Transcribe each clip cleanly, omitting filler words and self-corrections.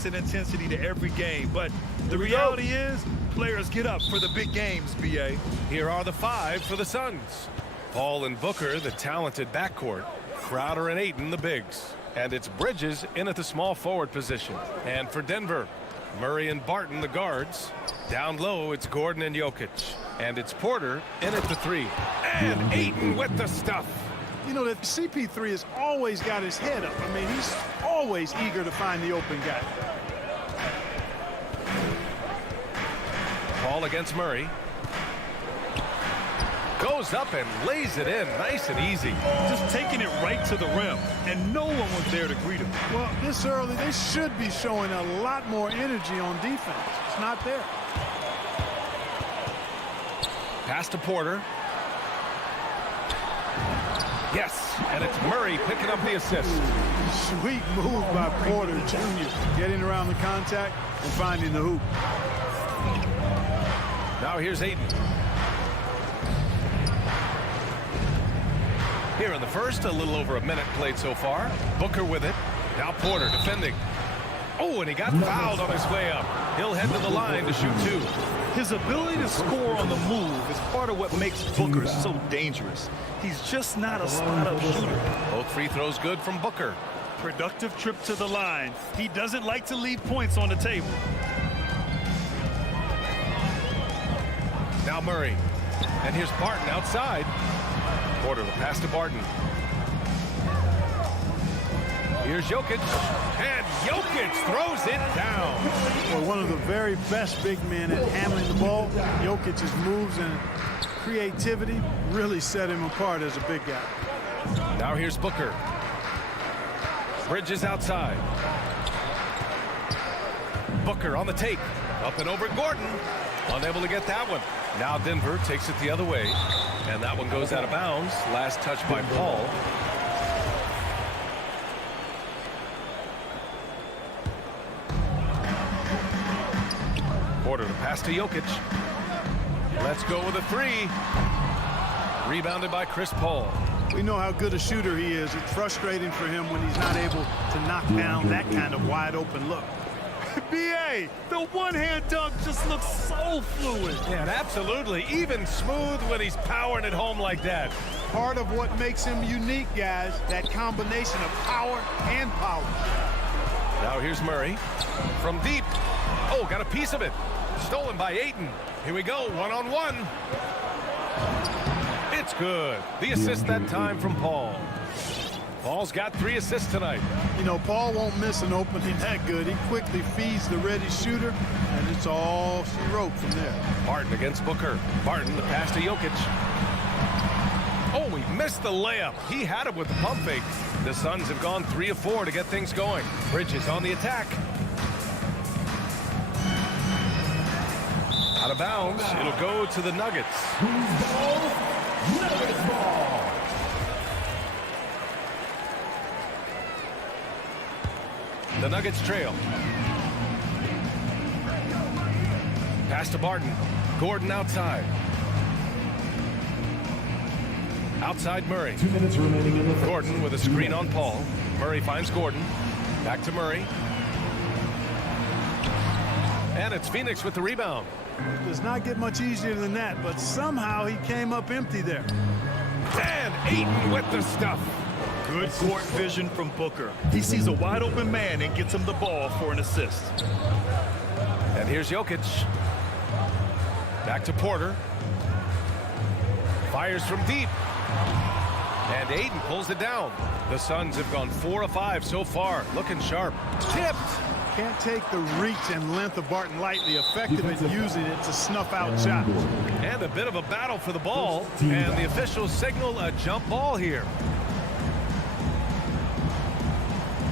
focus and intensity to every game. But the reality is, players get up for the big games, B.A. Here are the 5 for the Suns. Paul and Booker, the talented backcourt. Crowder and Ayton, the bigs. And it's Bridges in at the small forward position. And for Denver, Murray and Barton, the guards. Down low, it's Gordon and Jokic. And it's Porter in at the 3. And Ayton with the stuff. You know that CP3 has always got his head up. I mean, he's always eager to find the open guy. Paul against Murray. Goes up and lays it in nice and easy. Just taking it right to the rim, and no one was there to greet him. Well, this early, they should be showing a lot more energy on defense. It's not there. Pass to Porter. Yes, and it's Murray picking up the assist. Sweet move by Porter Jr. Getting around the contact and finding the hoop. Now here's Ayton. Here in the first, a little over a minute played so far. Booker with it. Now Porter defending. Oh, and he got fouled on his way up. He'll head to the line to shoot 2. His ability to score on the move is part of what makes Booker so dangerous. He's just not a spot-up shooter. Both free throws good from Booker. Productive trip to the line. He doesn't like to leave points on the table. Now Murray. And here's Barton outside. Porter the pass to Barton. Here's Jokic. And Jokic throws it down. Well, one of the very best big men at handling the ball. Jokic's moves and creativity really set him apart as a big guy. Now here's Booker. Bridges outside. Booker on the take. Up and over Gordon. Unable to get that one. Now Denver takes it the other way. And that one goes out of bounds. Last touch by Paul. Porter to pass to Jokic. Let's go with a 3. Rebounded by Chris Paul. We know how good a shooter he is. It's frustrating for him when he's not able to knock down that kind of wide open look. B.A., the one-hand dunk just looks so fluid. Yeah, and absolutely. Even smooth when he's powering it home like that. Part of what makes him unique, guys, that combination of power and power. Now here's Murray. From deep. Oh, got a piece of it. Stolen by Ayton. Here we go, one-on-one. It's good. The assist that time from Paul. Paul's got 3 assists tonight. You know, Paul won't miss an opening that good. He quickly feeds the ready shooter, and it's all she wrote from there. Barton against Booker. Barton, the pass to Jokic. Oh, he missed the layup. He had it with the pump fake. The Suns have gone 3 of 4 to get things going. Bridges on the attack. Out of bounds. It'll go to the Nuggets. Nuggets ball. The Nuggets trail. Pass to Barton. Gordon outside. Outside Murray. 2 minutes remaining in the first. Gordon with a screen on Paul. Murray finds Gordon. Back to Murray. And it's Phoenix with the rebound. Does not get much easier than that, but somehow he came up empty there. And Ayton with the stuff. Good court vision from Booker. He sees a wide open man and gets him the ball for an assist. And here's Jokic. Back to Porter. Fires from deep. And Ayton pulls it down. The Suns have gone 4 of 5 so far. Looking sharp. Tipped. Can't take the reach and length of Barton lightly. Effective at using it to snuff out shots. And a bit of a battle for the ball. And the officials signal a jump ball here.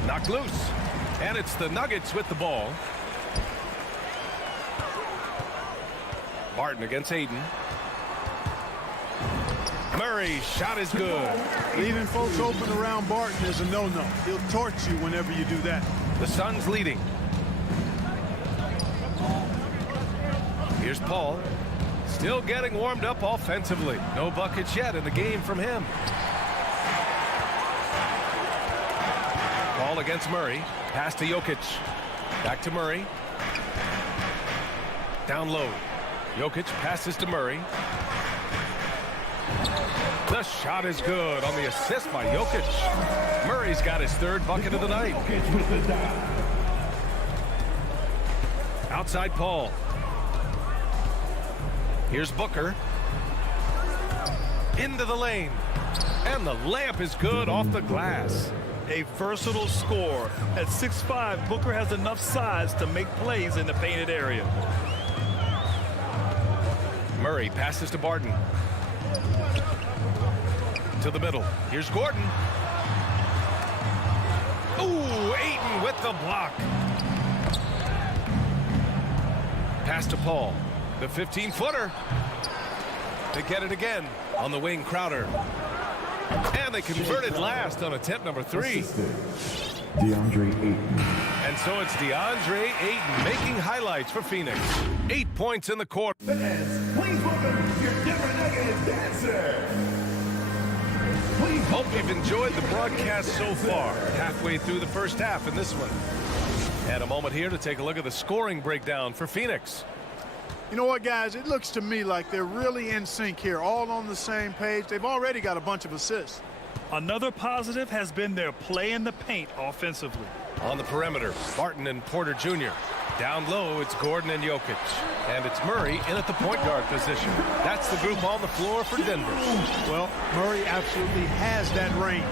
Knocked loose. And it's the Nuggets with the ball. Barton against Ayton. Murray, shot is good. Leaving folks open around Barton is a no-no. He'll torch you whenever you do that. The Suns leading. Here's Paul. Still getting warmed up offensively. No buckets yet in the game from him. Paul against Murray. Pass to Jokic. Back to Murray. Down low. Jokic passes to Murray. The shot is good on the assist by Jokic. Murray's got his third bucket of the night. Outside Paul. Here's Booker. Into the lane. And the layup is good off the glass. A versatile scorer. At 6'5", Booker has enough size to make plays in the painted area. Murray passes to Barton. To the middle. Here's Gordon. Ooh, Ayton with the block. Pass to Paul. The 15-footer. They get it again on the wing, Crowder. And they converted last on attempt number 3. DeAndre Ayton. And so it's DeAndre Ayton making highlights for Phoenix. 8 points in the quarter. Fans, please welcome your Denver Nuggets dancer. Hope you've enjoyed the broadcast so far. Halfway through the first half in this one. And a moment here to take a look at the scoring breakdown for Phoenix. You know what, guys? It looks to me like they're really in sync here, all on the same page. They've already got a bunch of assists. Another positive has been their play in the paint offensively. On the perimeter, Barton and Porter Jr. Down low, it's Gordon and Jokic. And it's Murray in at the point guard position. That's the group on the floor for Denver. Well, Murray absolutely has that range.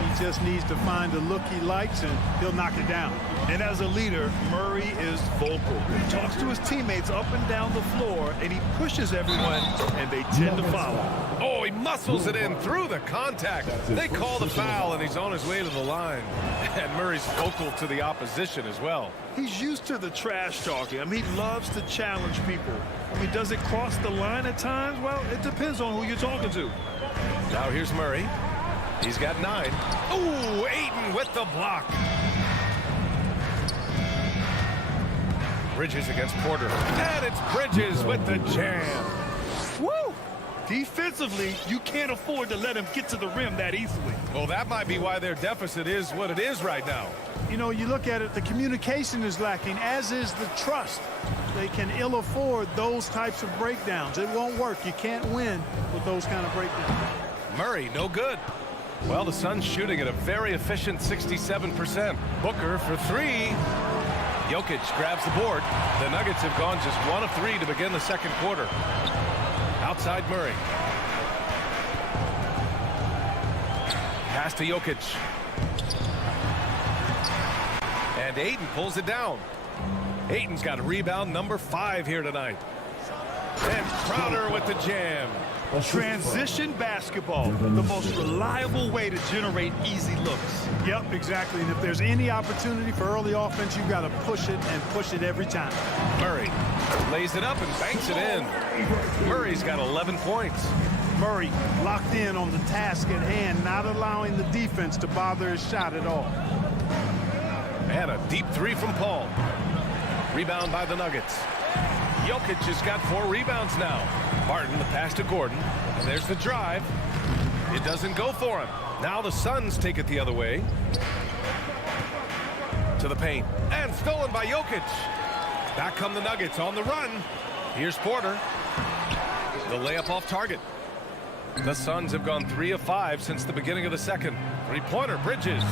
He just needs to find the look he likes, and he'll knock it down. And as a leader, Murray is vocal. He talks to his teammates up and down the floor, and he pushes everyone, and they tend to follow. Oh, he muscles it in through the contact. They call the foul, and he's on his way to the line. And Murray's vocal to the opposition as well. He's used to the trash talking. I mean, he loves to challenge people. I mean, does it cross the line at times? Well, it depends on who you're talking to. Now here's Murray. He's got 9. Ooh, Ayton with the block. Bridges against Porter. And it's Bridges with the jam. Woo! Defensively, you can't afford to let him get to the rim that easily. Well, that might be why their deficit is what it is right now. You know, you look at it, the communication is lacking, as is the trust. They can ill afford those types of breakdowns. It won't work. You can't win with those kind of breakdowns. Murray, no good. Well, the Suns shooting at a very efficient 67%. Booker for 3. Jokic grabs the board. The Nuggets have gone just 1 of 3 to begin the second quarter. Outside Murray. Pass to Jokic. And Ayton pulls it down. Ayton's got a rebound number 5 here tonight. And Crowder with the jam. Transition basketball, the most reliable way to generate easy looks. Yep, exactly. And if there's any opportunity for early offense, you've got to push it and push it every time. Murray lays it up and banks it in. Murray's got 11 points. Murray locked in on the task at hand, not allowing the defense to bother his shot at all. And a deep 3 from Paul. Rebound by the Nuggets. Jokic has got 4 rebounds now. Barton, the pass to Gordon. And there's the drive. It doesn't go for him. Now the Suns take it the other way. To the paint. And stolen by Jokic. Back come the Nuggets on the run. Here's Porter. The layup off target. The Suns have gone 3 of 5 since the beginning of the second. 3-pointer, Bridges.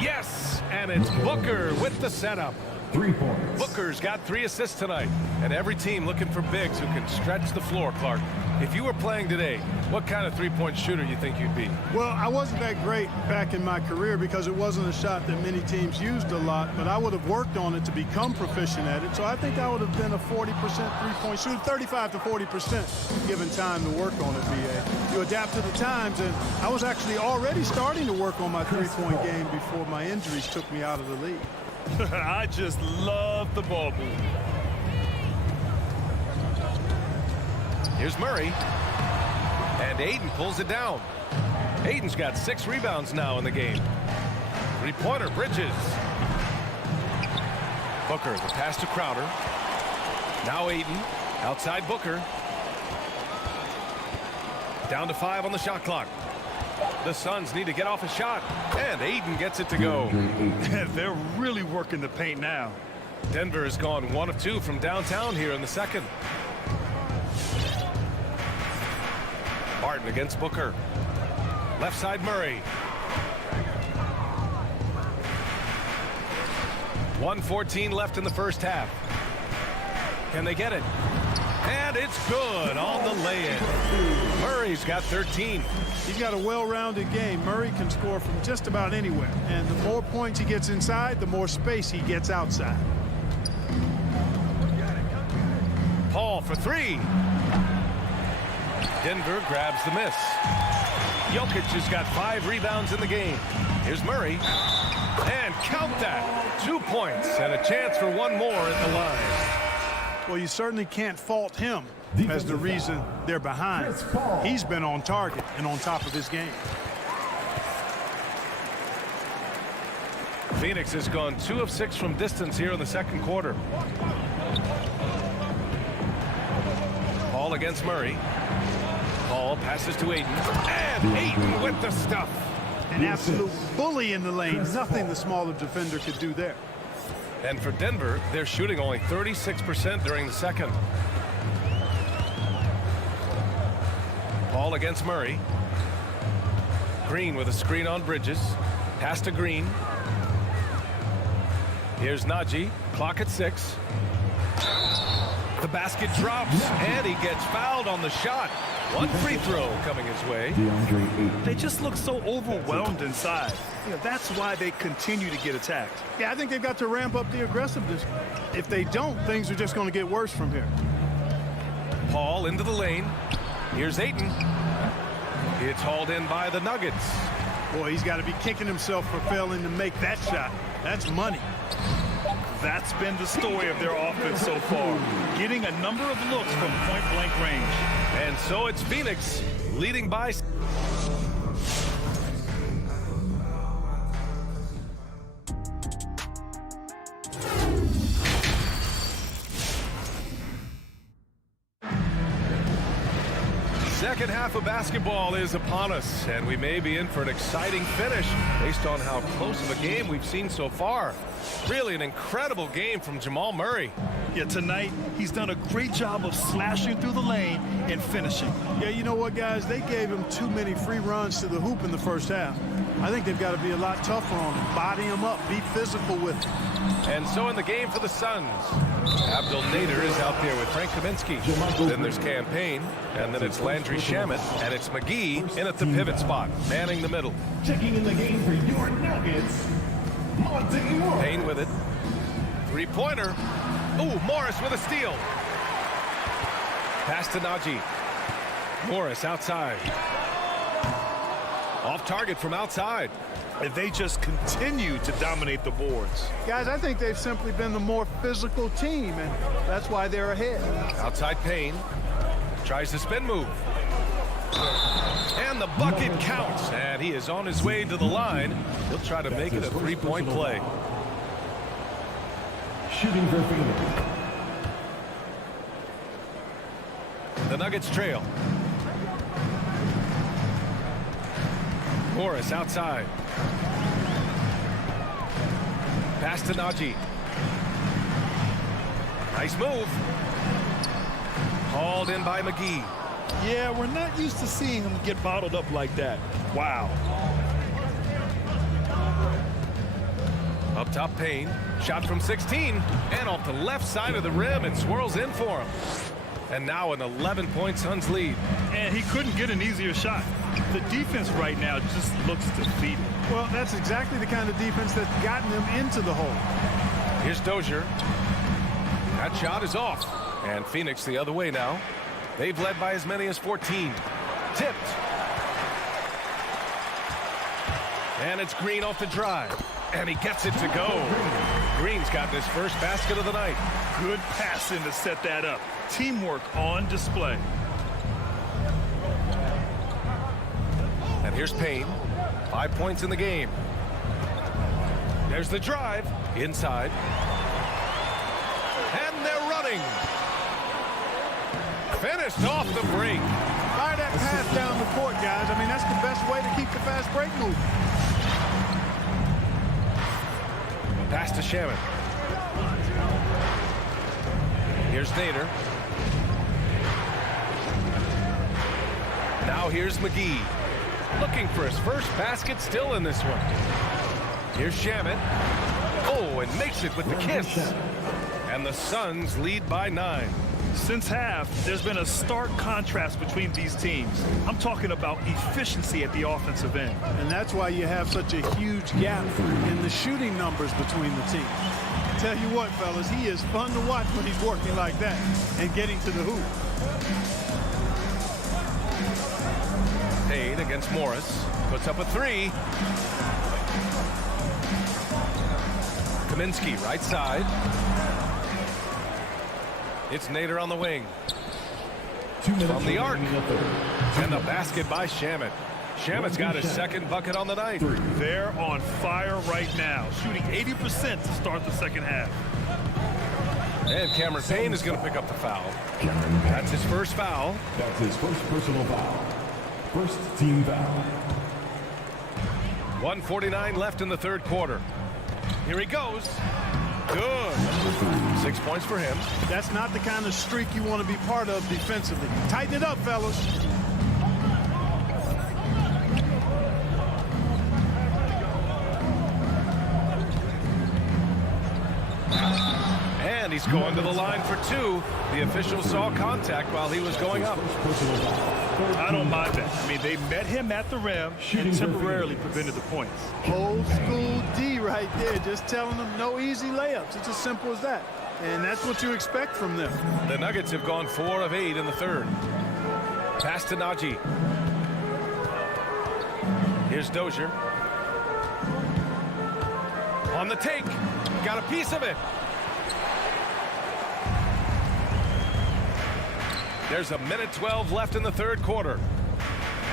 Yes! And it's Booker with the setup. 3 points. Booker's got 3 assists tonight. And every team looking for bigs who can stretch the floor, Clark. If you were playing today, what kind of 3-point shooter you think you'd be? Well, I wasn't that great back in my career because it wasn't a shot that many teams used a lot, but I would have worked on it to become proficient at it. So I think I would have been a 40% 3-point shooter, 35 to 40% given time to work on it, BA. You adapt to the times, and I was actually already starting to work on my 3-point game before my injuries took me out of the league. I just love the ball move. Here's Murray. And Ayton pulls it down. Ayton's got 6 rebounds now in the game. 3-pointer, Bridges. Booker, the pass to Crowder. Now Ayton, outside Booker. Down to 5 on the shot clock. The Suns need to get off a shot. And Ayton gets it to go. They're really working the paint now. Denver has gone 1 of 2 from downtown here in the second. Martin against Booker. Left side Murray. 1:14 left in the first half. Can they get it? And it's good on the lay-in. Murray's got 13. He's got a well-rounded game. Murray can score from just about anywhere. And the more points he gets inside, the more space he gets outside. Paul for 3. Denver grabs the miss. Jokic has got 5 rebounds in the game. Here's Murray. And count that. 2 points and a chance for one more at the line. Well, you certainly can't fault him as the reason they're behind. He's been on target and on top of his game. Phoenix has gone 2 of 6 from distance here in the second quarter. Paul against Murray. Paul passes to Ayton. And Ayton with the stuff. An absolute bully in the lane. Nothing the smaller defender could do there. And for Denver, they're shooting only 36% during the second. Paul against Murray. Green with a screen on Bridges. Pass to Green. Here's Najee. Clock at 6. The basket drops, and he gets fouled on the shot. One free throw coming his way. They just look so overwhelmed inside. That's why they continue to get attacked. Yeah, I think they've got to ramp up the aggressiveness. If they don't, things are just going to get worse from here. Paul into the lane. Here's Ayton. It's hauled in by the Nuggets. Boy, he's got to be kicking himself for failing to make that shot. That's money. That's been the story of their offense so far, getting a number of looks from point-blank range. And so it's Phoenix leading by. Second half of basketball is upon us, and we may be in for an exciting finish based on how close of a game we've seen so far. Really an incredible game from Jamal Murray. Yeah, tonight he's done a great job of slashing through the lane and finishing. Yeah, you know what, guys? They gave him too many free runs to the hoop in the first half. I think they've got to be a lot tougher on him. Body him up, be physical with him. And so in the game for the Suns, Abdel Nader is out there with Frank Kaminsky. Then there's Campaign, and then it's Landry Shamet, and it's McGee in at the pivot spot, manning the middle. Checking in the game for your Nuggets, Monte Morris. Payne with it. Three-pointer. Ooh, Morris with a steal. Pass to Najee. Morris outside. Off target from outside. And they just continue to dominate the boards. Guys, I think they've simply been the more physical team, and that's why they're ahead. Outside Payne. Tries the spin move. And the bucket counts. And he is on his way to the line. He'll try to make it a three-point play. Shooting for Phoenix. The Nuggets trail. Morris outside. Pass to Najee. Nice move. Hauled in by McGee. Yeah, we're not used to seeing him get bottled up like that. Wow. Up top Payne. Shot from 16. And off the left side of the rim. It swirls in for him. And now an 11-point Suns lead. And he couldn't get an easier shot. The defense right now just looks defeated. Well, that's exactly the kind of defense that's gotten them into the hole. Here's Dozier. That shot is off. And Phoenix the other way now. They've led by as many as 14. Tipped. And it's Green off the drive. And he gets it to go. Green's got his first basket of the night. Good passing to set that up. Teamwork on display. And here's Payne. 5 points in the game. There's the drive. Inside. And they're running. Finished off the break. Fire that pass down the court, guys. I mean, that's the best way to keep the fast break moving. Pass to Shaman. Here's Nader. Now here's McGee. Looking for his first basket still in this one. Here's Shamet. Oh, and makes it with the kiss. And the Suns lead by 9. Since half, there's been a stark contrast between these teams. I'm talking about efficiency at the offensive end. And that's why you have such a huge gap in the shooting numbers between the teams. Tell you what, fellas, he is fun to watch when he's working like that and getting to the hoop. Payne against Morris. Puts up a 3. Kaminsky, right side. It's Nader on the wing. 2 minutes From the arc. remaining in the third. And the basket by Shamet. Shamet's got his second bucket on the night. They're on fire right now, shooting 80% to start the second half. And Cameron Payne is going to pick up the foul. Cameron Payne. That's his first foul. That's his first personal foul. First team foul. 1:49 left in the third quarter. Here he goes. Good. 6 points for him. That's not the kind of streak you want to be part of defensively. Tighten it up, fellas. And he's going to the line for 2. The official saw contact while he was going up. Personal foul. I don't mind that. I mean, they met him at the rim and temporarily prevented the points. Old school D right there, just telling them no easy layups. It's as simple as that. And that's what you expect from them. The Nuggets have gone 4 of 8 in the third. Pass to Najee. Here's Dozier. On the take. Got a piece of it. There's a minute 12 left in the third quarter.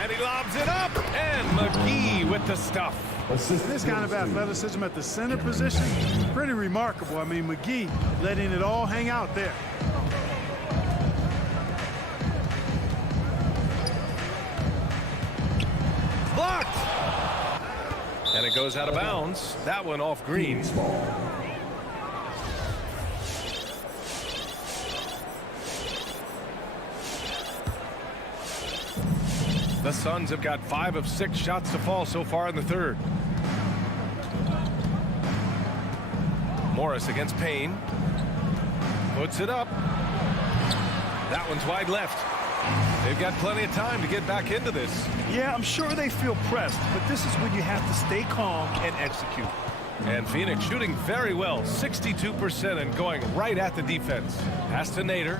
And he lobs it up. And McGee with the stuff. This kind of athleticism at the center position, pretty remarkable. I mean, McGee letting it all hang out there. Blocked. And it goes out of bounds. That one off Green. The Suns have got 5 of 6 shots to fall so far in the third. Morris against Payne. Puts it up. That one's wide left. They've got plenty of time to get back into this. Yeah, I'm sure they feel pressed, but this is when you have to stay calm and execute. And Phoenix shooting very well, 62% and going right at the defense. Pass to Nader.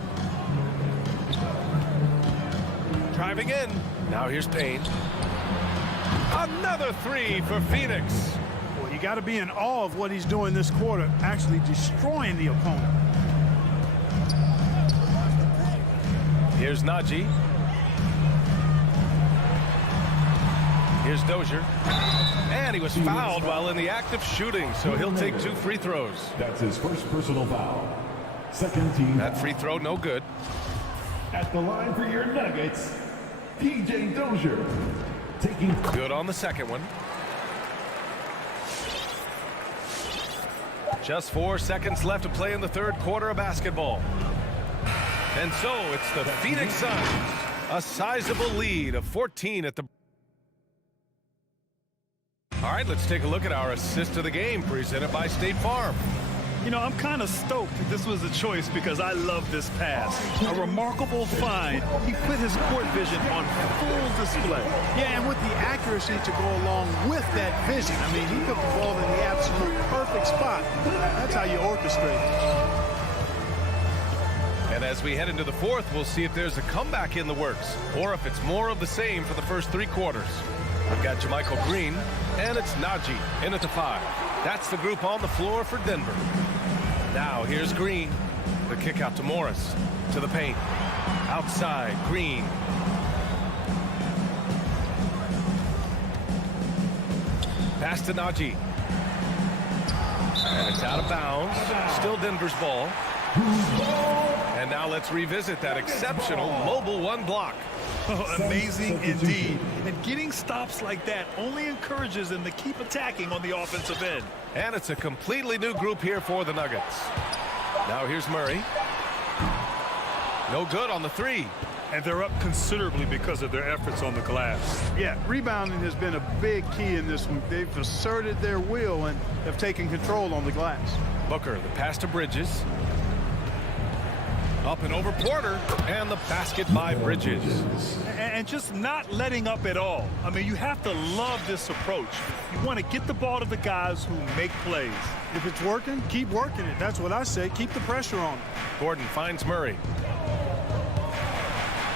Driving in. Now here's Payne. Another 3 for Phoenix. Well, you got to be in awe of what he's doing this quarter, actually destroying the opponent. Here's Najee. Here's Dozier. And he was fouled while in the act of shooting, so he'll take 2 free throws. That's his first personal foul. Second team. That free throw, no good. At the line for your Nuggets, PJ Dozier. Taking Good on the second one. Just 4 seconds left to play in the third quarter of basketball. And so it's the Phoenix Suns, a sizable lead of 14 at the... All right, let's take a look at our assist of the game presented by State Farm. You know, I'm kind of stoked that this was a choice because I love this pass. A remarkable find. He put his court vision on full display. Yeah, and with the accuracy to go along with that vision. I mean, he put the ball in the absolute perfect spot. That's how you orchestrate. And as we head into the fourth, we'll see if there's a comeback in the works or if it's more of the same for the first 3 quarters. We've got JaMychal Green, and it's Najee in at the 5. That's the group on the floor for Denver. Now here's Green. The kick out to Morris. To the paint. Outside, Green. Pass to Najee. And it's out of bounds. Still Denver's ball. And now let's revisit that exceptional mobile 1 block. Oh, amazing indeed. And getting stops like that only encourages them to keep attacking on the offensive end. And it's a completely new group here for the Nuggets. Now here's Murray. No good on the three. And they're up considerably because of their efforts on the glass. Yeah, rebounding has been a big key in this one. They've asserted their will and have taken control on the glass. Booker, the pass to Bridges. Up and over Porter, and the basket by Bridges. And just not letting up at all. I mean, you have to love this approach. You want to get the ball to the guys who make plays. If it's working, keep working it. That's what I say. Keep the pressure on it. Gordon finds Murray.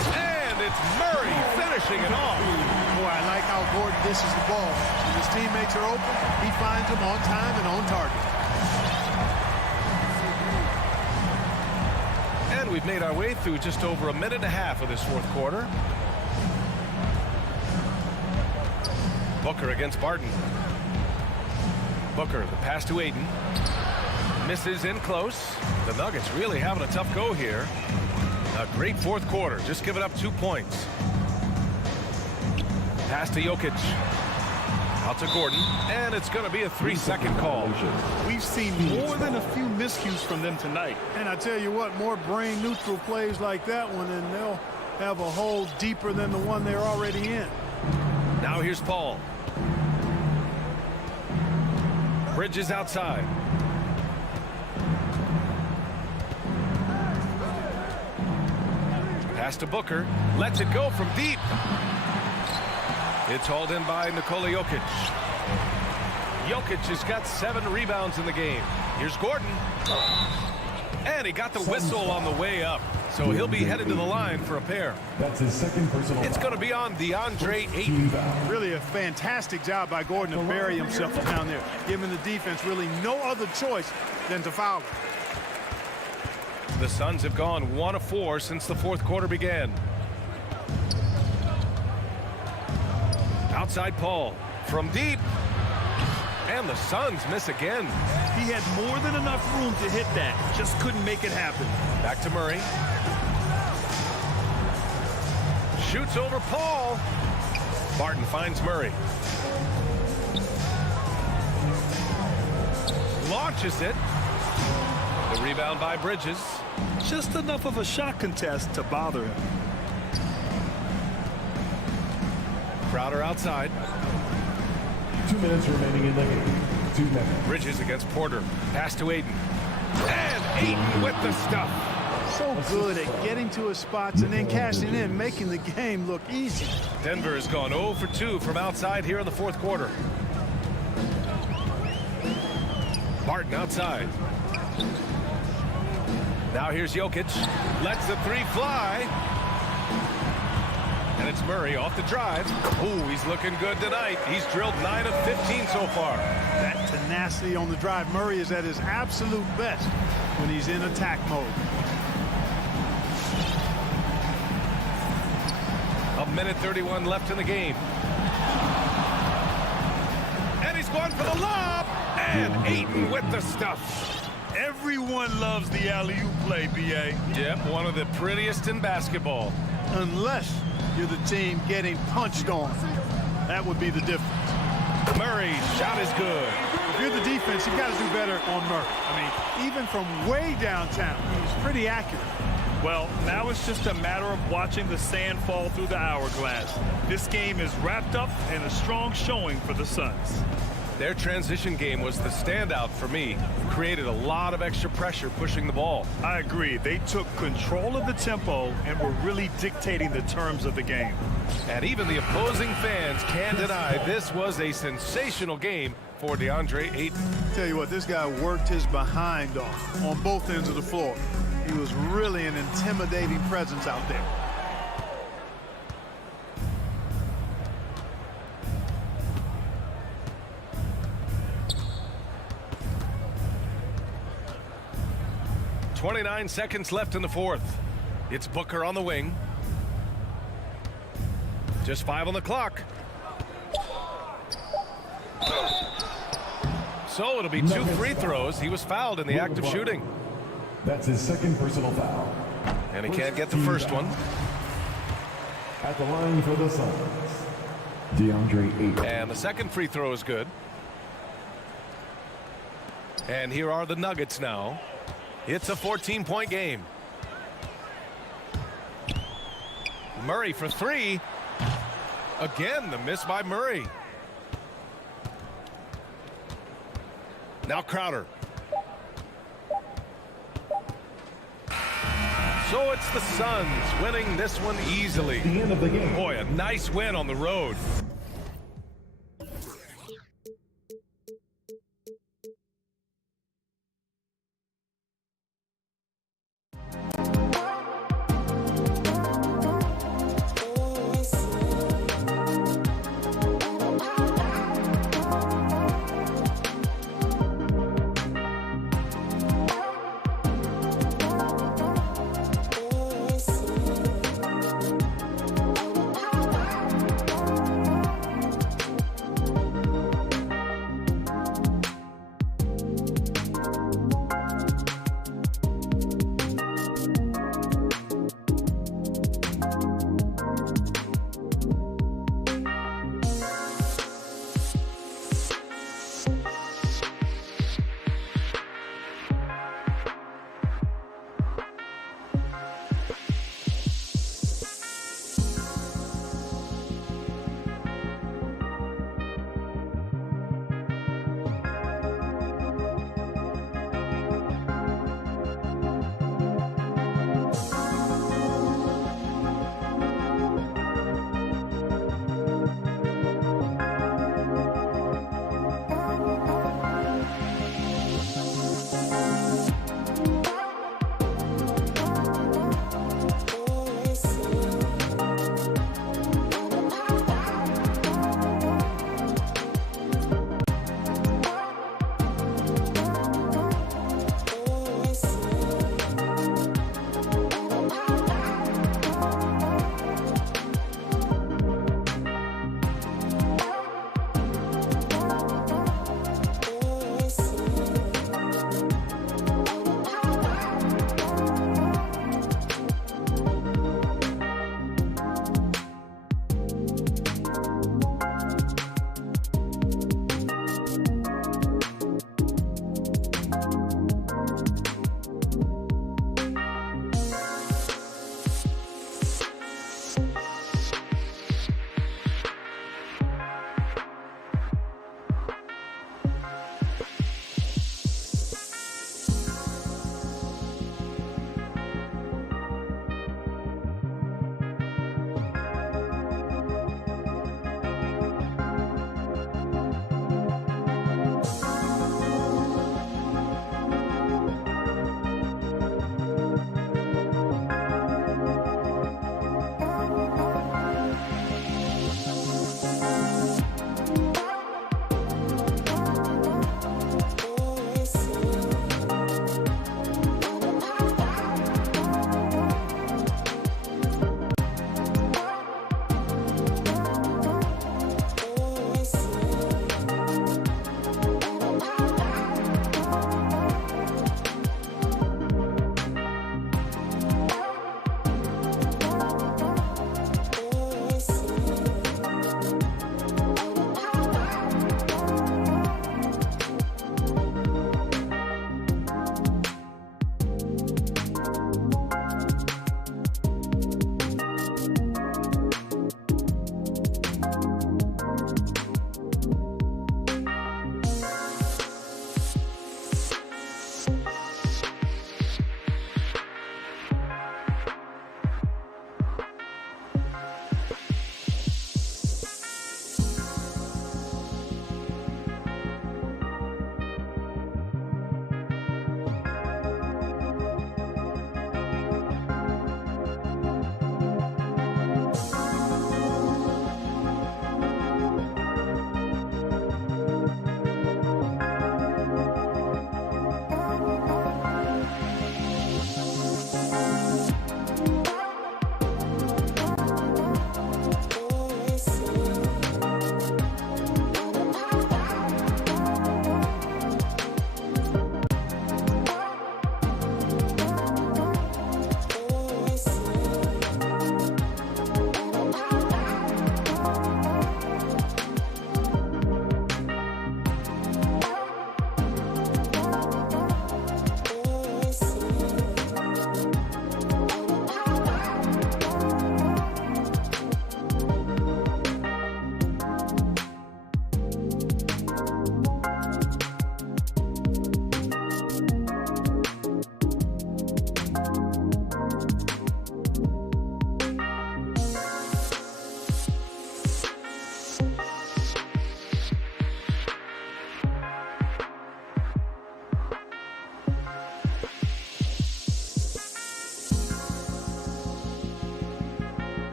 And it's Murray finishing it off. Boy, I like how Gordon dishes the ball. When his teammates are open, he finds them on time and on target. And we've made our way through just over a minute and a half of this fourth quarter. Booker against Barton. Booker, the pass to Ayton. Misses in close. The Nuggets really having a tough go here. A great fourth quarter, just giving up 2 points. Pass to Jokic. Out to Gordon, and it's going to be a 3-second call. We've seen more than a few miscues from them tonight. And I tell you what, more brain-neutral plays like that one, and they'll have a hole deeper than the one they're already in. Now here's Paul. Bridges outside. Pass to Booker. Lets it go from deep. It's hauled in by Nikola Jokic. Jokic has got 7 rebounds in the game. Here's Gordon. And he got the whistle on the way up. So he'll be headed to the line for a pair. That's his second personal It's foul. going to be on DeAndre Ayton. Really a fantastic job by Gordon to bury himself down there, giving the defense really no other choice than to foul him. The Suns have gone 1 of 4 since the fourth quarter began. Outside Paul from deep. And the Suns miss again. He had more than enough room to hit that. Just couldn't make it happen. Back to Murray. Shoots over Paul. Barton finds Murray. Launches it. The rebound by Bridges. Just enough of a shot contest to bother him. Crowder outside. 2 minutes remaining in the game. 2 minutes. Bridges against Porter. Pass to Ayton. And Ayton with the stuff. So good at getting to his spots and then cashing in, making the game look easy. Denver has gone 0 for 2 from outside here in the fourth quarter. Barton outside. Now here's Jokic. Lets the 3 fly. And it's Murray off the drive. Ooh, he's looking good tonight. He's drilled 9 of 15 so far. That tenacity on the drive. Murray is at his absolute best when he's in attack mode. A minute 31 left in the game. And he's going for the lob. And Ayton with the stuff. Everyone loves the alley-oop play, B.A. Yep, one of the prettiest in basketball. Unless you're the team getting punched on. That would be the difference. Murray's shot is good. If you're the defense, you got to do better on Murray. I mean, even from way downtown, he's pretty accurate. Well, now it's just a matter of watching the sand fall through the hourglass. This game is wrapped up and a strong showing for the Suns. Their transition game was the standout for me. Created a lot of extra pressure pushing the ball. I agree. They took control of the tempo and were really dictating the terms of the game. And even the opposing fans can't deny this was a sensational game for DeAndre Ayton. Tell you what, this guy worked his behind off on both ends of the floor. He was really an intimidating presence out there. .29 seconds left in the fourth. It's Booker on the wing. Just 5 on the clock. So it'll be 2 free throws. He was fouled in the act of shooting. That's his second personal foul. And he can't get the first one. At the line for the Suns, DeAndre Ayton. And the second free throw is good. And here are the Nuggets now. It's a 14-point game. Murray for three. Again, the miss by Murray. Now Crowder. So it's the Suns winning this one easily. The end of the game. Boy, a nice win on the road.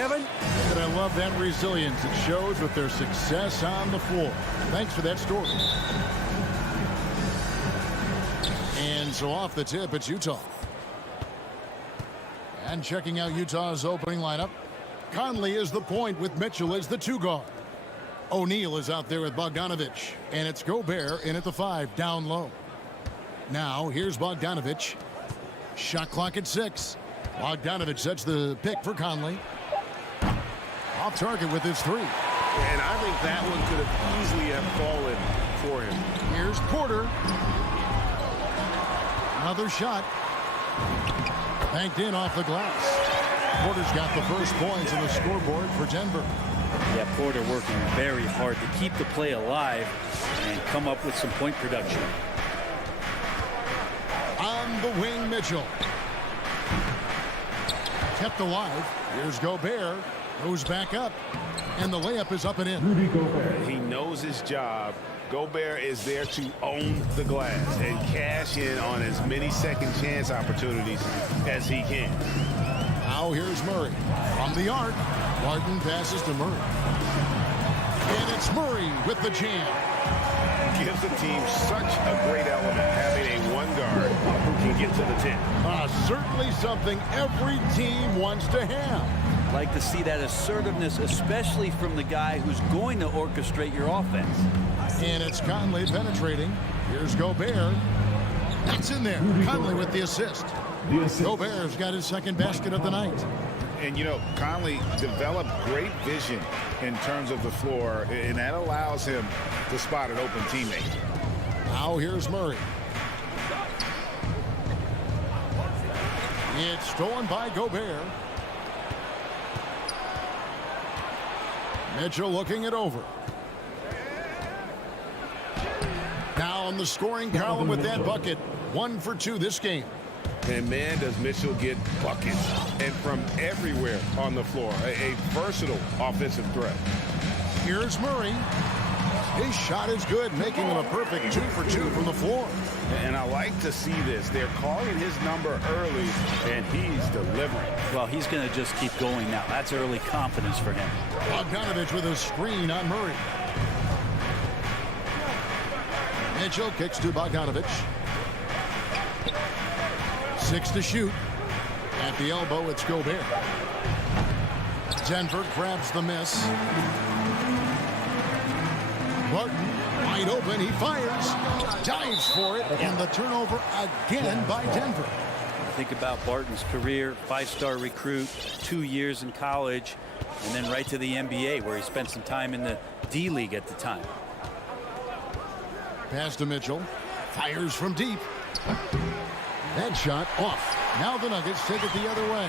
Kevin. And I love that resilience. It shows with their success on the floor. Thanks for that story. And so off the tip, it's Utah. And checking out Utah's opening lineup, Conley is the point with Mitchell as the 2 guard. O'Neal is out there with Bogdanovic. And it's Gobert in at the 5, down low. Now, here's Bogdanovic. Shot clock at 6. Bogdanovic sets the pick for Conley. Off target with his 3. And I think that one could have easily have fallen for him. Here's Porter. Another shot. Banked in off the glass. Porter's got the first points on the scoreboard for Denver. Yeah, Porter working very hard to keep the play alive and come up with some point production. On the wing, Mitchell. Kept alive. Here's Gobert. Goes back up. And the layup is up and in. Rudy Gobert. He knows his job. Gobert is there to own the glass and cash in on as many second chance opportunities as he can. Now here's Murray. From the arc, Barton passes to Murray. And it's Murray with the jam. Gives the team such a great element having a 1 guard who can get to the 10. Certainly something every team wants to have. Like to see that assertiveness, especially from the guy who's going to orchestrate your offense. And it's Conley penetrating. Here's Gobert. That's in there. Conley with the assist. Gobert's got his 2nd basket of the night. And, you know, Conley developed great vision in terms of the floor, and that allows him to spot an open teammate. Now here's Murray. It's stolen by Gobert. Mitchell looking it over. Now on the scoring column with that bucket. 1 for 2 this game. And man, does Mitchell get buckets, and from everywhere on the floor. A versatile offensive threat. Here's Murray. His shot is good, making him a perfect 2 for 2 from the floor. And I like to see this. They're calling his number early, and he's delivering. Well, he's going to just keep going now. That's early confidence for him. Bogdanovic with a screen on Murray. Mitchell kicks to Bogdanovic. 6 to shoot. At the elbow, it's Gobert. Denver grabs the miss. Barton, wide open, he fires. Dives for it, and the turnover again by Denver. Think about Barton's career, 5-star recruit, 2 years in college, and then right to the NBA, where he spent some time in the D-League at the time. Pass to Mitchell. Fires from deep. That shot off. Now the Nuggets take it the other way.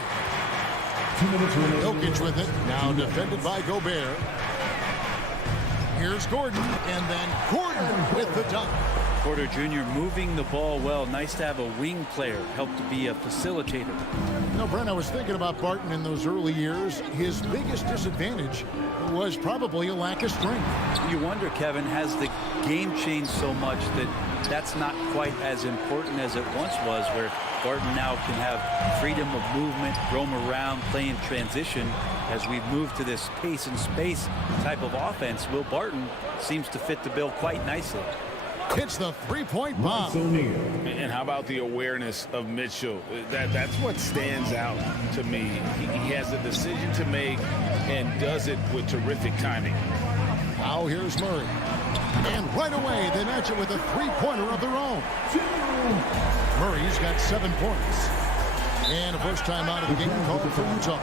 2 minutes remaining. Jokic with it. Now defended by Gobert. Here's Gordon. And then Gordon with the dunk. Porter Jr. moving the ball well. Nice to have a wing player help to be a facilitator. You know, Brent, I was thinking about Barton in those early years. His biggest disadvantage was probably a lack of strength. You wonder, Kevin, has the game changed so much that that's not quite as important as it once was, where Barton now can have freedom of movement, roam around, play in transition. As we've moved to this pace and space type of offense, Will Barton seems to fit the bill quite nicely. Hits the three-point bomb. And how about the awareness of Mitchell? That's what stands out to me. He has a decision to make and does it with terrific timing. Now here's Murray. And right away, they match it with a three-pointer of their own. Murray's got 7 points. And a first time out of the game called for Utah.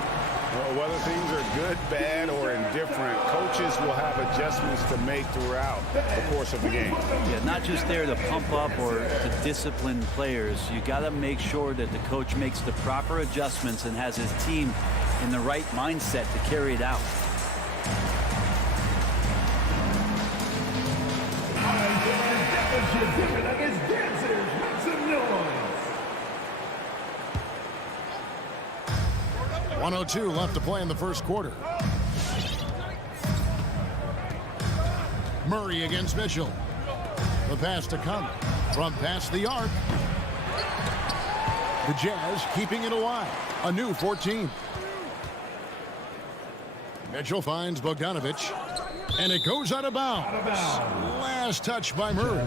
Well, whether things are good, bad, or indifferent, coaches will have adjustments to make throughout the course of the game. Yeah, not just there to pump up or to discipline players. You got to make sure that the coach makes the proper adjustments and has his team in the right mindset to carry it out. Make some noise. 1:02 left to play in the first quarter. Murray against Mitchell. The pass to Conley from past the arc. The Jazz keeping it alive. A new 14. Mitchell finds Bogdanovich, and it goes out of bounds. Last touch by Murray.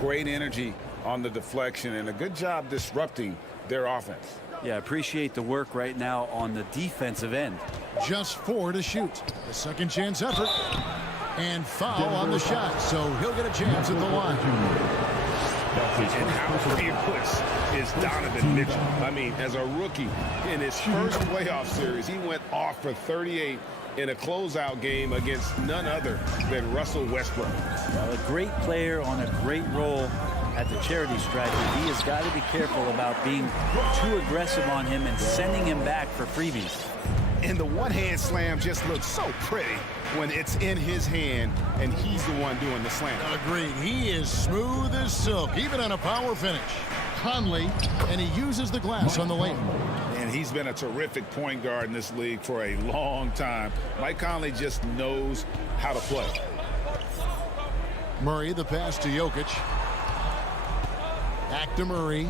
Great energy on the deflection and a good job disrupting their offense. Yeah, appreciate the work right now on the defensive end. Just 4 to shoot. The second chance effort. And foul on the shot, so he'll get a chance at the line. And how fearless is Donovan Mitchell? I mean, as a rookie in his first playoff series, he went off for 38 in a closeout game against none other than Russell Westbrook. A great player on a great role at the charity stripe. He has got to be careful about being too aggressive on him and sending him back for freebies. And the one-hand slam just looks so pretty when it's in his hand and he's the one doing the slam. Agreed. He is smooth as silk, even on a power finish. Conley, and he uses the glass on the layup. And he's been a terrific point guard in this league for a long time. Mike Conley just knows how to play. Murray, the pass to Jokic. Back to Murray.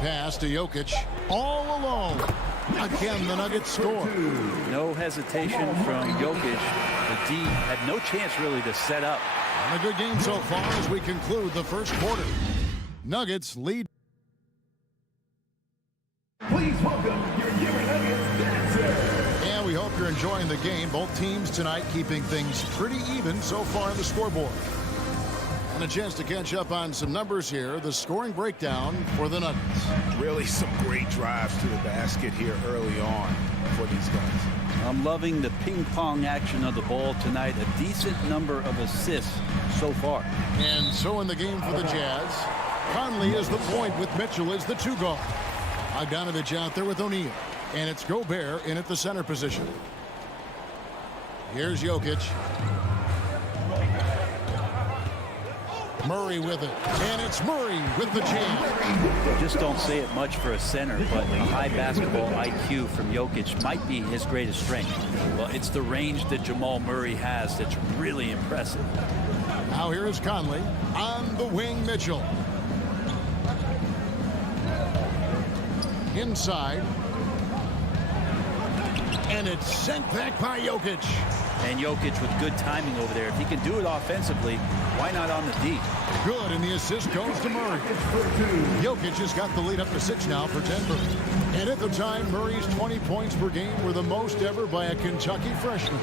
Pass to Jokic. All alone. Again, the Nuggets score. No hesitation from Jokic. The D had no chance really to set up. And a good game so far as we conclude the first quarter. Nuggets lead. Please welcome your Denver Nuggets dancer. And we hope you're enjoying the game. Both teams tonight keeping things pretty even so far on the scoreboard. And a chance to catch up on some numbers here. The scoring breakdown for the Nuggets. Really some great drives to the basket here early on for these guys. I'm loving the ping pong action of the ball tonight. A decent number of assists so far. And so in the game for the Jazz, Conley is the point with Mitchell as the 2 guard. Bogdanovich out there with O'Neal. And it's Gobert in at the center position. Here's Jokic. Murray with it. And it's Murray with the jam. Just don't say it much for a center, but a high basketball IQ from Jokic might be his greatest strength. Well, it's the range that Jamal Murray has that's really impressive. Now here is Conley. On the wing, Mitchell. Inside. And it's sent back by Jokic. And Jokic with good timing over there. If he can do it offensively, why not on the D? Good, and the assist goes to Murray. Jokic has got the lead up to 6 now for Denver. And at the time, Murray's 20 points per game were the most ever by a Kentucky freshman.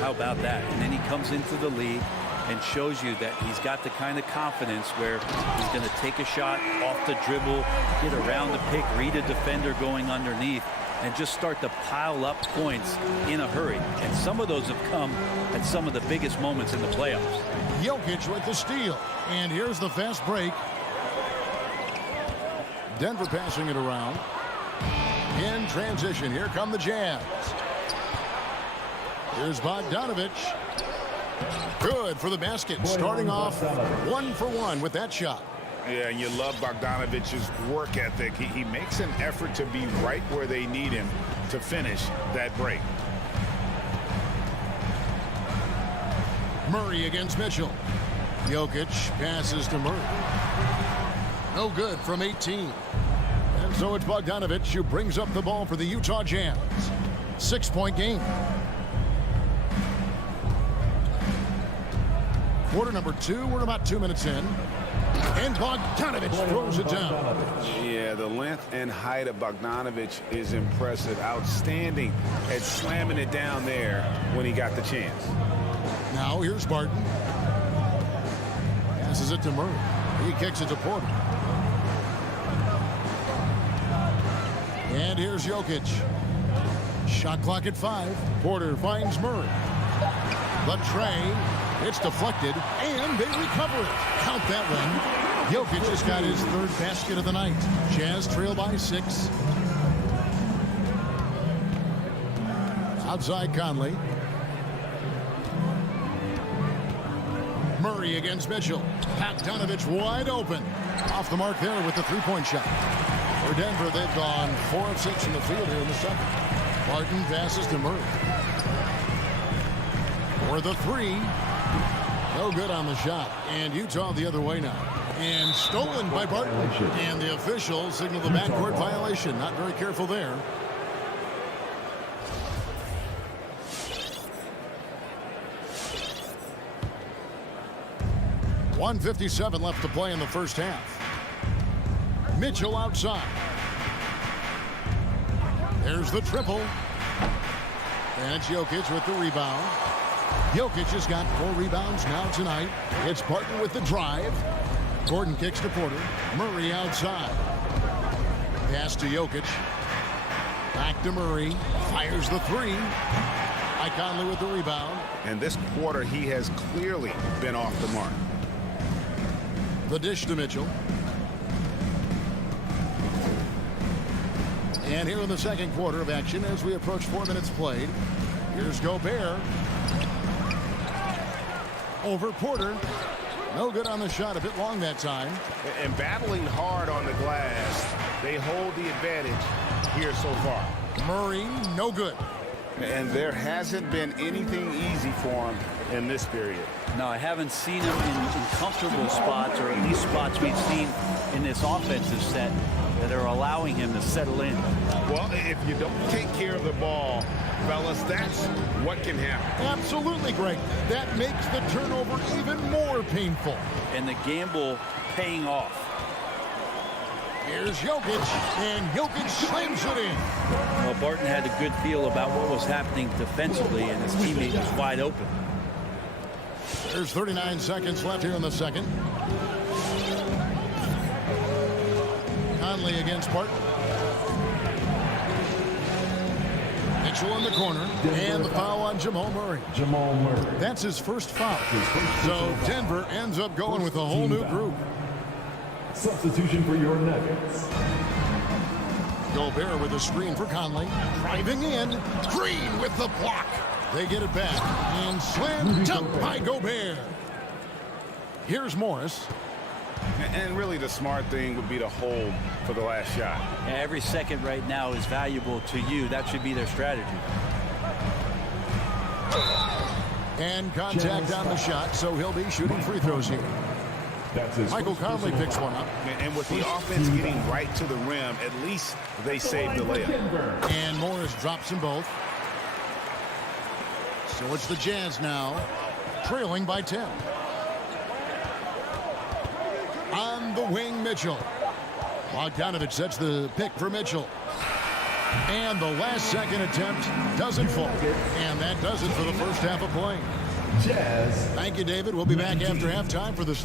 How about that? And then he comes into the league and shows you that he's got the kind of confidence where he's going to take a shot off the dribble, get around the pick, read a defender going underneath, and just start to pile up points in a hurry. And some of those have come at some of the biggest moments in the playoffs. Jokic with the steal. And here's the fast break. Denver passing it around. In transition, here come the Jazz. Here's Bogdanovich. Good for the basket. Starting off 1 for 1 with that shot. Yeah, and you love Bogdanovich's work ethic. He makes an effort to be right where they need him to finish that break. Murray against Mitchell. Jokic passes to Murray. No good from 18. And so it's Bogdanovich who brings up the ball for the Utah Jazz. 6-point game. Quarter number 2. We're about 2 minutes in. And Bogdanovich throws it down. Yeah, the length and height of Bogdanovich is impressive. Outstanding at slamming it down there when he got the chance. Now here's Barton. Passes it to Murray. He kicks it to Porter. And here's Jokic. Shot clock at 5. Porter finds Murray. But Trey, it's deflected, and they recover it. Count that one. Jokic just got his 3rd basket of the night. Jazz trail by 6. Outside Conley. Murray against Mitchell. Bogdanovich wide open. Off the mark there with the 3-point shot. For Denver, they've gone 4 of 6 in the field here in the second. Barton passes to Murray. For the 3. No good on the shot. And Utah the other way now. And stolen by Barton. And the officials signal the backcourt violation. Not very careful there. 1:57 left to play in the first half. Mitchell outside. There's the triple. And it's Jokic with the rebound. Jokic has got 4 rebounds now tonight. It's Barton with the drive. Gordon kicks to Porter. Murray outside. Pass to Jokic. Back to Murray. Fires the 3. Mike Conley with the rebound. And this quarter, he has clearly been off the mark. The dish to Mitchell. And here in the second quarter of action as we approach 4 minutes played. Here's Gobert. Over Porter. No good on the shot. A bit long that time. And battling hard on the glass, they hold the advantage here so far. Murray, no good. And there hasn't been anything easy for him in this period. No, I haven't seen him in comfortable spots, or at least spots we've seen in this offensive set that are allowing him to settle in. Well, if you don't take care of the ball, fellas, that's what can happen. Absolutely, Greg. That makes the turnover even more painful. And the gamble paying off. Here's Jokic, and Jokic slams it in. Well, Barton had a good feel about what was happening defensively, and his teammate was wide open. There's 39 seconds left here in the second. Conley against Barton. Mitchell in the corner, and the foul on Jamal Murray. Jamal Murray. That's his first foul. So Denver ends up going with a whole new group. Substitution for your Nuggets. Gobert with a screen for Conley. Driving in. Green with the block. They get it back. And slammed up by Gobert. Here's Morris. And really the smart thing would be to hold for the last shot. Every second right now is valuable to you. That should be their strategy. And contact on the shot, so he'll be shooting free throws here. Michael Conley picks one up. And with the offense getting right to the rim, at least they saved the layup. And Morris drops them both. So it's the Jazz now, trailing by 10. On the wing, Mitchell. Bogdanovich sets the pick for Mitchell. And the last second attempt doesn't fall. And that does it for the first half of play. Jazz. Thank you, David. We'll be back after halftime for this.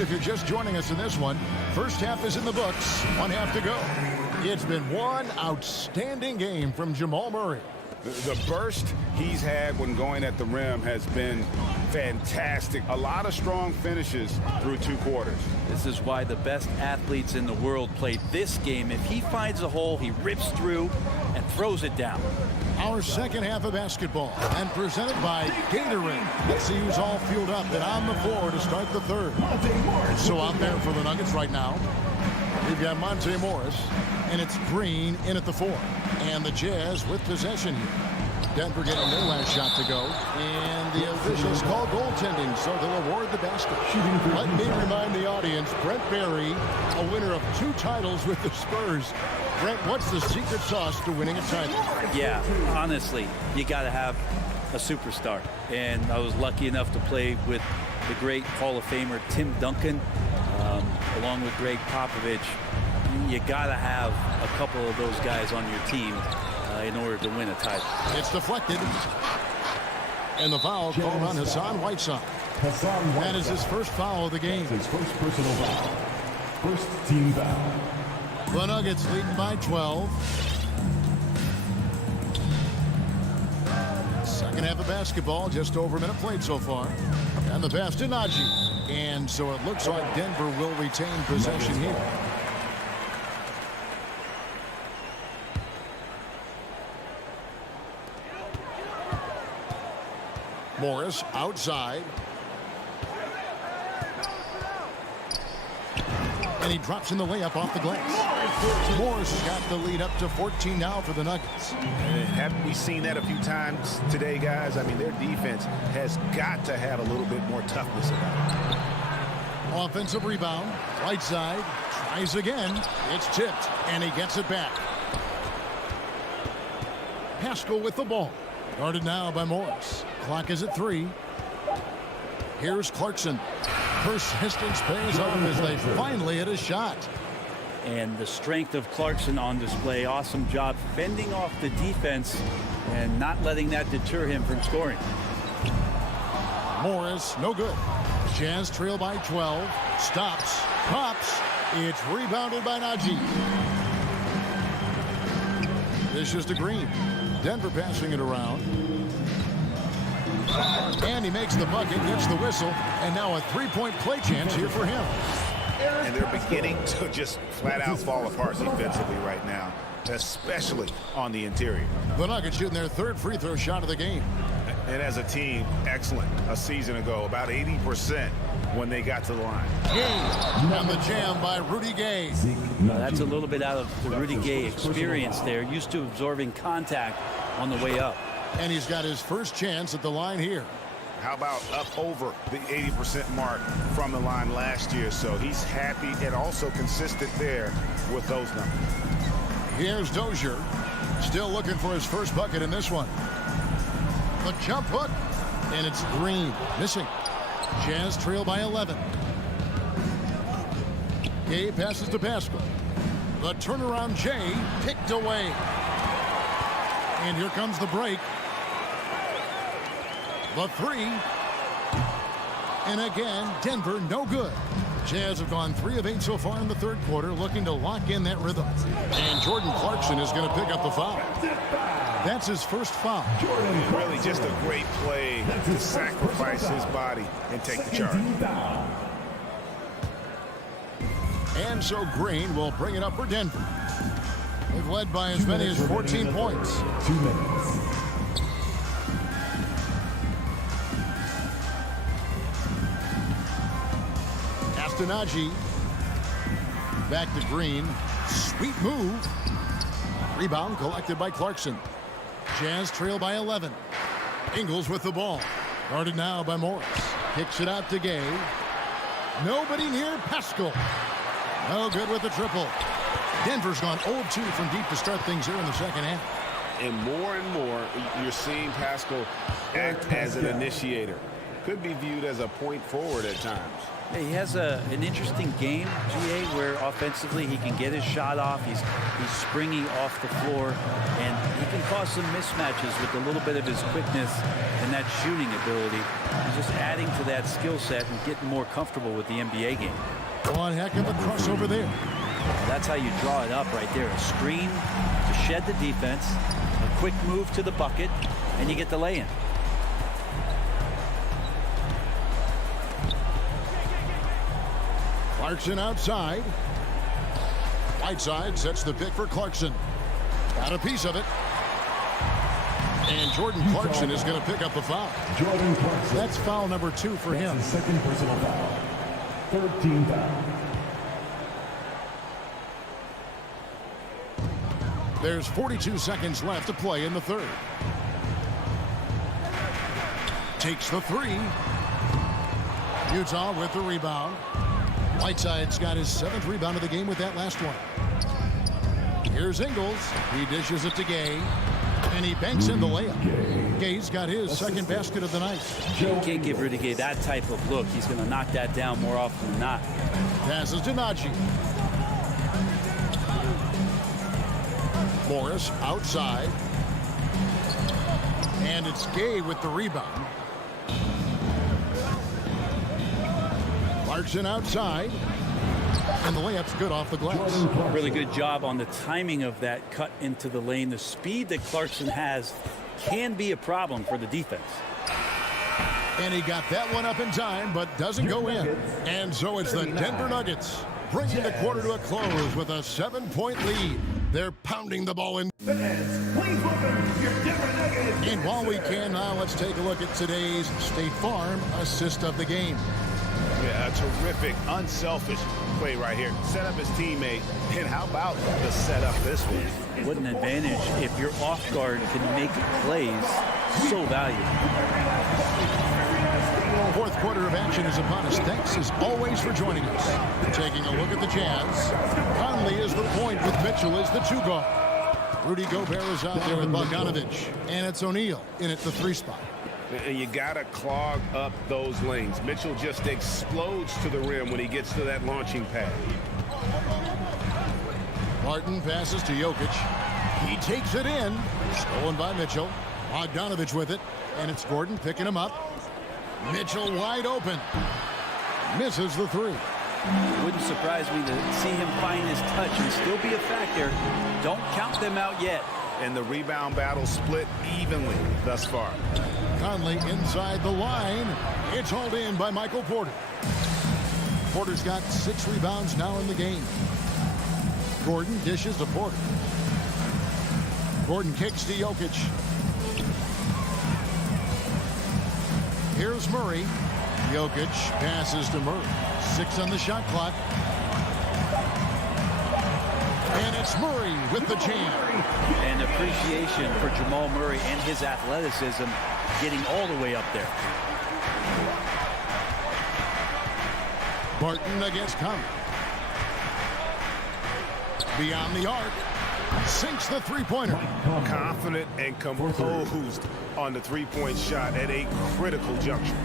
If you're just joining us in this one, first half is in the books. 1 half to go. It's been one outstanding game from Jamal Murray. The burst he's had when going at the rim has been fantastic. A lot of strong finishes through 2 quarters. This is why the best athletes in the world play this game. If he finds a hole, he rips through and throws it down. Our second half of basketball, and presented by Gatorade. Let's see who's all fueled up and on the floor to start the third. So out there for the Nuggets right now, we've got Monte Morris, and it's Green in at the 4. And the Jazz with possession here. Denver getting their last shot to go, and the officials call goaltending, so they'll award the basket. Let me remind the audience, Brent Barry, a winner of 2 titles with the Spurs. Brent, what's the secret sauce to winning a title? Yeah, honestly, you got to have a superstar. And I was lucky enough to play with the great Hall of Famer Tim Duncan, along with Greg Popovich. You got to have a couple of those guys on your team in order to win a title. It's deflected. And the foul called on Hassan Whiteside. That is his first foul of the game. His first personal foul. First team foul. The Nuggets leading by 12. Second half of basketball, just over a minute played so far. And the pass to Najee. And so it looks like Denver will retain possession here. Morris outside. And he drops in the layup off the glass. Morris has got the lead up to 14 now for the Nuggets. Haven't we seen that a few times today, guys? I mean, their defense has got to have a little bit more toughness about it. Offensive rebound. Right side. Tries again. It's tipped, and he gets it back. Pascal with the ball. Guarded now by Morris. Clock is at 3. Here's Clarkson. Persistence pays off as they finally hit a shot. And the strength of Clarkson on display. Awesome job fending off the defense and not letting that deter him from scoring. Morris, no good. Jazz trail by 12. Stops. Pops. It's rebounded by Najee. This is to Green. Denver passing it around. And he makes the bucket, gets the whistle, and now a three-point play chance here for him. And they're beginning to just flat-out fall apart defensively right now, especially on the interior. The Nuggets shooting their third free throw shot of the game. And as a team, excellent. A season ago, about 80% when they got to the line. And the jam by Rudy Gay. That's a little bit out of the Rudy Gay experience there. Used to absorbing contact on the way up. And he's got his first chance at the line here. How about up over the 80% mark from the line last year? So he's happy and also consistent there with those numbers. Here's Dozier. Still looking for his first bucket in this one. The jump hook. And it's Green. Missing. Jazz trail by 11. Gay passes to Pascal. The turnaround Jay picked away. And here comes the break. The 3. And again, Denver no good. Jazz have gone 3 of 8 so far in the third quarter, looking to lock in that rhythm. And Jordan Clarkson is going to pick up the foul. That's his first foul. Really just a great play to sacrifice his body and take the charge. And so Green will bring it up for Denver. They've led by as many as 14 points. 2 minutes. Najee. Back to Green. Sweet move. Rebound collected by Clarkson. Jazz trail by 11. Ingles with the ball. Guarded now by Morris. Kicks it out to Gay. Nobody near Pascal. No good with the triple. Denver's gone 0-2 from deep to start things here in the second half. And more, you're seeing Pascal act as an initiator. Could be viewed as a point forward at times. He has an interesting game, GA, where offensively he can get his shot off. He's springy off the floor, and he can cause some mismatches with a little bit of his quickness and that shooting ability. He's just adding to that skill set and getting more comfortable with the NBA game. One heck of a crossover there. That's how you draw it up right there. A screen to shed the defense, a quick move to the bucket, and you get the lay-in. Clarkson outside. Whiteside sets the pick for Clarkson. Got a piece of it. And Jordan Clarkson is going to pick up the foul. Jordan Clarkson. That's foul number 2 for him. His second personal foul. 13 foul. There's 42 seconds left to play in the third. Takes the 3. Utah with the rebound. Whiteside's got his 7th rebound of the game with that last one. Here's Ingles. He dishes it to Gay. And he banks in the layup. Gay's got his second basket of the night. You can't give Rudy Gay that type of look. He's going to knock that down more often than not. Passes to Najee. Morris outside. And it's Gay with the rebound. Clarkson outside. And the layup's good off the glass. Really good job on the timing of that cut into the lane. The speed that Clarkson has can be a problem for the defense. And he got that one up in time, but doesn't go in. And so it's the Denver Nuggets bringing the quarter to a close with a 7-point lead. They're pounding the ball in. And while we can now, let's take a look at today's State Farm assist of the game. Yeah, a terrific, unselfish play right here. Set up his teammate. And how about the setup this one? What an advantage if your off guard can make plays so valuable. Fourth quarter of action is upon us. Thanks as always for joining us. Taking a look at the Jazz. Conley is the point with Mitchell as the 2 guard. Rudy Gobert is out there with Bogdanovich. And it's O'Neal in at the 3 spot. And you got to clog up those lanes. Mitchell just explodes to the rim when he gets to that launching pad. Martin passes to Jokic. He takes it in. Stolen by Mitchell. Bogdanovich with it. And it's Gordon picking him up. Mitchell wide open. Misses the 3. Wouldn't surprise me to see him find his touch and still be a factor. Don't count them out yet. And the rebound battle split evenly thus far. Conley inside the line. It's hauled in by Michael Porter. Porter's got 6 rebounds now in the game. Gordon dishes to Porter. Gordon kicks to Jokic. Here's Murray. Jokic passes to Murray. 6 on the shot clock. And it's Murray with the jam. And appreciation for Jamal Murray and his athleticism getting all the way up there. Barton against Conley. Beyond the arc. Sinks the 3-pointer. Confident and composed on the 3-point shot at a critical juncture.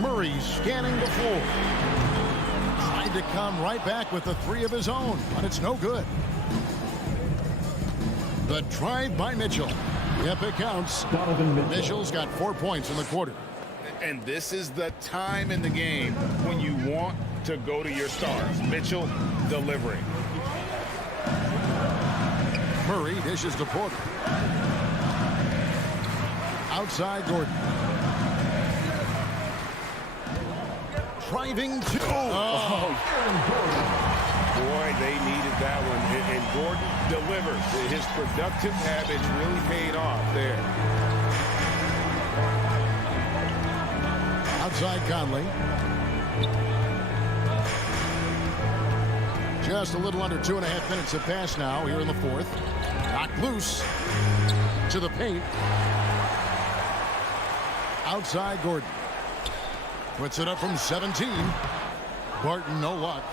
Murray scanning the floor. Tried to come right back with the 3 of his own, but it's no good. The drive by Mitchell. Yep, it counts. Mitchell's got 4 points in the quarter. And this is the time in the game when you want to go to your stars. Mitchell delivering. Murray dishes to Porter. Outside Gordon. Driving to... Boy, they needed that one. And Gordon delivers. His productive habits really paid off there. Outside Conley. Just a little under 2.5 minutes have passed now here in the 4th. Knocked loose to the paint. Outside Gordon. Puts it up from 17. Barton, no luck.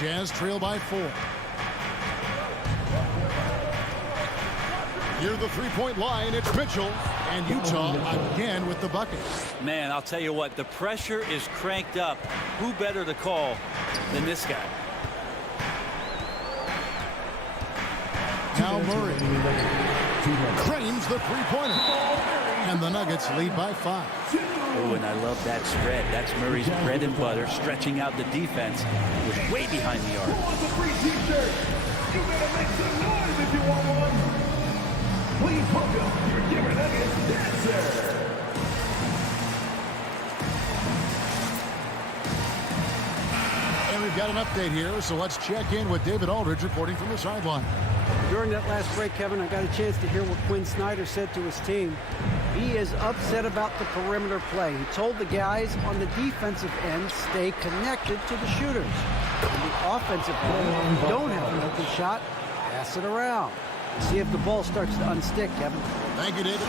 Jazz trail by 4. Near the 3-point line, it's Mitchell. And Utah again with the bucket. Man, I'll tell you what, the pressure is cranked up. Who better to call than this guy? Now Murray cranes the 3-pointer. And the Nuggets lead by 5. Oh, and I love that spread. That's Murray's bread and butter, stretching out the defense. Was way behind the arc. Want a free t-shirt? You better make some noise if you want one. Please welcome your Denver Nuggets dancer. And we've got an update here, so let's check in with David Aldridge reporting from the sideline. During that last break, Kevin, I got a chance to hear what Quinn Snyder said to his team. He is upset about the perimeter play. He told the guys on the defensive end stay connected to the shooters. On the offensive end, if you don't have an open shot, pass it around. See if the ball starts to unstick, Kevin. Thank you, David.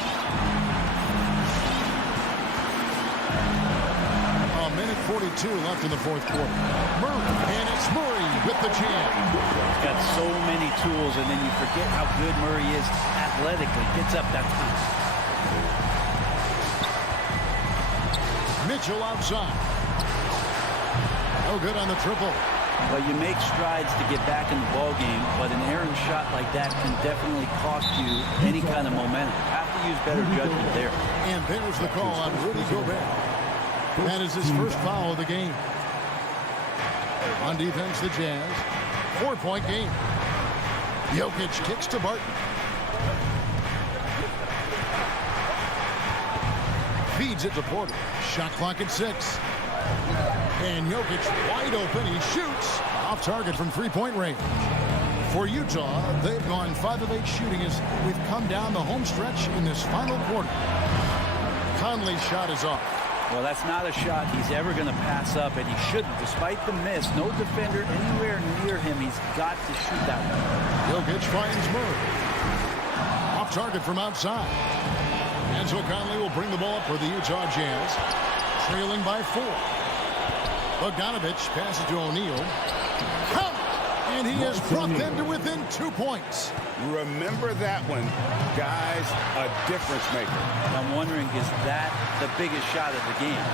A minute 42 left in the 4th quarter. Murray, and it's Murray with the jam. He's got so many tools, and then you forget how good Murray is athletically. Gets up that time. Mitchell outside. No good on the triple. Well, you make strides to get back in the ball game, but an errant shot like that can definitely cost you any kind of momentum. Have to use better judgment there. And there's the call on Rudy Gobert. That is his first foul of the game. On defense, the Jazz. 4-point game. Jokic kicks to Barton. Feeds it to Porter. Shot clock at 6. And Jokic wide open. He shoots off target from 3-point range. For Utah, they've gone 5 of 8 shooting as we've come down the home stretch in this final quarter. Conley's shot is off. Well, that's not a shot he's ever going to pass up, and he shouldn't. Despite the miss, no defender anywhere near him. He's got to shoot that one. Jokic finds Murray. Off target from outside. And so Conley will bring the ball up for the Utah Jazz. Trailing by 4. Bogdanovich passes to O'Neal. And he has brought them to within 2 points. Remember that one, guys, a difference maker. I'm wondering, is that the biggest shot of the game?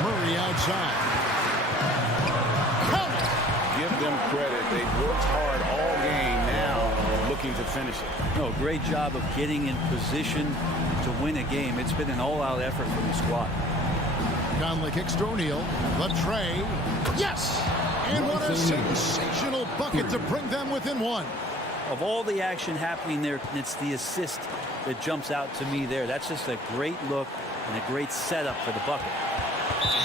Murray outside. Give them credit. They worked hard all game, now looking to finish it. No, great job of getting in position to win a game. It's been an all-out effort from the squad. Conley kicks to O'Neal. The tray. Yes! And what a sensational bucket to bring them within 1. Of all the action happening there, it's the assist that jumps out to me there. That's just a great look and a great setup for the bucket.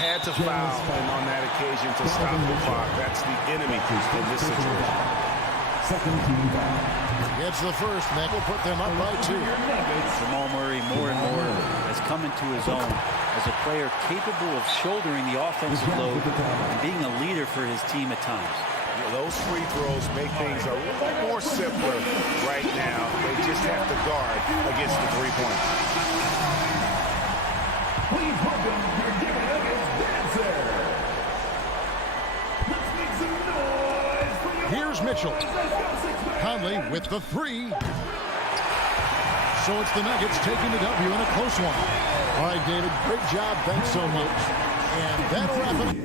Had to foul on that occasion to stop the clock. That's the enemy in this situation. Second team foul. It's the first, and that will put them up by 2. Jamal Murray more and more has come into his own as a player capable of shouldering the offensive load and being a leader for his team at times. Those free throws make things a little more simpler right now. They just have to guard against the three-point. Please welcome your Denver Nuggets dancer. Let's make some noise for your Here's Mitchell. Conley with the 3. So it's the Nuggets taking the W in a close one. All right, David, great job. Thanks so much. And that'll wrap it up.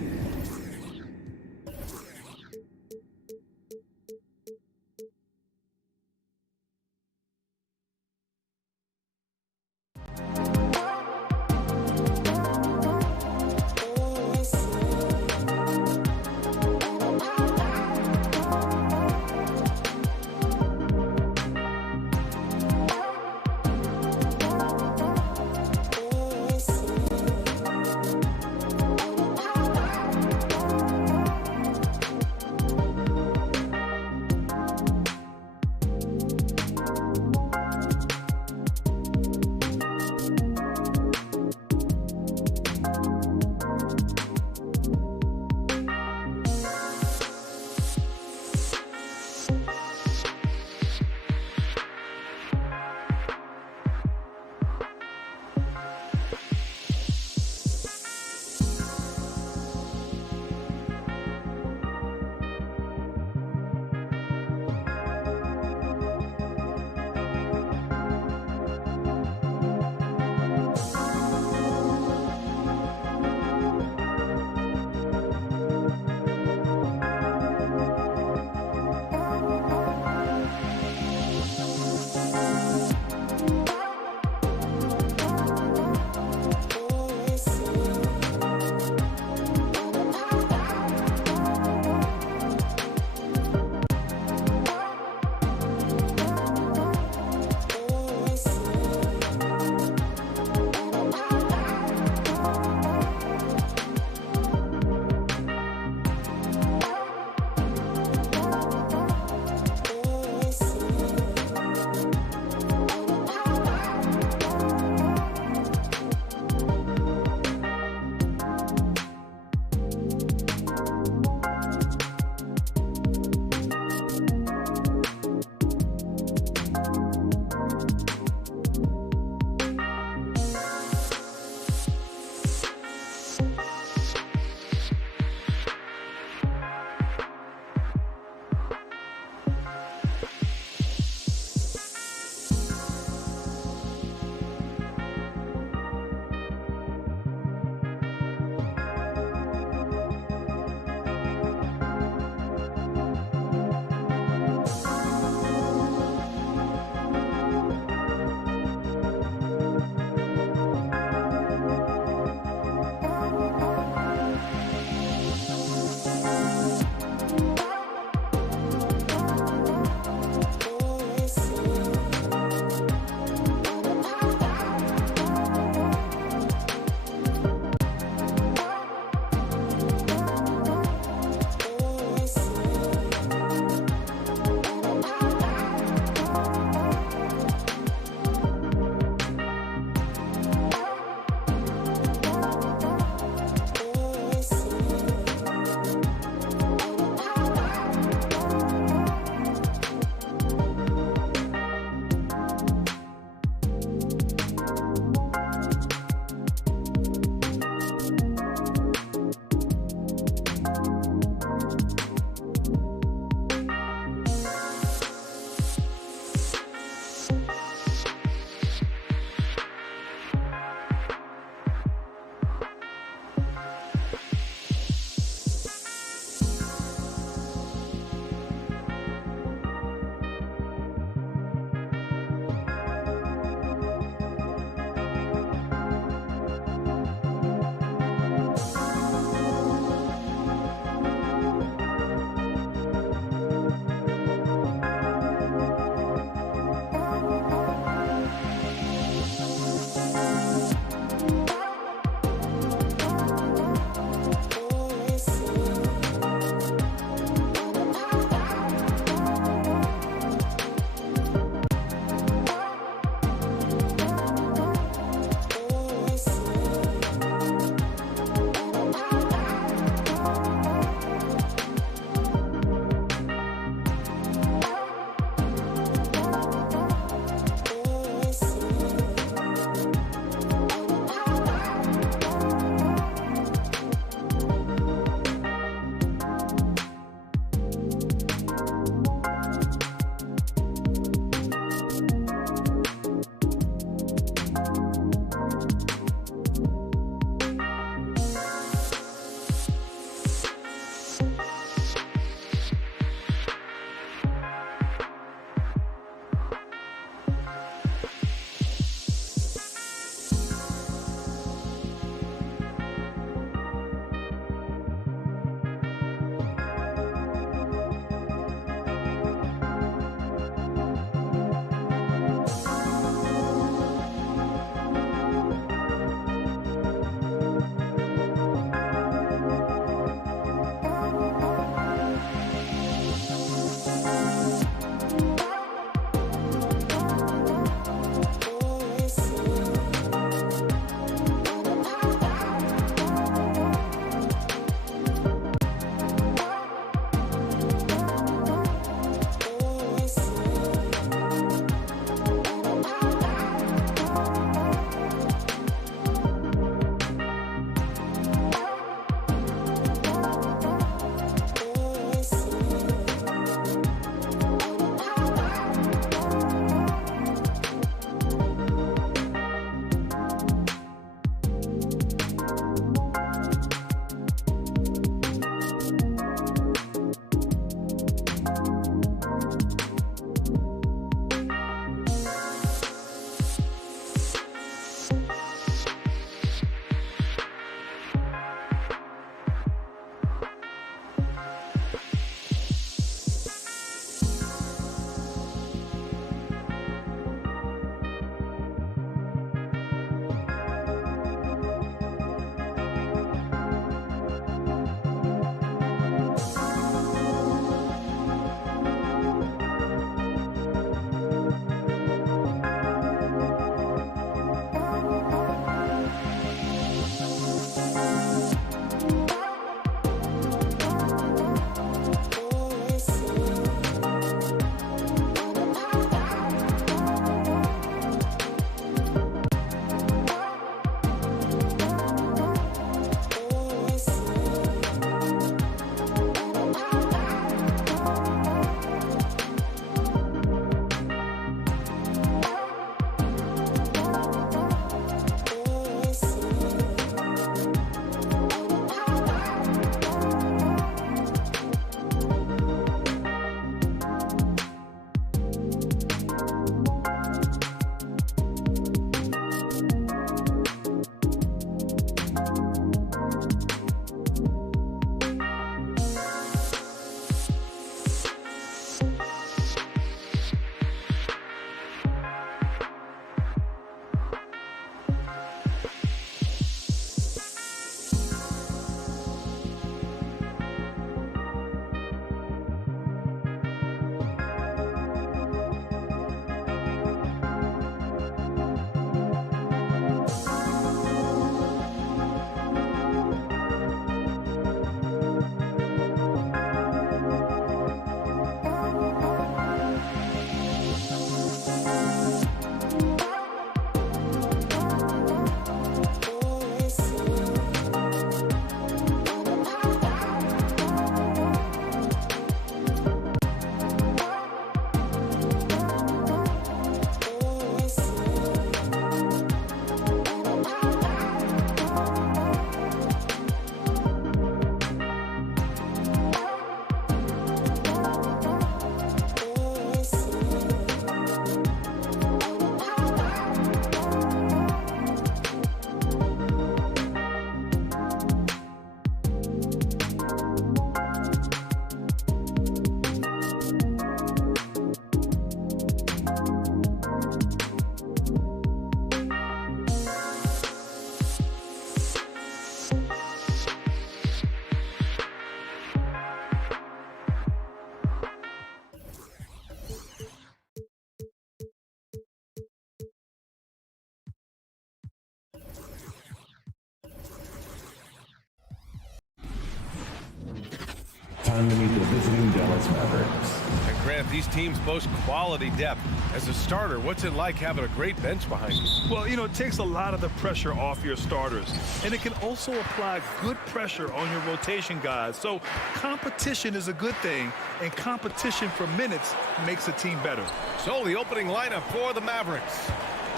kindly meet the visiting Dallas Mavericks. And Grant, these teams boast quality depth. As a starter, what's it like having a great bench behind you? Well, you know, it takes a lot of the pressure off your starters, and it can also apply good pressure on your rotation guys. So competition is a good thing, and competition for minutes makes a team better. So the opening lineup for the Mavericks.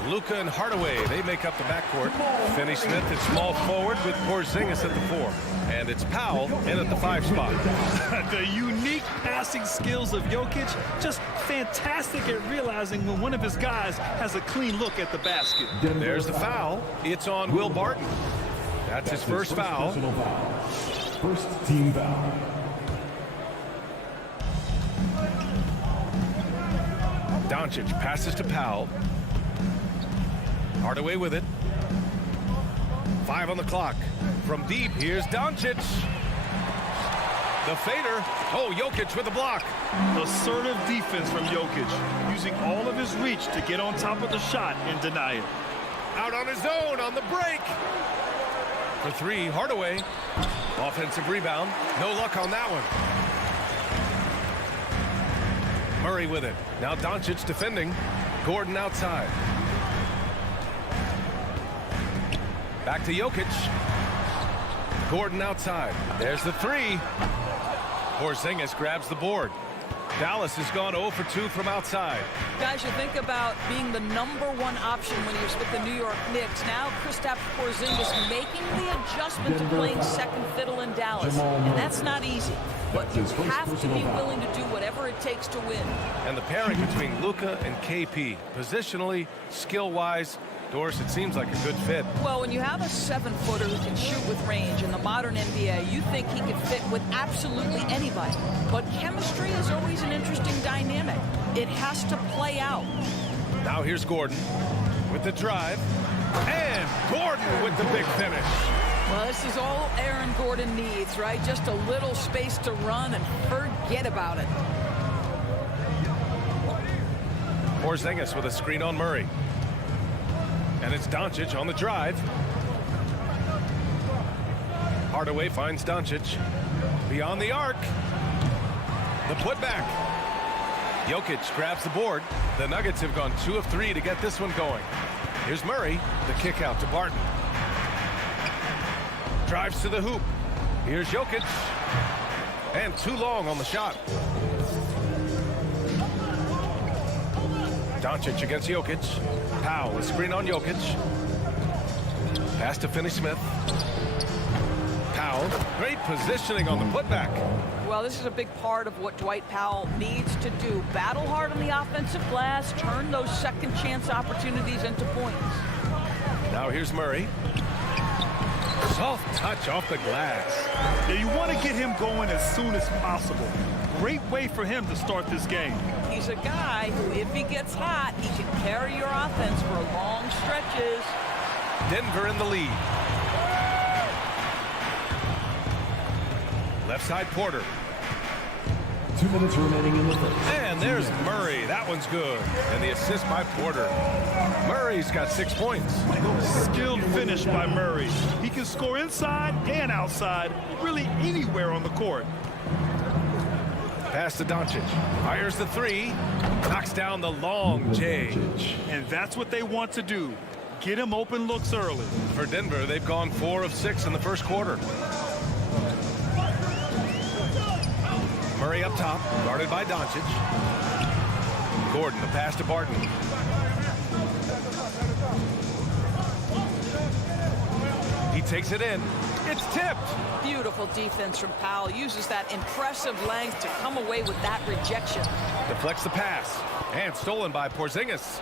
Luka and Hardaway, they make up the backcourt. Finney-Smith at small forward with Porzingis at the 4. And it's Powell in at the 5 spot. The unique passing skills of Jokic, just fantastic at realizing when one of his guys has a clean look at the basket. There's the foul. It's on Will Barton. That's his first foul. First team foul. Doncic passes to Powell. Hardaway with it. 5 on the clock. From deep, here's Doncic. The fader. Oh, Jokic with the block. Assertive defense from Jokic, using all of his reach to get on top of the shot and deny it. Out on his own on the break. For 3, Hardaway. Offensive rebound. No luck on that one. Murray with it. Now Doncic defending. Gordon outside. Back to Jokic. Gordon outside. There's the 3. Porzingis grabs the board. Dallas has gone 0 for 2 from outside. Guys, you think about being the #1 option when he was with the New York Knicks. Now Kristaps Porzingis making the adjustment to playing second fiddle in Dallas. And that's not easy. But you have to be willing to do whatever it takes to win. And the pairing between Luka and KP, positionally, skill-wise, Doris, it seems like a good fit. Well, when you have a 7-footer who can shoot with range in the modern NBA, you think he could fit with absolutely anybody. But chemistry is always an interesting dynamic. It has to play out. Now here's Gordon with the drive. And Gordon with the big finish. Well, this is all Aaron Gordon needs, right? Just a little space to run and forget about it. Porzingis with a screen on Murray. And it's Doncic on the drive. Hardaway finds Doncic. Beyond the arc. The putback. Jokic grabs the board. The Nuggets have gone 2 of 3 to get this one going. Here's Murray. The kick out to Barton. Drives to the hoop. Here's Jokic. And too long on the shot. Doncic against Jokic. Powell, a screen on Jokic. Pass to Finney-Smith. Powell, great positioning on the putback. Well, this is a big part of what Dwight Powell needs to do. Battle hard on the offensive glass, turn those second chance opportunities into points. Now here's Murray. Soft touch off the glass. Yeah, you want to get him going as soon as possible. Great way for him to start this game. He's a guy who, if he gets hot, he can carry your offense for long stretches. Denver in the lead. Left side Porter. 2 minutes remaining in the first. And there's Murray. That one's good. And the assist by Porter. Murray's got 6 points. Skilled finish by Murray. He can score inside and outside, really anywhere on the court. Pass to Doncic. Fires the 3. Knocks down the long J. And that's what they want to do. Get him open looks early. For Denver, they've gone 4 of 6 in the first quarter. Murray up top, guarded by Doncic. Gordon, the pass to Barton. He takes it in. It's tipped. Beautiful defense from Powell. Uses that impressive length to come away with that rejection. Deflects the pass. And stolen by Porzingis.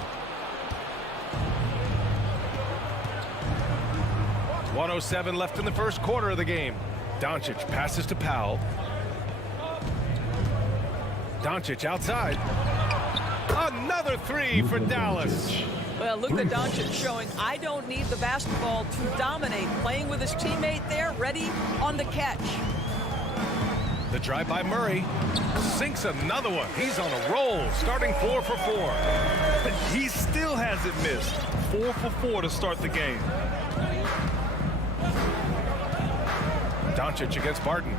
1:07 left in the first quarter of the game. Doncic passes to Powell. Doncic outside. Another 3 for Dallas. Well, Luka Doncic showing I don't need the basketball to dominate. Playing with his teammate there, ready on the catch. The drive by Murray. Sinks another one. He's on a roll, starting 4 for 4. And he still hasn't missed. 4 for 4 to start the game. Doncic against Barton.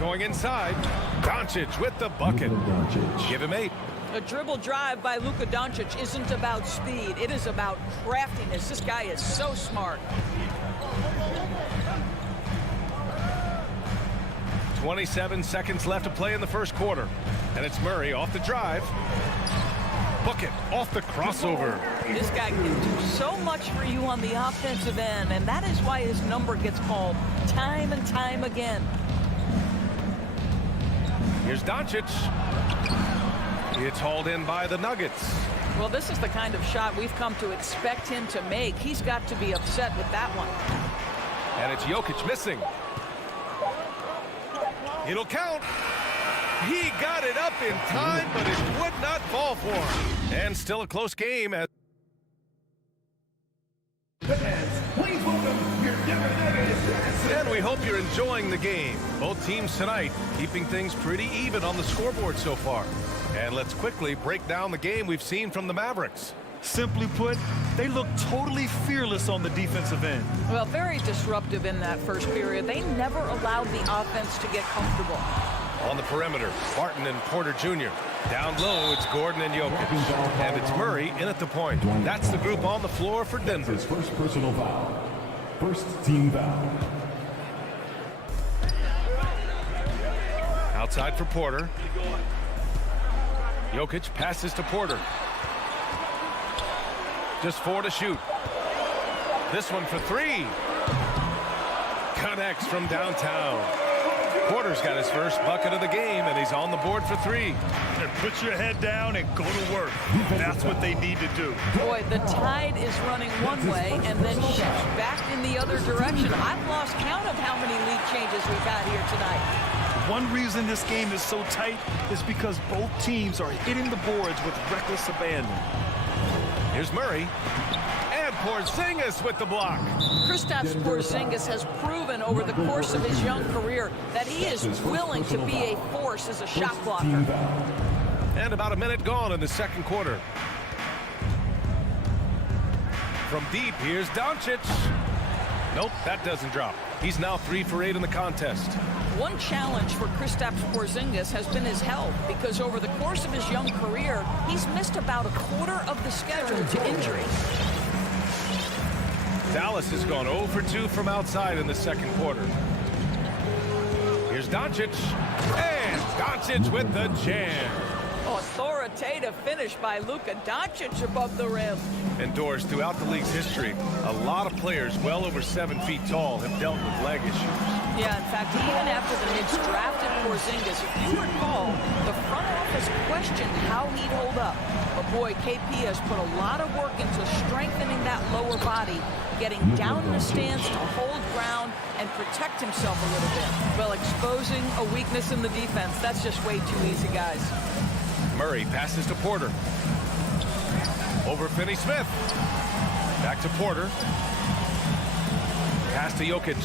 Going inside. Doncic with the bucket. Give him 8. A dribble drive by Luka Doncic isn't about speed. It is about craftiness. This guy is so smart. 27 seconds left to play in the first quarter. And it's Murray off the drive. Bucket off the crossover. This guy can do so much for you on the offensive end, and that is why his number gets called time and time again. Here's Doncic. It's hauled in by the Nuggets. Well, this is the kind of shot we've come to expect him to make. He's got to be upset with that one. And it's Jokic missing. It'll count. He got it up in time, but it would not fall for him. And still a close game. Please welcome your Denver Nuggets. And we hope you're enjoying the game. Both teams tonight keeping things pretty even on the scoreboard so far. And let's quickly break down the game we've seen from the Mavericks. Simply put, they look totally fearless on the defensive end. Well, very disruptive in that first period. They never allowed the offense to get comfortable. On the perimeter, Barton and Porter Jr. Down low, it's Gordon and Jokic. And it's Murray in at the point. That's the group on the floor for Denver. His first personal foul. First team foul. Outside for Porter. Jokic passes to Porter. Just 4 to shoot. This one for 3. Connects from downtown. Porter's got his first bucket of the game, and he's on the board for 3. And put your head down and go to work. That's what they need to do. Boy, the tide is running one way and then shifts back in the other direction. I've lost count of how many lead changes we've had here tonight. One reason this game is so tight is because both teams are hitting the boards with reckless abandon. Here's Murray. And Porzingis with the block. Kristaps Porzingis has proven over the course of his young career that he is willing to be a force as a shot blocker. And about a minute gone in the second quarter. From deep, here's Doncic. Nope, that doesn't drop. He's now 3 for 8 in the contest. One challenge for Kristaps Porzingis has been his health, because over the course of his young career, he's missed about a quarter of the schedule to injury. Dallas has gone 0 for 2 from outside in the second quarter. Here's Doncic. And Doncic with the jam. Authoritative finish by Luka Doncic above the rim. Indoors throughout the league's history, a lot of players well over 7 feet tall have dealt with leg issues. Yeah, in fact, even after the Knicks drafted Porzingis, if you recall, the front office questioned how he'd hold up. But boy, KP has put a lot of work into strengthening that lower body, getting down in the stands to hold ground and protect himself a little bit. Well, exposing a weakness in the defense, that's just way too easy, guys. Murray passes to Porter. Over Finney-Smith. Back to Porter. Pass to Jokic.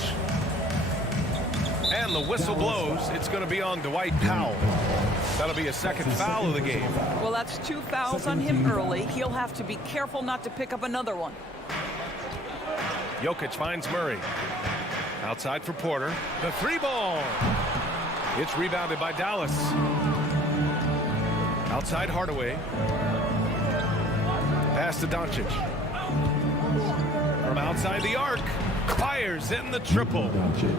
And the whistle blows. It's going to be on Dwight Powell. That'll be a second foul of the game. Well, that's 2 fouls on him early. He'll have to be careful not to pick up another one. Jokic finds Murray. Outside for Porter. The 3-ball. It's rebounded by Dallas. Outside Hardaway. Pass to Doncic. From outside the arc. Fires in the triple.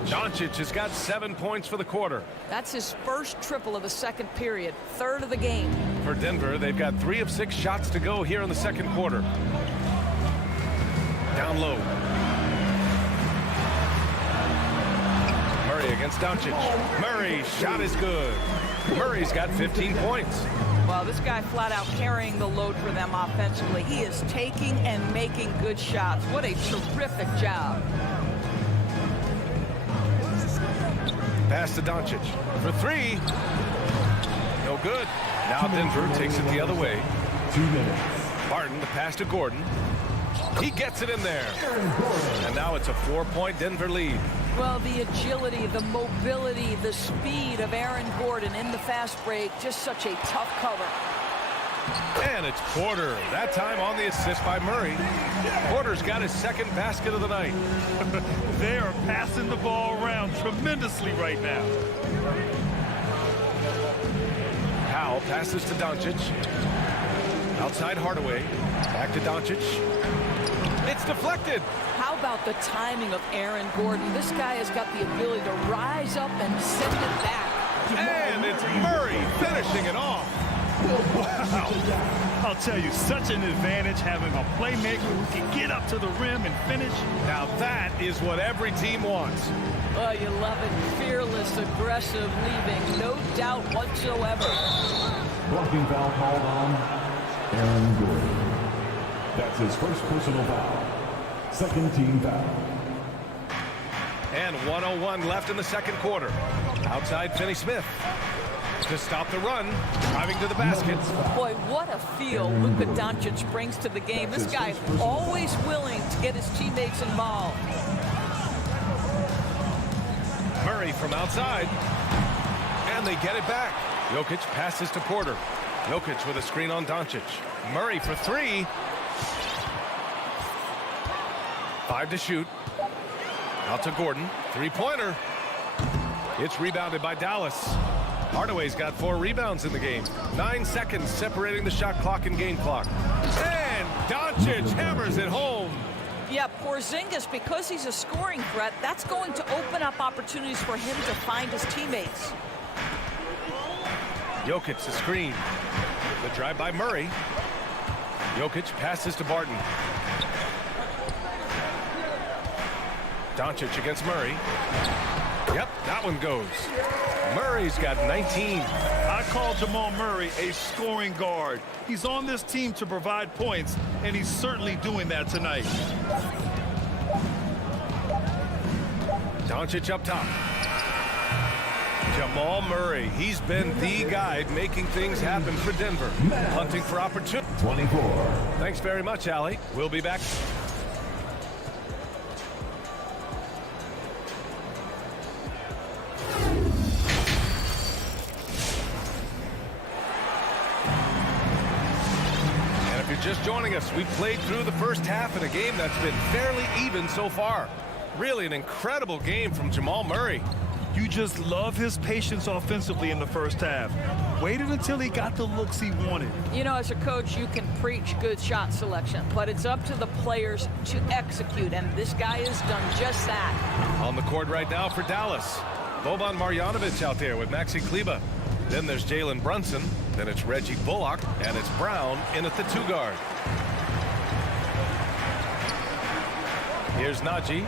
Doncic has got 7 points for the quarter. That's his first triple of the second period. 3rd of the game. For Denver, they've got 3 of 6 shots to go here in the second quarter. Down low. Murray against Doncic. Murray's shot is good. Murray's got 15 points. Well, this guy flat out carrying the load for them offensively. He is taking and making good shots. What a terrific job. Pass to Doncic for 3. No good. Now Denver takes it the other way. 2 minutes. Barton, the pass to Gordon. He gets it in there. And now it's a 4-point Denver lead. Well, the agility, the mobility, the speed of Aaron Gordon in the fast break, just such a tough cover. And it's Porter. That time on the assist by Murray. Porter's got his second basket of the night. They are passing the ball around tremendously right now. Powell passes to Doncic. Outside Hardaway. Back to Doncic. It's deflected. How about the timing of Aaron Gordon? This guy has got the ability to rise up and send it back. And it's Murray finishing it off. Wow. I'll tell you, such an advantage having a playmaker who can get up to the rim and finish. Now that is what every team wants. Oh, you love it. Fearless, aggressive, leaving. No doubt whatsoever. Blocking foul called on Aaron Gordon. That's his first personal foul. Second team foul. And 1:01 left in the second quarter. Outside Finney-Smith. To stop the run, driving to the basket. Boy, what a feel Luka Doncic brings to the game. This guy always willing to get his teammates involved. Murray from outside. And they get it back. Jokic passes to Porter. Jokic with a screen on Doncic. Murray for three. 5 to shoot. Out to Gordon. Three-pointer. It's rebounded by Dallas. Hardaway's got 4 rebounds in the game. 9 seconds separating the shot clock and game clock. And Doncic hammers it home. Yeah, Porzingis, because he's a scoring threat, that's going to open up opportunities for him to find his teammates. Jokic the screen. The drive by Murray. Jokic passes to Barton. Doncic against Murray. Yep, that one goes. Murray's got 19. I call Jamal Murray a scoring guard. He's on this team to provide points, and he's certainly doing that tonight. Doncic up top. Jamal Murray, he's been the guy making things happen for Denver. Hunting for opportunity. 24. Thanks very much, Allie. We'll be back. Just joining us, we played through the first half in a game that's been fairly even so far. Really an incredible game from Jamal Murray. You just love his patience offensively in the first half. Waited until he got the looks he wanted. You know, as a coach, you can preach good shot selection, but it's up to the players to execute, and this guy has done just that. On the court right now for Dallas. Boban Marjanovic out there with Maxi Kleber. Then there's Jalen Brunson. Then it's Reggie Bullock, and it's Brown in at the 2 guard. Here's Najee.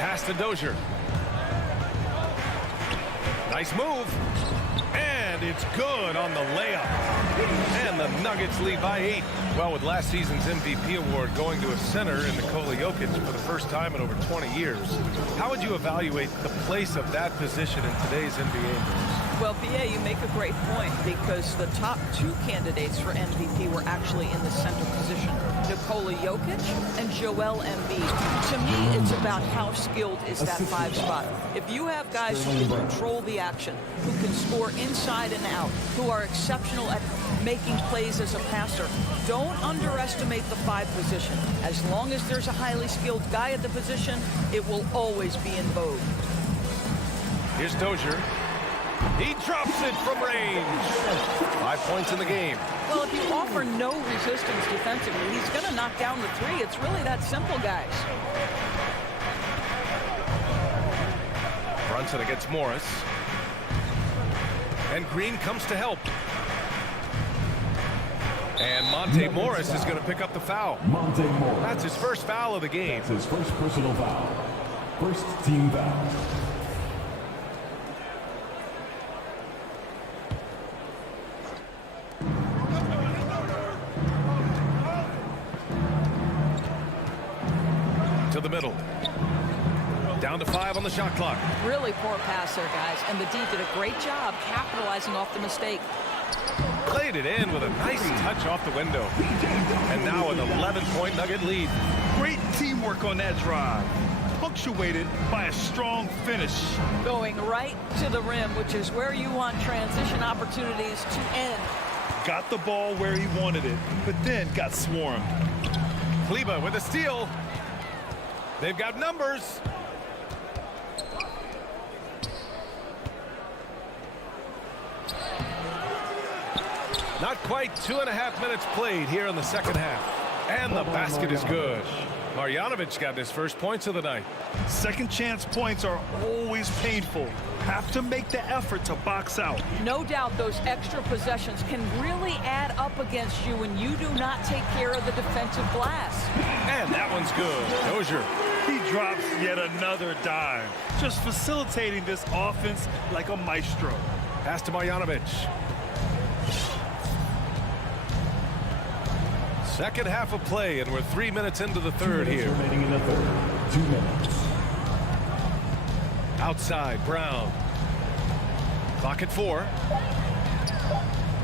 Pass to Dozier. Nice move. And it's good on the layup. And the Nuggets lead by 8. Well, with last season's MVP award going to a center in Nikola Jokic for the first time in over 20 years, how would you evaluate the place of that position in today's NBA? Well, BA, you make a great point because the top 2 candidates for MVP were actually in the center position. Nikola Jokic and Joel Embiid. To me, it's about how skilled is that 5 spot. If you have guys who can control the action, who can score inside and out, who are exceptional at making plays as a passer, don't underestimate the 5 position. As long as there's a highly skilled guy at the position, it will always be in vogue. Here's Dozier. He drops it from range. 5 points in the game. Well, if you offer no resistance defensively, he's going to knock down the 3. It's really that simple, guys. Brunson against Morris. And Green comes to help. And Monte Morris is going to pick up the foul. Monte Morris. That's his first foul of the game. That's his first personal foul. First team foul. To the middle. Down to 5 on the shot clock. Really poor pass there, guys. And the D did a great job capitalizing off the mistake. Played it in with a nice touch off the window. And now an 11-point Nugget lead. Great teamwork on that drive, punctuated by a strong finish. Going right to the rim, which is where you want transition opportunities to end. got the ball where he wanted it, but then got swarmed. Kleber with a steal. They've got numbers. Not quite 2.5 minutes played here in the second half. And the basket is good. Marjanovic got his first points of the night. Second chance points are always painful. Have to make the effort to box out. No doubt those extra possessions can really add up against you when you do not take care of the defensive glass. And that one's good. Dozier. He drops yet another dime. Just facilitating this offense like a maestro. Pass to Marjanovic. Second half of play, and we're 3 minutes into the third here. Remaining in the third. 2 minutes. Outside, Brown. Clock at 4.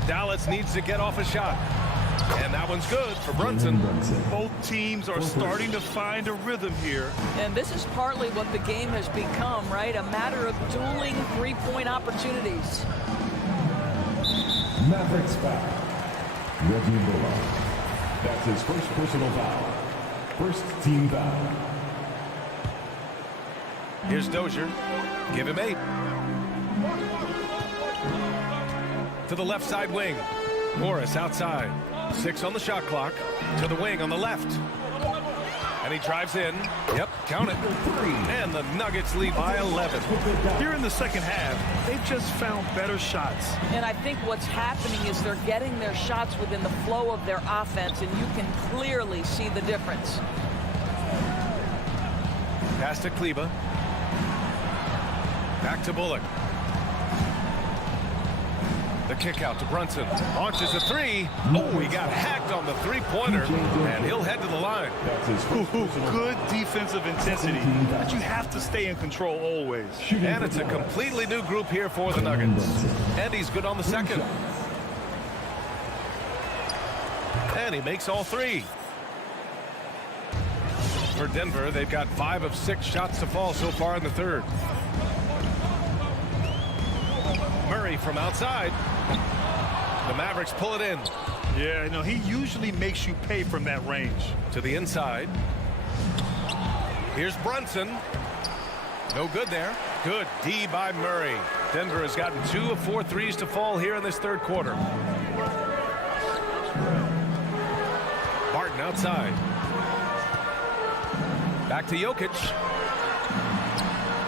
Dallas needs to get off a shot. And that one's good for Brunson. Both teams are starting to find a rhythm here. And this is partly what the game has become, right? A matter of dueling three-point opportunities. Mavericks foul. Reggie Bullock. That's his first personal foul. First team foul. Here's Dozier. Give him 8. To the left side wing. Morris outside. 6 on the shot clock. To the wing on the left. And he drives in. Yep, count it. 3. And the Nuggets lead by 11. Here in the second half, they've just found better shots. And I think what's happening is they're getting their shots within the flow of their offense, and you can clearly see the difference. Pass to Kleber. Back to Bullock. The kick out to Brunson. Launches a 3. Oh, he got hacked on the three-pointer, and he'll head to the line. Good defensive intensity, but you have to stay in control always. And it's a completely new group here for the Nuggets. And he's good on the second. And he makes all 3. For Denver, they've got 5 of 6 shots to fall so far in the third. Murray from outside. The Mavericks pull it in. Yeah, you know, he usually makes you pay from that range. To the inside. Here's Brunson. No good there. Good D by Murray. Denver has gotten 2 of 4 threes to fall here in this third quarter. Barton outside. Back to Jokic.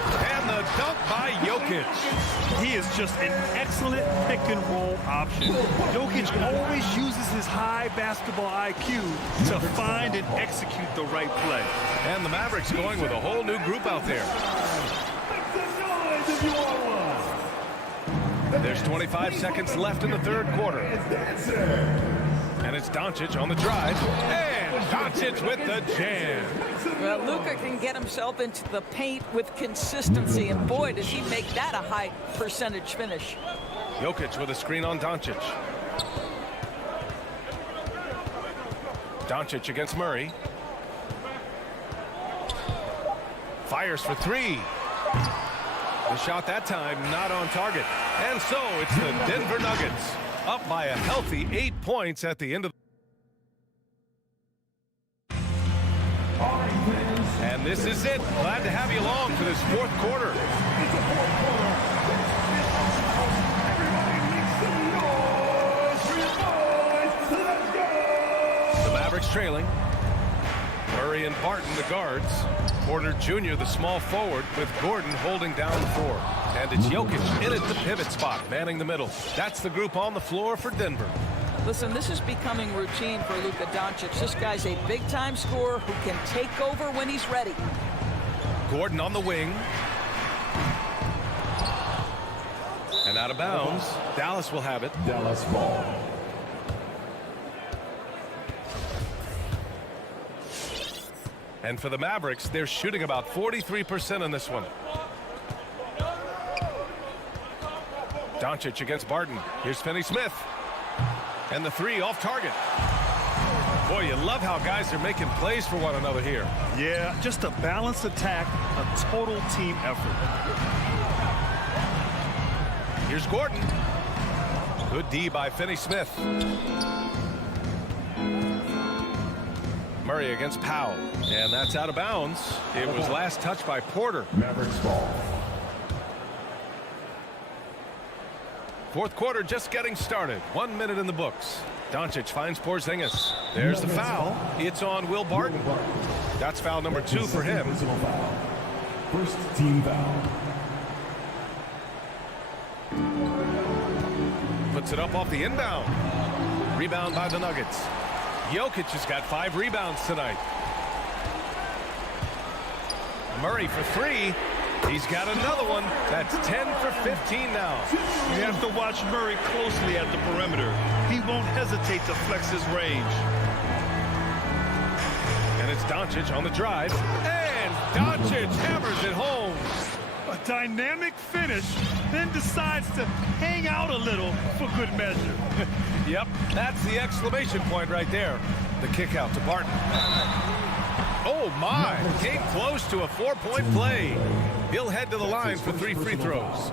And the dunk by Jokic. He is just an excellent pick-and-roll option. Jokic always uses his high basketball IQ to find and execute the right play. And the Mavericks going with a whole new group out there. There's 25 seconds left in the third quarter. And it's Doncic on the drive. And Doncic with the jam. Well, Luka can get himself into the paint with consistency, and boy, does he make that a high percentage finish. Jokic with a screen on Doncic. Doncic against Murray. Fires for 3. The shot that time not on target. And so it's the Denver Nuggets up by a healthy 8 points at the end of. And this is it. Glad to have you along for this fourth quarter. The Mavericks trailing. Murray and Barton, the guards. Porter Jr., the small forward, with Gordon holding down the 4. And it's Jokic in at the pivot spot, manning the middle. That's the group on the floor for Denver. Listen, this is becoming routine for Luka Doncic. This guy's a big-time scorer who can take over when he's ready. Gordon on the wing. And out of bounds. Dallas will have it. Dallas ball. And for the Mavericks, they're shooting about 43% in this one. Doncic against Barton. Here's Finney-Smith. And the 3 off target. Boy, you love how guys are making plays for one another here. Yeah, just a balanced attack, a total team effort. Here's Gordon. Good D by Finney-Smith. Murray against Powell. And that's out of bounds. It was last touched by Porter. Mavericks ball. Fourth quarter just getting started. 1 minute in the books. Doncic finds Porzingis. There's the foul. It's on Will Barton. That's foul number 2 for him. First team foul. Puts it up off the inbound. Rebound by the Nuggets. Jokic has got 5 rebounds tonight. Murray for 3. He's got another one. That's 10 for 15 now. You have to watch Murray closely at the perimeter. He won't hesitate to flex his range. And it's Doncic on the drive. And Doncic hammers it home. A dynamic finish, then decides to hang out a little for good measure. Yep, that's the exclamation point right there. The kick out to Barton. Oh my, came close to a 4-point play. He'll head to the line for 3 free throws.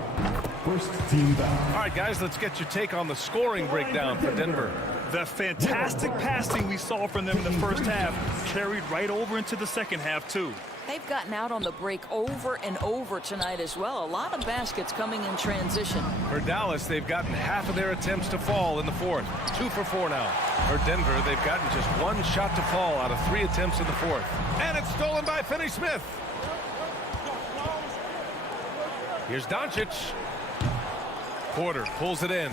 First team foul. All right, guys, let's get your take on the scoring breakdown for Denver. The fantastic passing we saw from them in the first half carried right over into the second half, too. They've gotten out on the break over and over tonight as well. A lot of baskets coming in transition. For Dallas, they've gotten half of their attempts to fall in the fourth. 2 for 4 now. For Denver, they've gotten just 1 shot to fall out of 3 attempts in the fourth. And it's stolen by Finney-Smith. Here's Doncic. Porter pulls it in.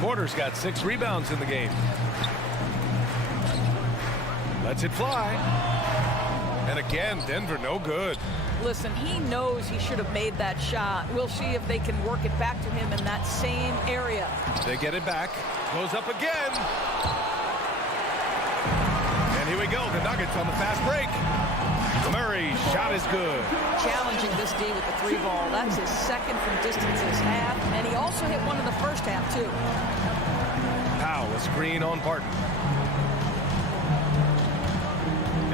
Porter's got 6 rebounds in the game. Lets it fly. And again, Denver no good. Listen, he knows he should have made that shot. We'll see if they can work it back to him in that same area. They get it back. Goes up again. And here we go. The Nuggets on the fast break. Murray's shot is good. Challenging this D with the 3 ball. That's his second from distance this half. And he also hit one in the first half, too. Powell, a screen on Barton.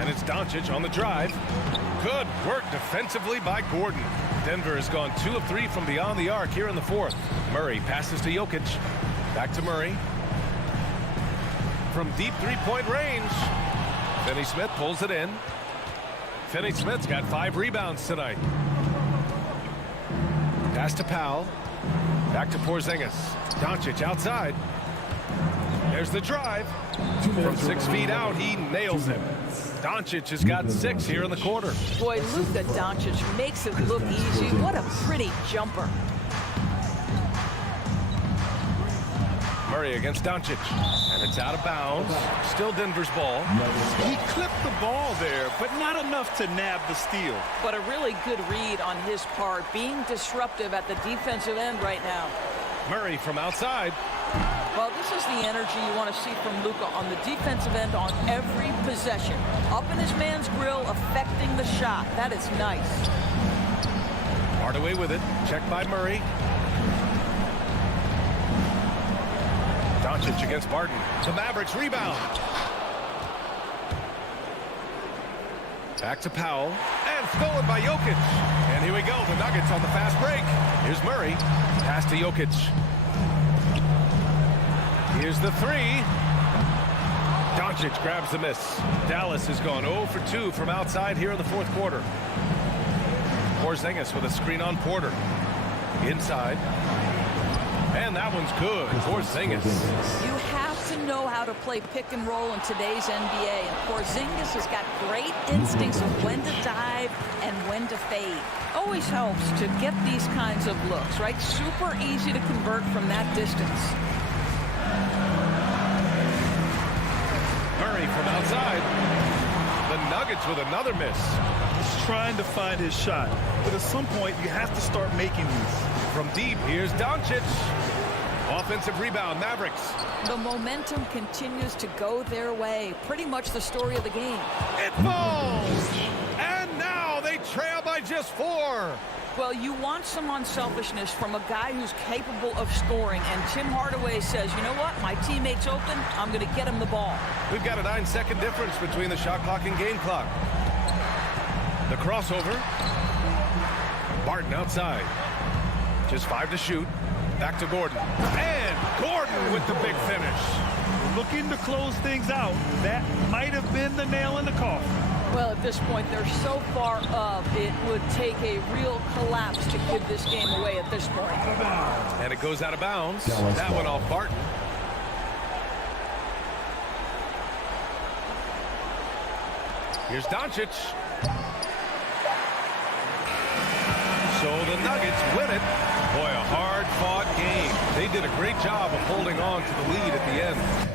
And it's Doncic on the drive. Good work defensively by Gordon. Denver has gone 2 of 3 from beyond the arc here in the fourth. Murray passes to Jokic. Back to Murray. From deep 3-point range. Finney-Smith pulls it in. Finney-Smith's got 5 rebounds tonight. Pass to Powell. Back to Porzingis. Doncic outside. There's the drive. From 6 feet out, he nails him. Doncic has got 6 here in the quarter. Boy, Luka Doncic makes it look easy. What a pretty jumper. Murray against Doncic. And it's out of bounds. Still Denver's ball. He clipped the ball there, but not enough to nab the steal. But a really good read on his part, being disruptive at the defensive end right now. Murray from outside. Well, this is the energy you want to see from Luka on the defensive end on every possession. Up in his man's grill, affecting the shot. That is nice. Hardaway with it. Checked by Murray. Doncic against Barton. The Mavericks rebound. Back to Powell. And stolen by Jokic. And here we go. The Nuggets on the fast break. Here's Murray. Pass to Jokic. Here's the 3. Doncic grabs the miss. Dallas has gone 0 for 2 from outside here in the fourth quarter. Porzingis with a screen on Porter. Inside. And that one's good. Porzingis. You have to know how to play pick and roll in today's NBA. And Porzingis has got great instincts of when to dive and when to fade. Always helps to get these kinds of looks, right? Super easy to convert from that distance. Murray from outside. The Nuggets with another miss. He's trying to find his shot, but at some point you have to start making these. From deep, here's Doncic. Offensive rebound, Mavericks. The momentum continues to go their way. Pretty much the story of the game. It falls! And now they trail by just 4. Well, you want some unselfishness from a guy who's capable of scoring. And Tim Hardaway says, you know what? My teammate's open. I'm going to get him the ball. We've got a 9-second difference between the shot clock and game clock. The crossover. Barton outside. Just 5 to shoot. Back to Gordon. And Gordon with the big finish. Looking to close things out. That might have been the nail in the coffin. Well, at this point, they're so far up, it would take a real collapse to give this game away at this point. And it goes out of bounds. That one off Barton. Here's Doncic. So the Nuggets win it. Boy, a hard-fought game. They did a great job of holding on to the lead at the end.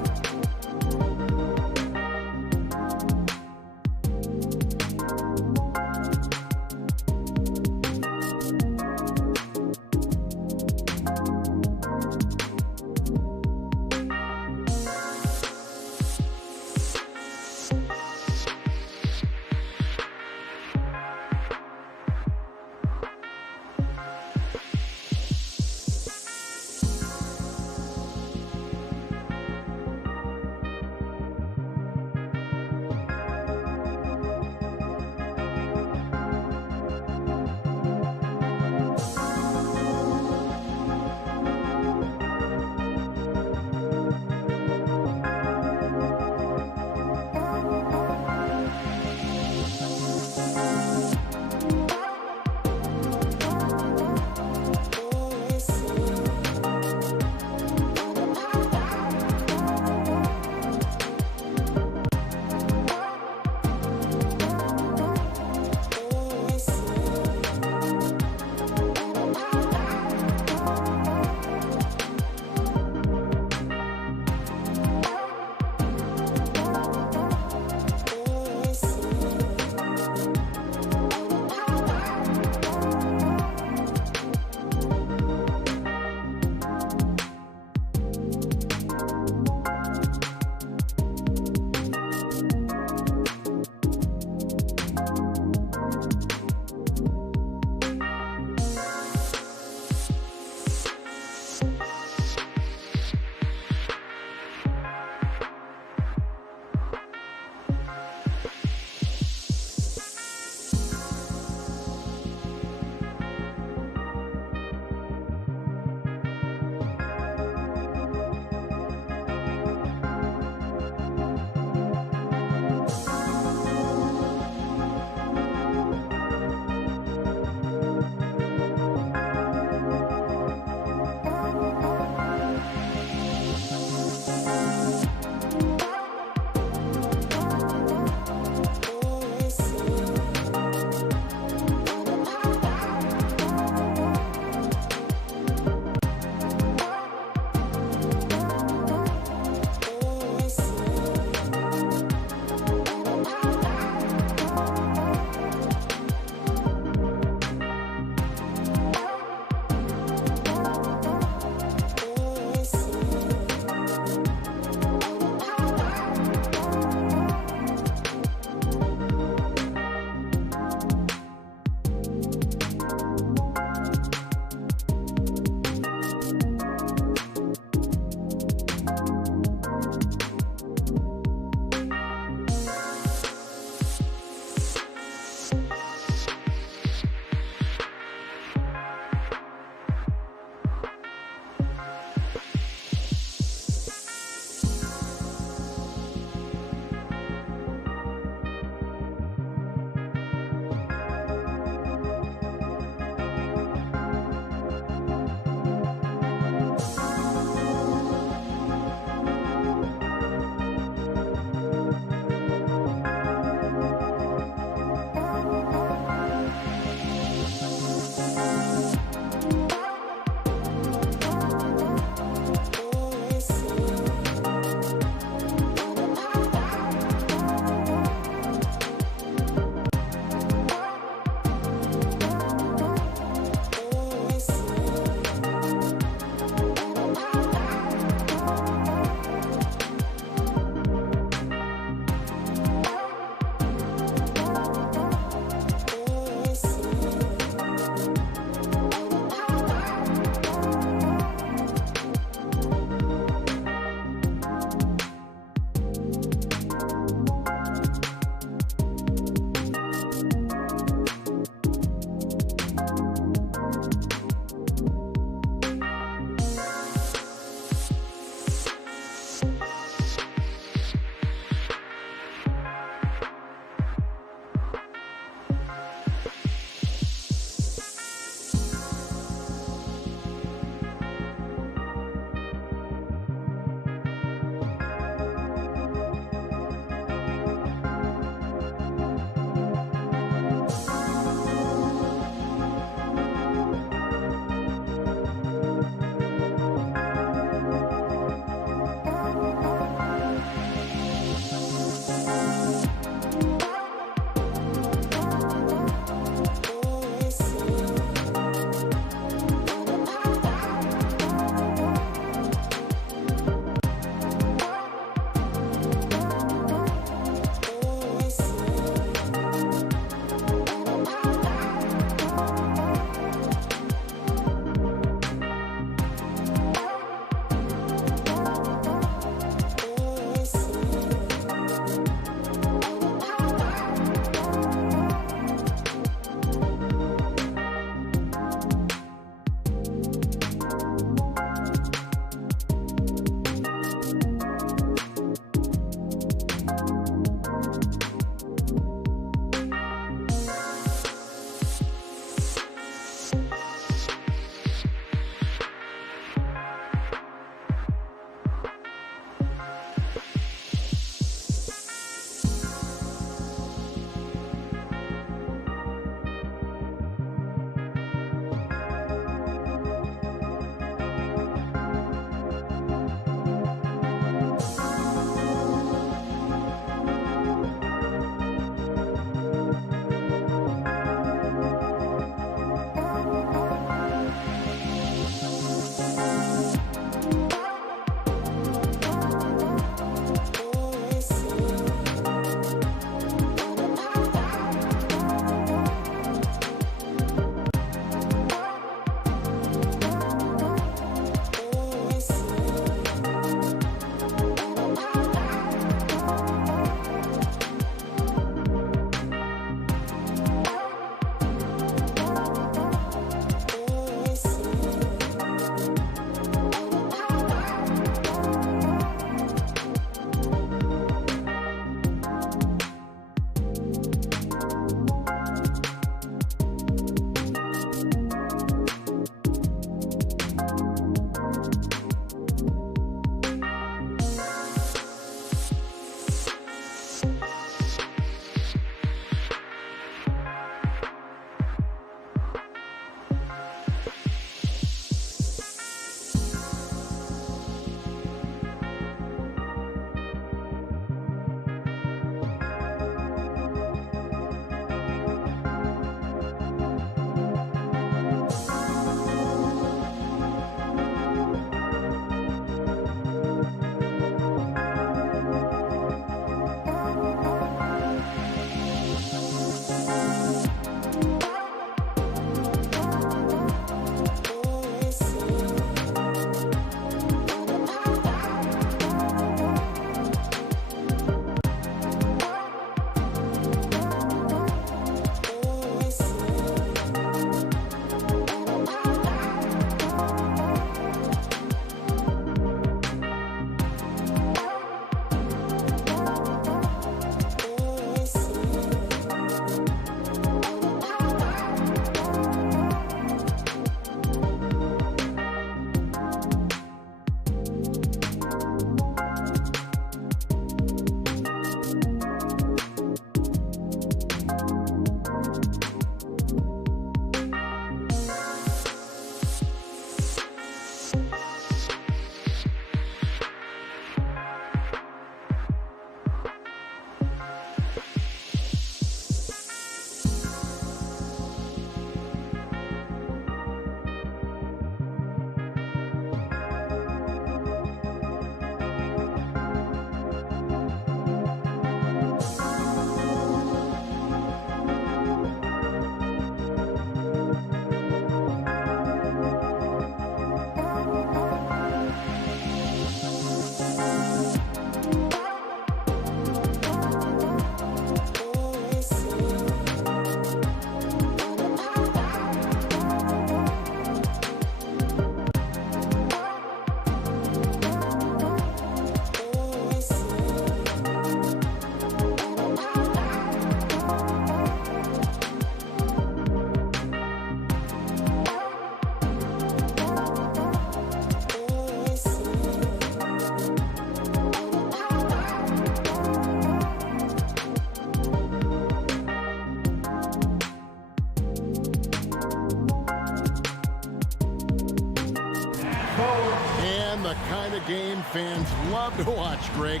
the kind of game fans love to watch, Greg.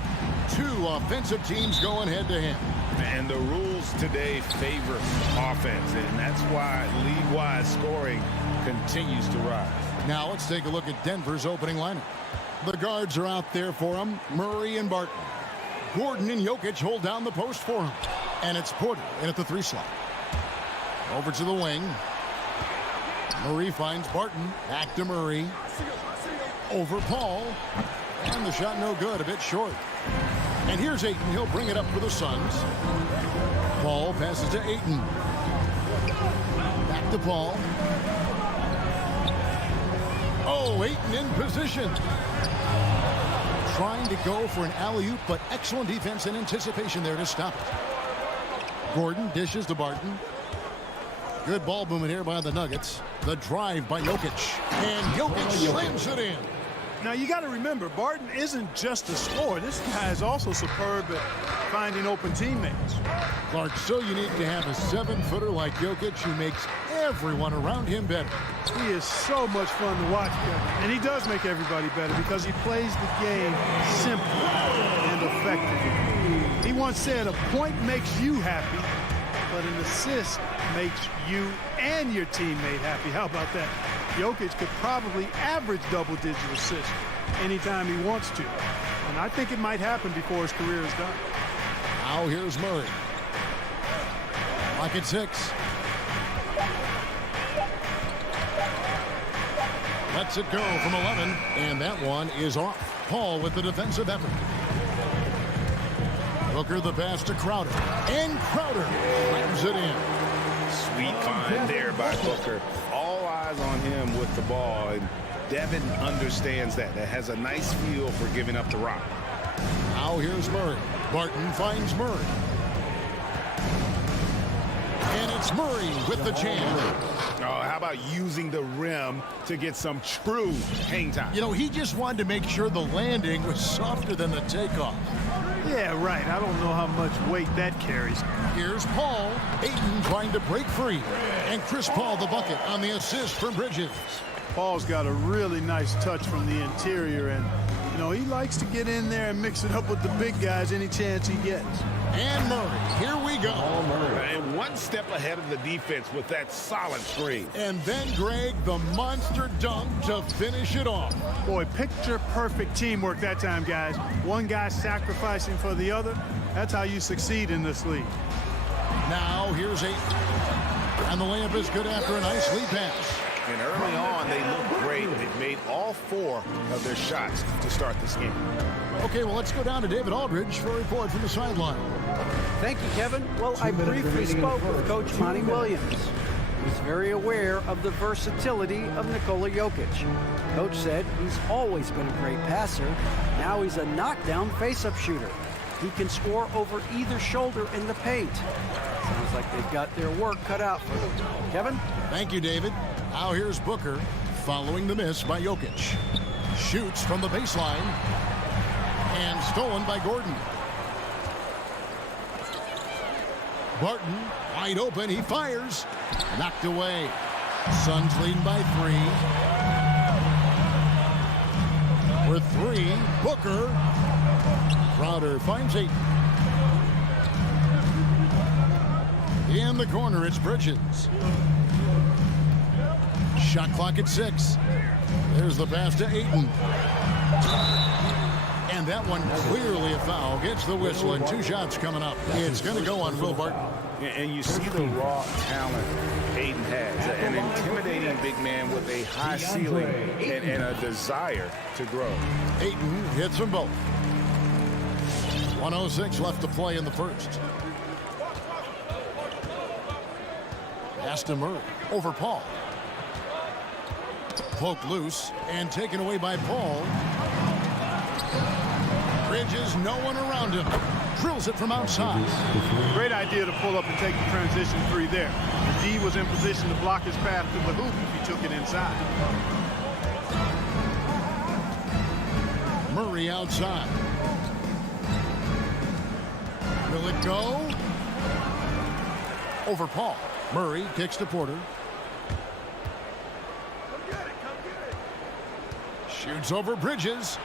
Two offensive teams going head-to-head. And the rules today favor offense, and that's why league-wide scoring continues to rise. Now let's take a look at Denver's opening lineup. The guards are out there for him, Murray and Barton. Gordon and Jokic hold down the post for him. And it's Porter in at the 3 slot. Over to the wing. Murray finds Barton. Back to Murray. Over Paul. And the shot no good, a bit short. And here's Ayton. He'll bring it up for the Suns. Paul passes to Ayton. Back to Paul. Oh, Ayton in position. Trying to go for an alley-oop, but excellent defense and anticipation there to stop it. Gordon dishes to Barton. Good ball movement here by the Nuggets. The drive by Jokic. And Jokic slams it in. Now, you got to remember, Barton isn't just a scorer. This guy is also superb at finding open teammates. Clark, so unique to have a 7-footer like Jokic who makes everyone around him better. He is so much fun to watch, Kevin. And he does make everybody better because he plays the game simply and effectively. He once said, a point makes you happy, but an assist makes you and your teammate happy. How about that? Jokic could probably average double-digit assists anytime he wants to. And I think it might happen before his career is done. Now here's Murray. Lock at 6. Lets it go from 11. And that one is off. Paul with the defensive effort. Booker the pass to Crowder. And Crowder slams it in. Sweet find there by Booker. All eyes on him with the ball. And Devin understands that. That has a nice feel for giving up the rock. Now here's Murray. Barton finds Murray. And it's Murray with the jam. Oh, how about using the rim to get some true hang time? You know, he just wanted to make sure the landing was softer than the takeoff. Yeah, right. I don't know how much weight that carries. Here's Paul. Ayton trying to break free. And Chris Paul the bucket on the assist from Bridges. Paul's got a really nice touch from the interior, and you know, he likes to get in there and mix it up with the big guys any chance he gets. And Murray, here we go. And one step ahead of the defense with that solid screen. And then, Greg, the monster dunk to finish it off. Boy, picture-perfect teamwork that time, guys. One guy sacrificing for the other. That's how you succeed in this league. Now, here's Ayton. And the layup is good after a nice lead pass. And early on, they looked great. They've made all 4 of their shots to start this game. Okay, well, let's go down to David Aldridge for a report from the sideline. Thank you, Kevin. Well, I briefly spoke with Coach Monty Williams. He's very aware of the versatility of Nikola Jokic. Coach said he's always been a great passer. Now he's a knockdown face-up shooter. He can score over either shoulder in the paint. Sounds like they've got their work cut out for them. Kevin? Thank you, David. Now here's Booker following the miss by Jokic. Shoots from the baseline. And stolen by Gordon. Barton, wide open, he fires. Knocked away. Suns leading by 3. With 3, Booker. Crowder finds 8. In the corner, it's Bridges. Shot clock at 6. There's the pass to Ayton. And that one clearly a foul. Gets the whistle, and 2 shots coming up. It's going to go on Will Barton. And you see the raw talent Ayton has. An intimidating big man with a high ceiling and a desire to grow. Ayton hits them both. 1:06 left to play in the first. Pass to Murray. Over Paul. Poked loose and taken away by Paul. Bridges, no one around him. Drills it from outside. Great idea to pull up and take the transition 3 there. The D was in position to block his path to the hoop if he took it inside. Murray outside. Will it go? Over Paul. Murray kicks to Porter. Shoots over Bridges.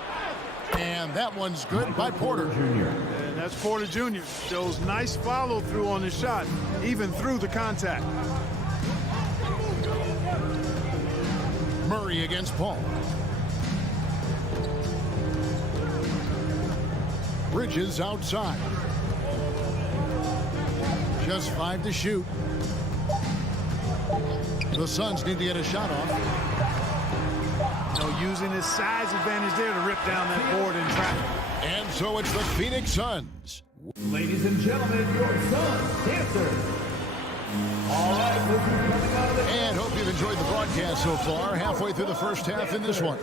And that one's good by Porter. And that's Porter Jr. Shows nice follow through on his shot, even through the contact. Murray against Paul. Bridges outside. Just 5 to shoot. The Suns need to get a shot off. You know, using his size advantage there to rip down that board in traffic. And so it's the Phoenix Suns. Ladies and gentlemen, your Suns dancers. All right, this is coming out of the... And hope you've enjoyed the broadcast so far. Halfway through the first half in this one.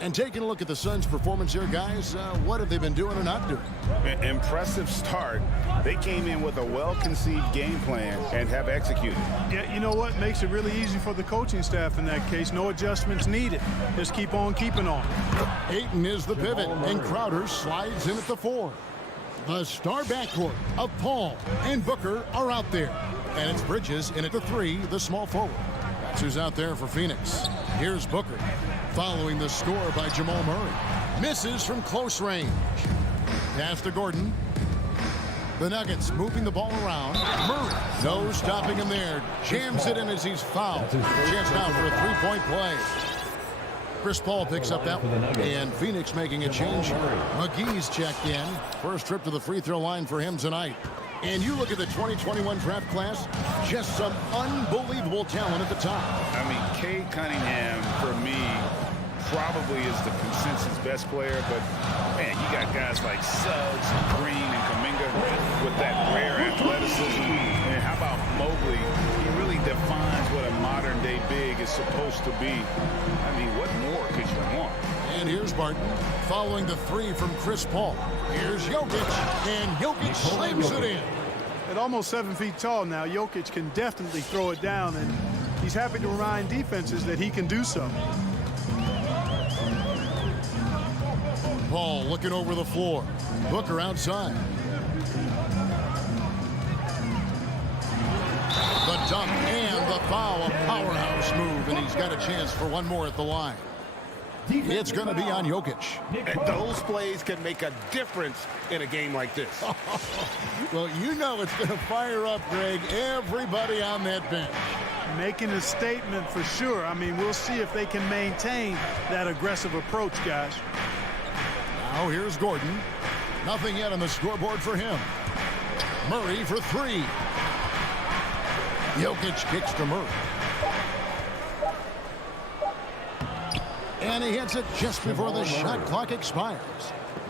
And taking a look at the Suns' performance here, guys, what have they been doing or not doing? Impressive start. They came in with a well-conceived game plan and have executed. Yeah, you know what? Makes it really easy for the coaching staff in that case. No adjustments needed. Just keep on keeping on. Ayton is the pivot, and Crowder slides in at the 4. The star backcourt of Paul and Booker are out there. And it's Bridges in at the 3, the small forward. That's who's out there for Phoenix. Here's Booker, following the score by Jamal Murray. Misses from close range. Pass to Gordon. The Nuggets moving the ball around. Murray, no stopping him there. Jams it in as he's fouled. Chance now for a 3-point play. Chris Paul picks up that one. And Phoenix making a change. McGee's checked in. First trip to the free throw line for him tonight. And you look at the 2021 draft class, just some unbelievable talent at the top. I mean, Cade Cunningham, for me, probably is the consensus best player. But, man, you got guys like Suggs, Green, and Kuminga with that rare athleticism. And how about Mobley? He really defines what a modern-day big is supposed to be. I mean, what more could you want? And here's Barton, following the 3 from Chris Paul. Here's Jokic, and Jokic slams it in. At almost 7 feet tall now, Jokic can definitely throw it down, and he's happy to remind defenses that he can do so. Paul looking over the floor. Booker outside. The dunk and the foul, a powerhouse move, and he's got a chance for one more at the line. It's going to be on Jokic. And those plays can make a difference in a game like this. Well, you know it's going to fire up, Greg, everybody on that bench. Making a statement for sure. I mean, we'll see if they can maintain that aggressive approach, guys. Now here's Gordon. Nothing yet on the scoreboard for him. Murray for 3. Jokic kicks to Murray. And he hits it just before the shot clock expires.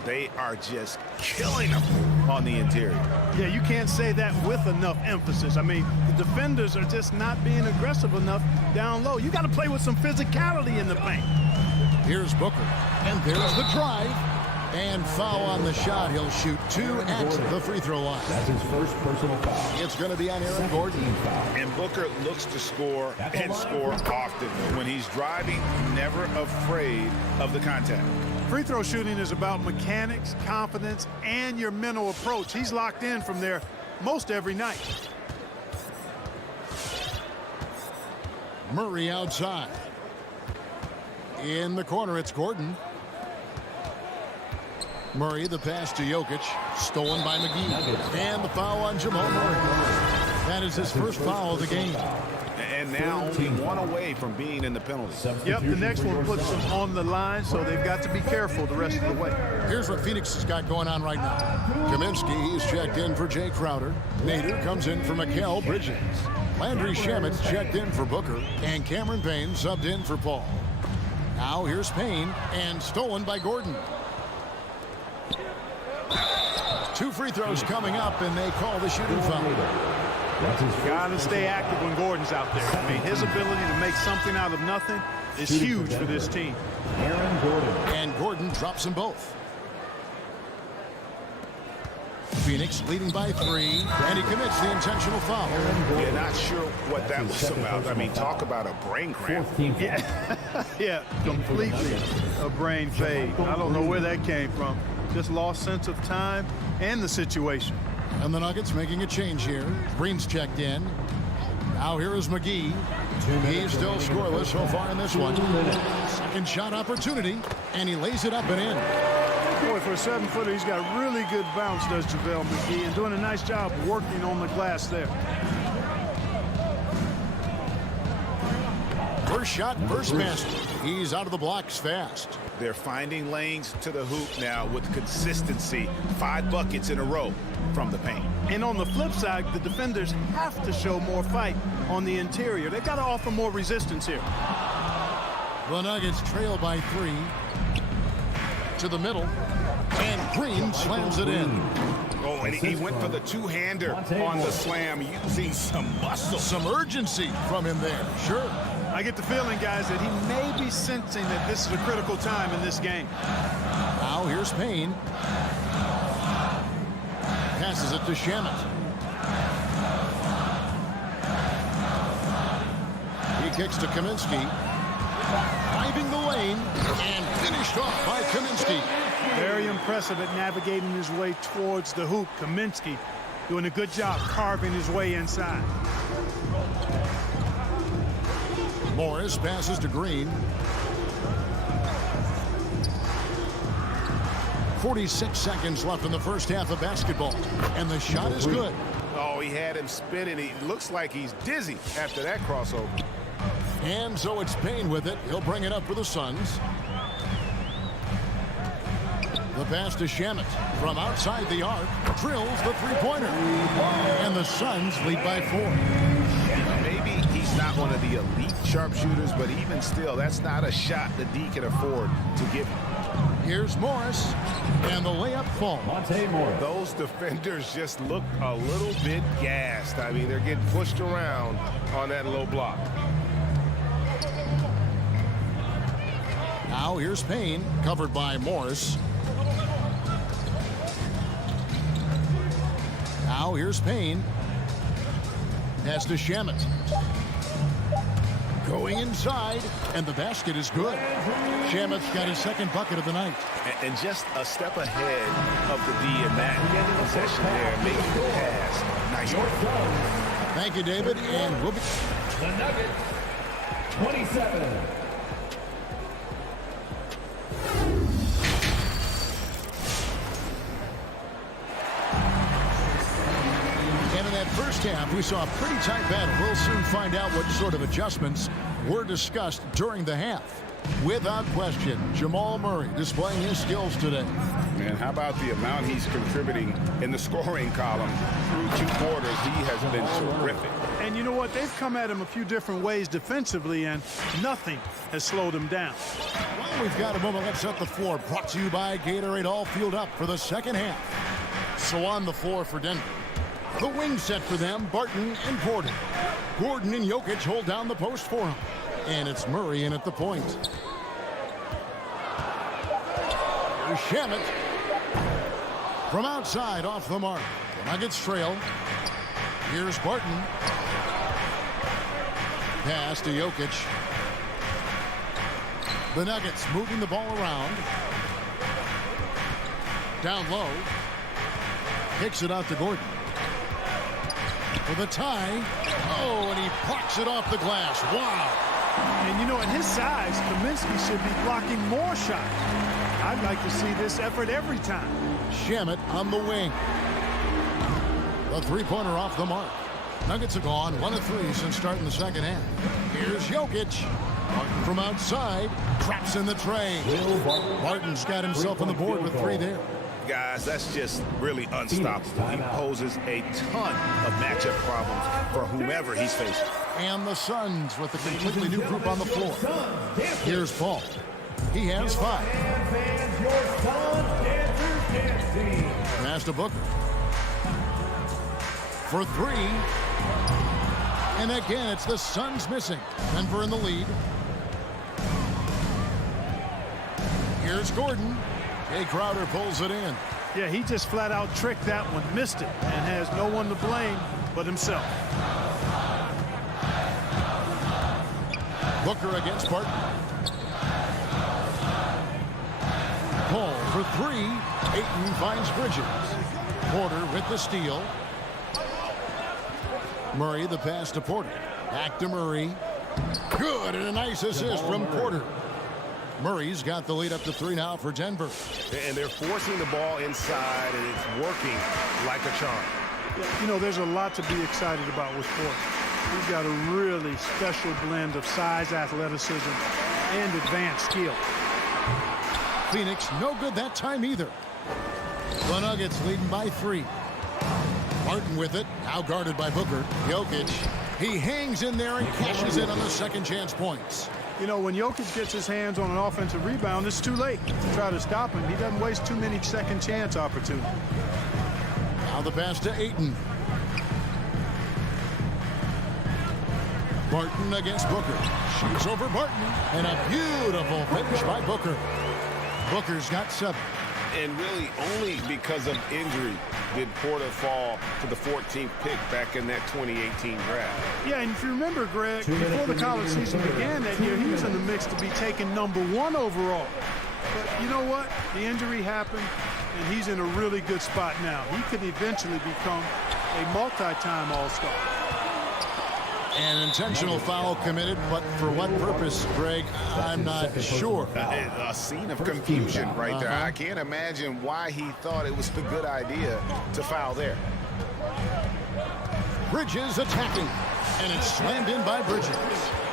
They are just killing them on the interior. Yeah, you can't say that with enough emphasis. I mean, the defenders are just not being aggressive enough down low. You got to play with some physicality in the paint. Here's Booker. And there's the drive. And foul on the shot. He'll shoot 2 at the free throw line. That's his first personal foul. It's going to be on Aaron Gordon. And Booker looks to score and score often. When he's driving, never afraid of the contact. Free throw shooting is about mechanics, confidence, and your mental approach. He's locked in from there most every night. Murray outside. In the corner, it's Gordon. Murray, the pass to Jokic, stolen by McGee. And the foul on Jamal Murray. That is his first foul of the game. And now only 1 away from being in the penalty. Yep, the next one puts them on the line, so they've got to be careful the rest of the way. Here's what Phoenix has got going on right now. Kaminsky, he's checked in for Jay Crowder. Nader comes in for Mikal Bridges. Landry Shamit's checked in for Booker. And Cameron Payne subbed in for Paul. Now here's Payne, and stolen by Gordon. 2 free throws coming up, and they call the shooting foul. Got to stay active when Gordon's out there. I mean, his ability to make something out of nothing is huge for this team. Aaron Gordon. And Gordon drops them both. Phoenix leading by 3, and he commits the intentional foul. Yeah, not sure what that was about. I mean, talk about a brain cramp. Yeah, completely a brain fade. I don't know where that came from. Just lost sense of time and the situation. And the Nuggets making a change here. Green's checked in. Now here is McGee. He's still scoreless so far in this one. Second shot opportunity, and he lays it up and in. Boy, for a 7-footer, he's got really good bounce, does JaVale McGee, and doing a nice job working on the glass there. First shot, first basket. He's out of the blocks fast. They're finding lanes to the hoop now with consistency. 5 buckets in a row from the paint. And on the flip side, the defenders have to show more fight on the interior. They've got to offer more resistance here. The Nuggets trail by 3. To the middle. And Green slams it in. Oh, and he went for the two-hander on the slam, using some muscle. Some urgency from him there. Sure. I get the feeling, guys, that he may be sensing that this is a critical time in this game. Now here's Payne. Passes it to Shamet. He kicks to Kaminsky. Driving the lane and finished off by Kaminsky. Very impressive at navigating his way towards the hoop. Kaminsky doing a good job carving his way inside. Morris passes to Green. 46 seconds left in the first half of basketball. And the shot is good. Oh, he had him spinning. He looks like he's dizzy after that crossover. And so it's Payne with it. He'll bring it up for the Suns. The pass to Shamet from outside the arc. Drills the three-pointer. And the Suns lead by 4. Maybe he's not one of the elite sharpshooters, but even still, that's not a shot that D can afford to give him. Here's Morris, and the layup falls. Monte Morris. Those defenders just look a little bit gassed. I mean, they're getting pushed around on that low block. Now here's Payne, covered by Morris. Now here's Payne. Pass to Shamet. Going inside, and the basket is good. Shamet's got his second bucket of the night. And just a step ahead of the D in that possession there, making the pass. Nice work. Thank you, David, and we'll be... The Nuggets, 27. And in that first half, we saw a pretty tight battle. We'll soon find out what sort of adjustments were discussed during the half. Without question, Jamal Murray displaying his skills today. Man, how about the amount he's contributing in the scoring column through 2 quarters? He has been terrific. And you know what? They've come at him a few different ways defensively, and nothing has slowed him down. Well, we've got a moment. Let's set the floor. Brought to you by Gatorade, all fueled up for the second half. So on the floor for Denver. The wing set for them, Barton and Porter. Gordon and Jokic hold down the post for him. And it's Murray in at the point. Shamet from outside off the mark. The Nuggets trail. Here's Barton. Pass to Jokic. The Nuggets moving the ball around. Down low. Kicks it out to Gordon. For the tie. Oh, and he blocks it off the glass. Wow. And you know, at his size, Kaminsky should be blocking more shots. I'd like to see this effort every time. Shamet on the wing. The three-pointer off the mark. Nuggets have gone 1 of 3 since starting the second half. Here's Jokic. Barton from outside. Traps in the tray. Barton's got himself on the board with 3 there. Guys, that's just really unstoppable. He poses a ton of matchup problems for whomever he's facing. And the Suns with a completely new group on the floor. Here's Paul. He has 5. Pass to Booker. For 3. And again, it's the Suns missing. Denver in the lead. Here's Gordon. Jay Crowder pulls it in. Yeah, he just flat out tricked that one, missed it, and has no one to blame but himself. Booker against Barton. Paul for 3. Ayton finds Bridges. Porter with the steal. Murray, the pass to Porter. Back to Murray. Good, and a nice assist from Porter. Murray's got the lead up to 3 now for Denver. And they're forcing the ball inside, and it's working like a charm. You know, there's a lot to be excited about with Porter. He's got a really special blend of size, athleticism, and advanced skill. Phoenix no good that time either. The Nuggets leading by 3. Martin with it, now guarded by Booker. Jokic, he hangs in there and cashes in on the second chance points. You know, when Jokic gets his hands on an offensive rebound, it's too late to try to stop him. He doesn't waste too many second chance opportunities. Now the pass to Ayton. Barton against Booker. Shoots over Barton. And a beautiful finish by Booker. Booker's got 7. And really only because of injury did Porter fall to the 14th pick back in that 2018 draft. Yeah, and if you remember, Greg, before the college season began that year, he was in the mix to be taken #1 overall. But you know what? The injury happened, and he's in a really good spot now. He could eventually become a multi-time All-Star. An intentional foul committed, but for what purpose, Greg? I'm not sure. A scene of confusion right there. I can't imagine why he thought it was a good idea to foul there. Bridges attacking, and it's slammed in by Bridges.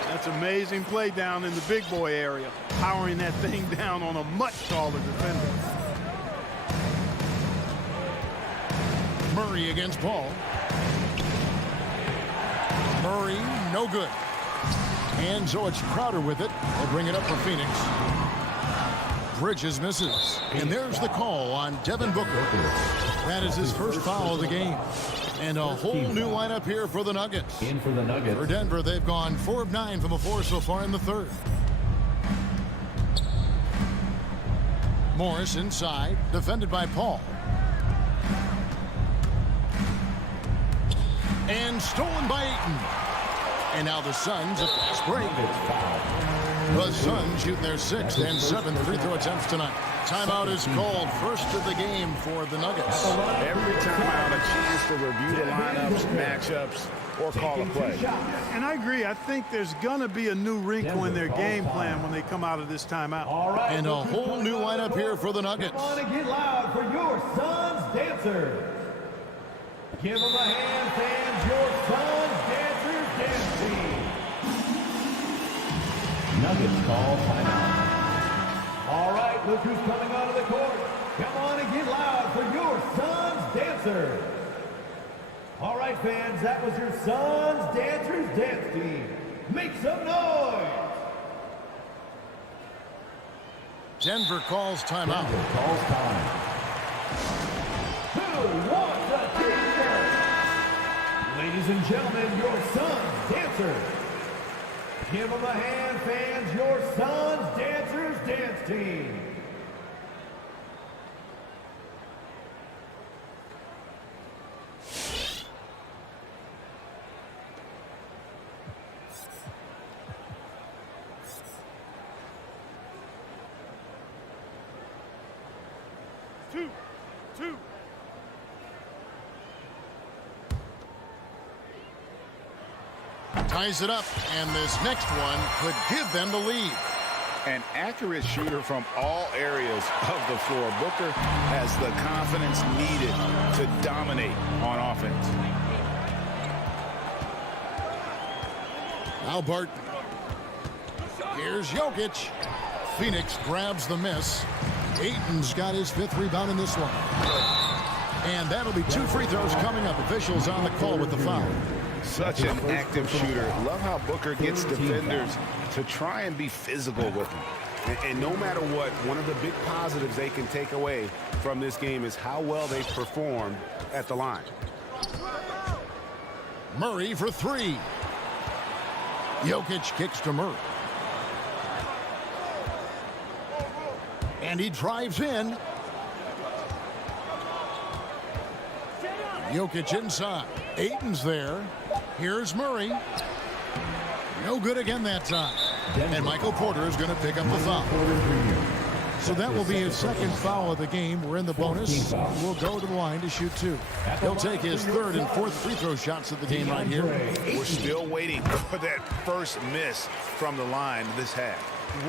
That's amazing play down in the big boy area, powering that thing down on a much taller defender. Murray against Paul. Murray, no good. And so it's Crowder with it. They'll bring it up for Phoenix. Bridges misses. And there's the call on Devin Booker. That is his first foul of the game. And a whole new lineup here for the Nuggets. In for the Nuggets. For Denver, they've gone 4 of 9 from the floor so far in the third. Morris inside, defended by Paul. And stolen by Ayton. And now the Suns, a fast break. The Suns shooting their 6th and 7th free throw attempts tonight. Timeout is called, first of the game for the Nuggets. Every timeout, a chance to review the lineups, matchups, or call a play. And I agree. I think there's going to be a new wrinkle in their game plan when they come out of this timeout. And a whole new lineup here for the Nuggets. Come on and get loud for your Suns dancers. Give them a hand, fans. Your Suns dancers dance team. Nuggets call timeout. All right, look who's coming onto the court. Come on and get loud for your Suns dancers. All right, fans, that was your Suns dancers dance team. Make some noise. Denver calls timeout. Denver calls time. Who wants a t-shirt? Ladies and gentlemen, your Suns dancers. Give them a hand, fans. Your Suns dancers dance team. Two. Ties it up, and this next one could give them the lead. An accurate shooter from all areas of the floor. Booker has the confidence needed to dominate on offense. Now Barton. Here's Jokic. Phoenix grabs the miss. Ayton's got his 5th rebound in this one. And that'll be 2 free throws coming up. Officials on the call with the foul. Such an active shooter. Love how Booker gets defenders to try and be physical with him. And no matter what, one of the big positives they can take away from this game is how well they performed at the line. Murray for 3. Jokic kicks to Murray. And he drives in. Jokic inside. Ayton's there. Here's Murray. No good again that time. And Michael Porter is going to pick up the foul. So that will be his second foul of the game. We're in the bonus. We'll go to the line to shoot 2. He'll take his 3rd and 4th free throw shots of the game right here. We're still waiting for that first miss from the line this half.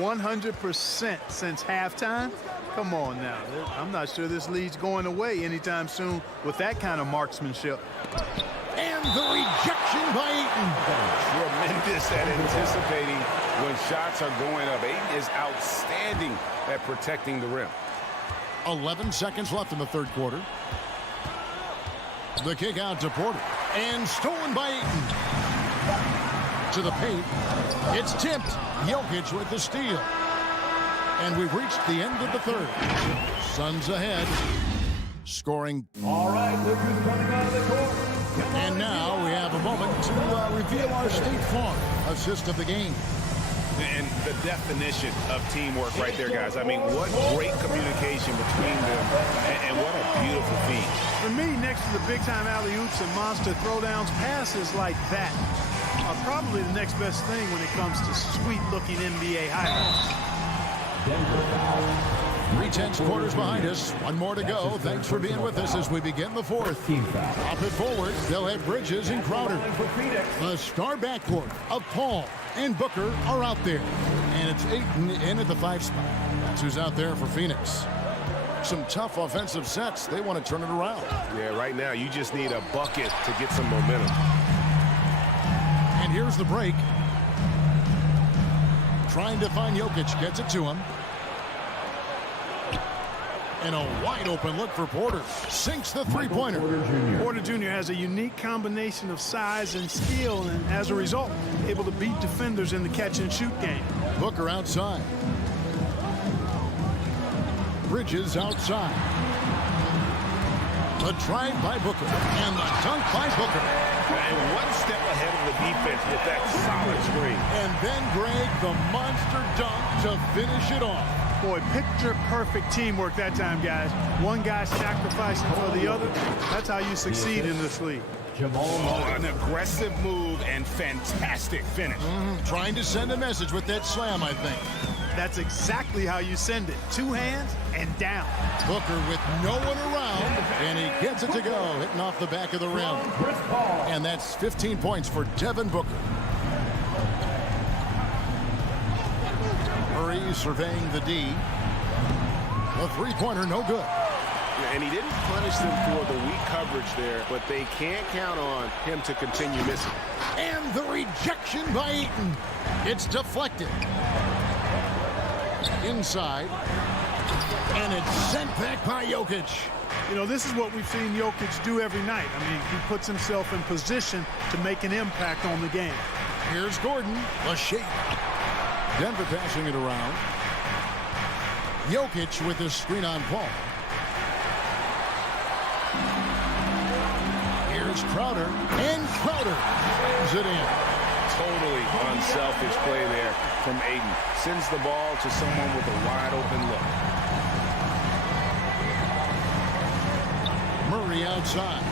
100% since halftime. Come on now. I'm not sure this lead's going away anytime soon with that kind of marksmanship. And the rejection by Ayton. Tremendous at anticipating when shots are going up. Ayton is outstanding at protecting the rim. 11 seconds left in the 3rd quarter. The kick out to Porter. And stolen by Ayton. To the paint. It's tipped. Jokic with the steal. And we've reached the end of the 3rd. Suns ahead. Scoring. All right, look who's coming out of the court. And now we have a moment to reveal our State Farm assist of the game. And the definition of teamwork right there, guys. I mean, what great communication between them, and what a beautiful feat. For me, next to the big-time alley-oops and monster throwdowns, passes like that are probably the next best thing when it comes to sweet-looking NBA highlights. 3/10 quarters behind us. One more to go. Thanks for being with us as we begin the 4th. Up it forward. They'll have Bridges and Crowder. The star backcourt of Paul and Booker are out there. And it's Ayton in at the 5 spot. That's who's out there for Phoenix. Some tough offensive sets. They want to turn it around. Yeah, right now you just need a bucket to get some momentum. And here's the break. Trying to find Jokic. Gets it to him. And a wide open look for Porter. Sinks the 3-pointer. Porter Jr. has a unique combination of size and skill, and as a result, able to beat defenders in the catch-and-shoot game. Booker outside. Bridges outside. The drive by Booker. And the dunk by Booker. And one step ahead of the defense with that solid screen. And then Greg, the monster dunk to finish it off. Boy, picture-perfect teamwork that time, guys. One guy sacrificing for the other. That's how you succeed in this league. An aggressive move and fantastic finish. Trying to send a message with that slam, I think. That's exactly how you send it. 2 hands and down. Booker with no one around, and he gets it to go, hitting off the back of the rim. And that's 15 points for Devin Booker. Murray surveying the D. The 3-pointer, no good. And he didn't punish them for the weak coverage there, but they can't count on him to continue missing. And the rejection by Ayton. It's deflected. Inside. And it's sent back by Jokic. You know, this is what we've seen Jokic do every night. I mean, he puts himself in position to make an impact on the game. Here's Gordon. The shape. Denver passing it around. Jokic with his screen on Paul. Here's Crowder. And Crowder brings it in. Totally unselfish play there from Ayton. Sends the ball to someone with a wide open look. Murray outside.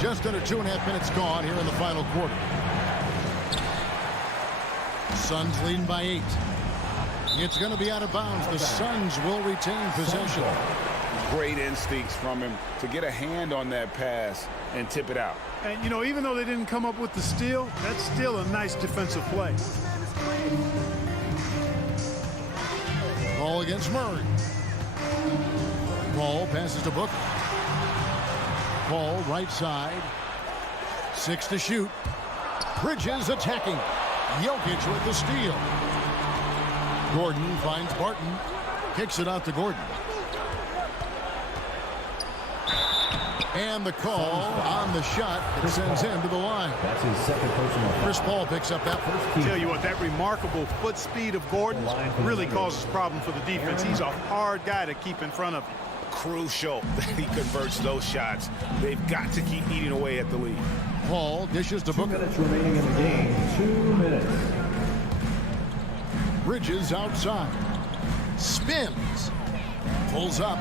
Just under 2.5 minutes gone here in the final quarter. Suns leading by 8. It's going to be out of bounds. The Suns will retain possession. Great instincts from him to get a hand on that pass and tip it out. And, you know, even though they didn't come up with the steal, that's still a nice defensive play. Ball against Murray. Paul passes to Booker. Paul right side. 6 to shoot. Bridges attacking. Jokic with the steal. Gordon finds Barton. Kicks it out to Gordon. And the call on the shot that sends him to the line. That's his second personal foul. Chris Paul picks up that first. Tell you what, that remarkable foot speed of Gordon really causes problem for the defense. He's a hard guy to keep in front of you. Crucial that he converts those shots. They've got to keep eating away at the lead. Paul dishes to 2 Booker. minutes remaining in the game. 2 minutes. Bridges outside. Spins. Pulls up.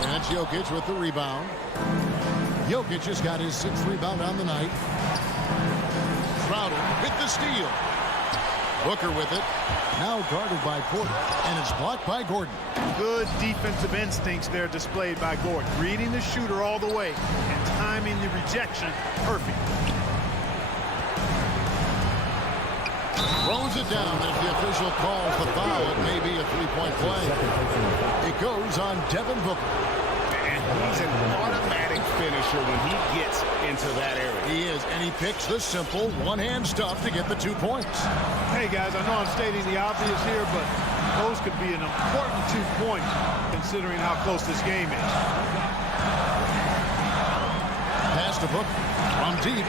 And it's Jokic with the rebound. Jokic has got his 6th rebound on the night. Crowder with the steal. Booker with it. Now guarded by Porter, and it's blocked by Gordon. Good defensive instincts there displayed by Gordon. Reading the shooter all the way and timing the rejection perfect. Throws it down as the official calls the foul. It may be a three-point play. It goes on Devin Booker. And he's an automatic finisher when he gets into that area. He is, and he picks the simple one-hand stuff to get the 2 points. Hey, guys, I know I'm stating the obvious here, but those could be an important 2 points considering how close this game is. Pass to Booker from deep.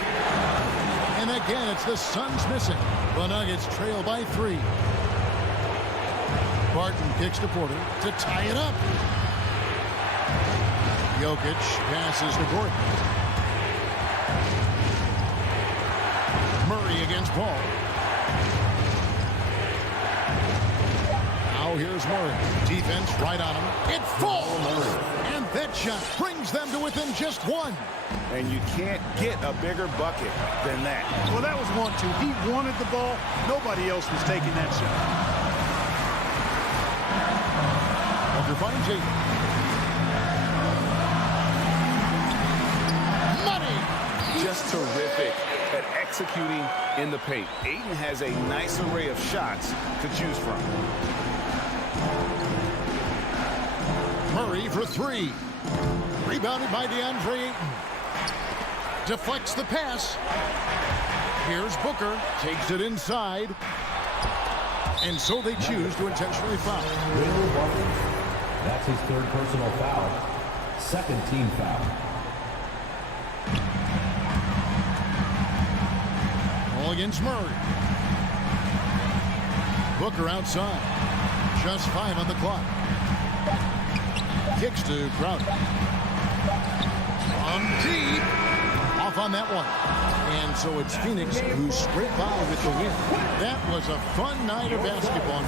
And again, it's the Suns missing. The Nuggets trail by 3. Barton kicks to Porter to tie it up. Jokic passes to Gordon. Murray against Paul. Now here's Murray. Defense right on him. It falls! And that shot brings them to within just 1. And you can't get a bigger bucket than that. Well, that was 1-2. He wanted the ball. Nobody else was taking that shot. Booker finds Ayton. Money! Just terrific at executing in the paint. Ayton has a nice array of shots to choose from. Murray for 3. Rebounded by DeAndre Ayton. Deflects the pass. Here's Booker. Takes it inside. And so they choose to intentionally foul. Will Barton. That's his 3rd personal foul. 2nd team foul. All against Murray. Booker outside. Just 5 on the clock. Kicks to Crowder. From deep. Off on that one. And so it's Phoenix who scraped by with the win. That was a fun night of basketball.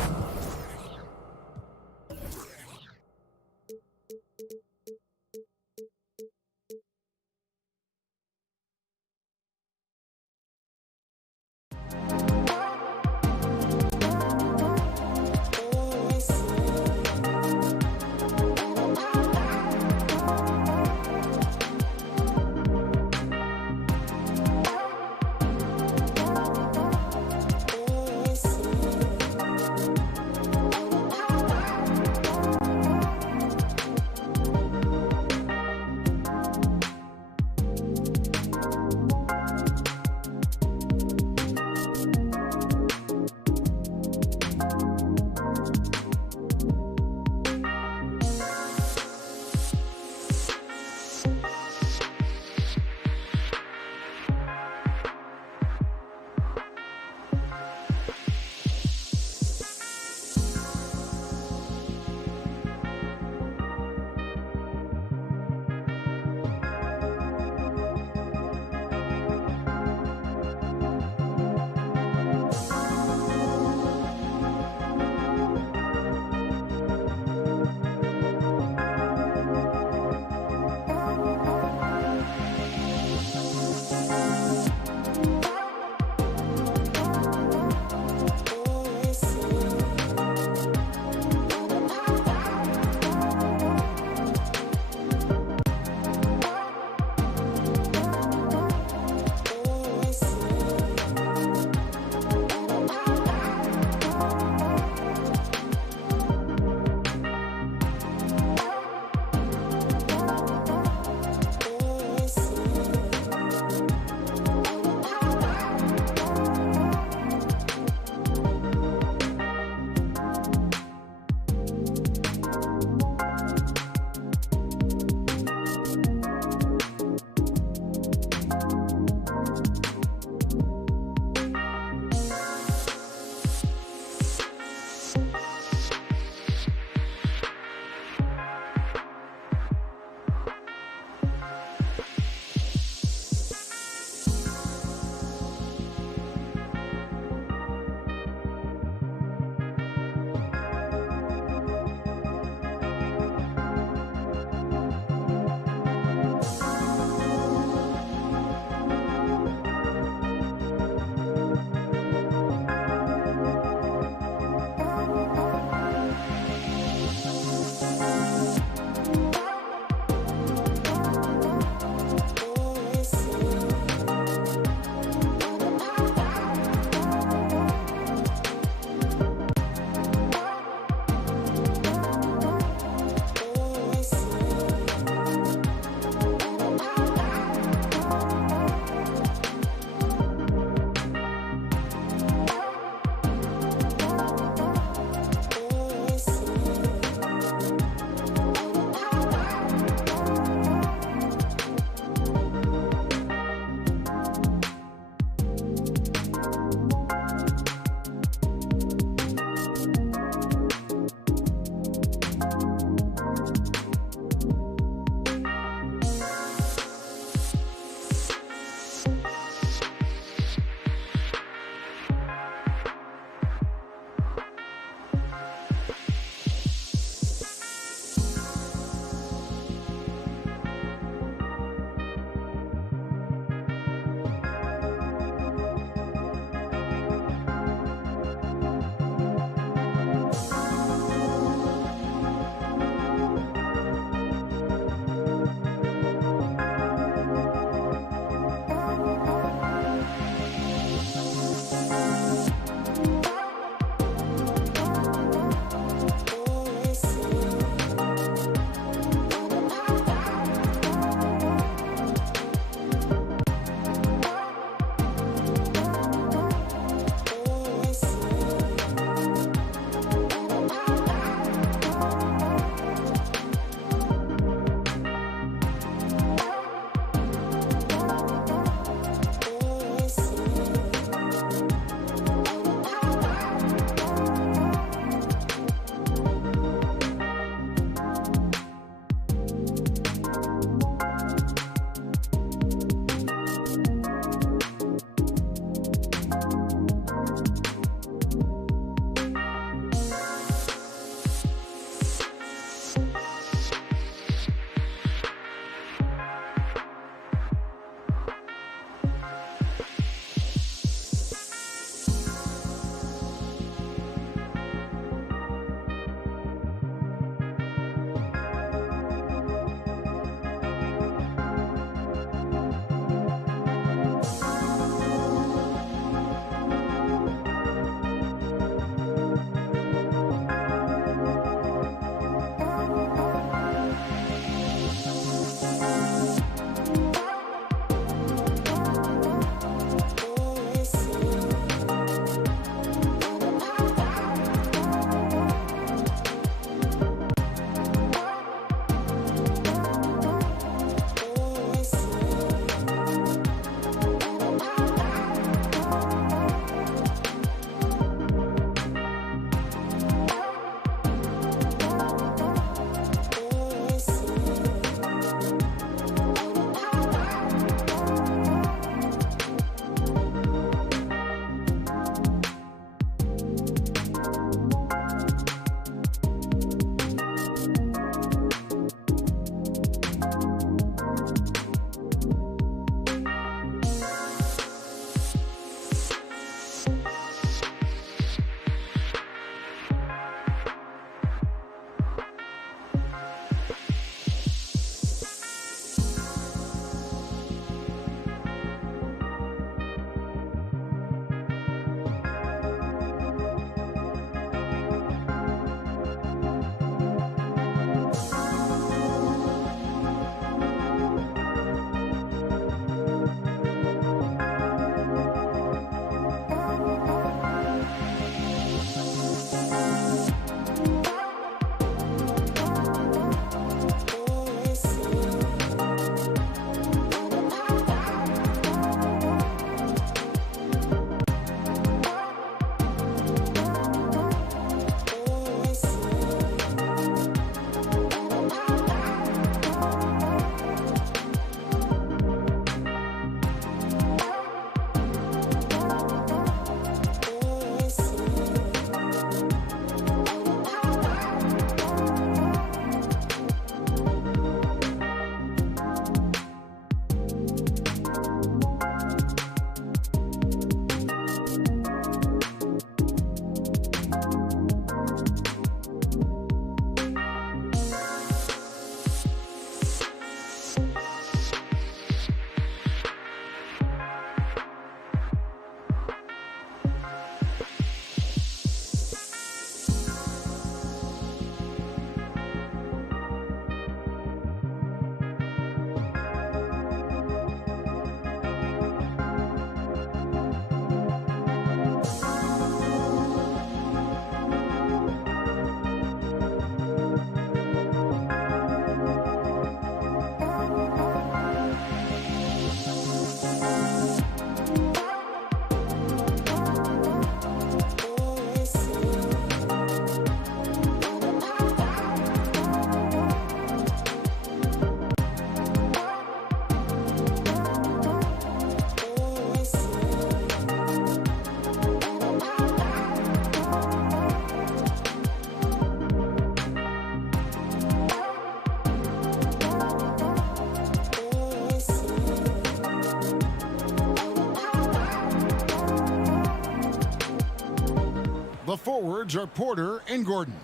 forwards are Porter and Gordon.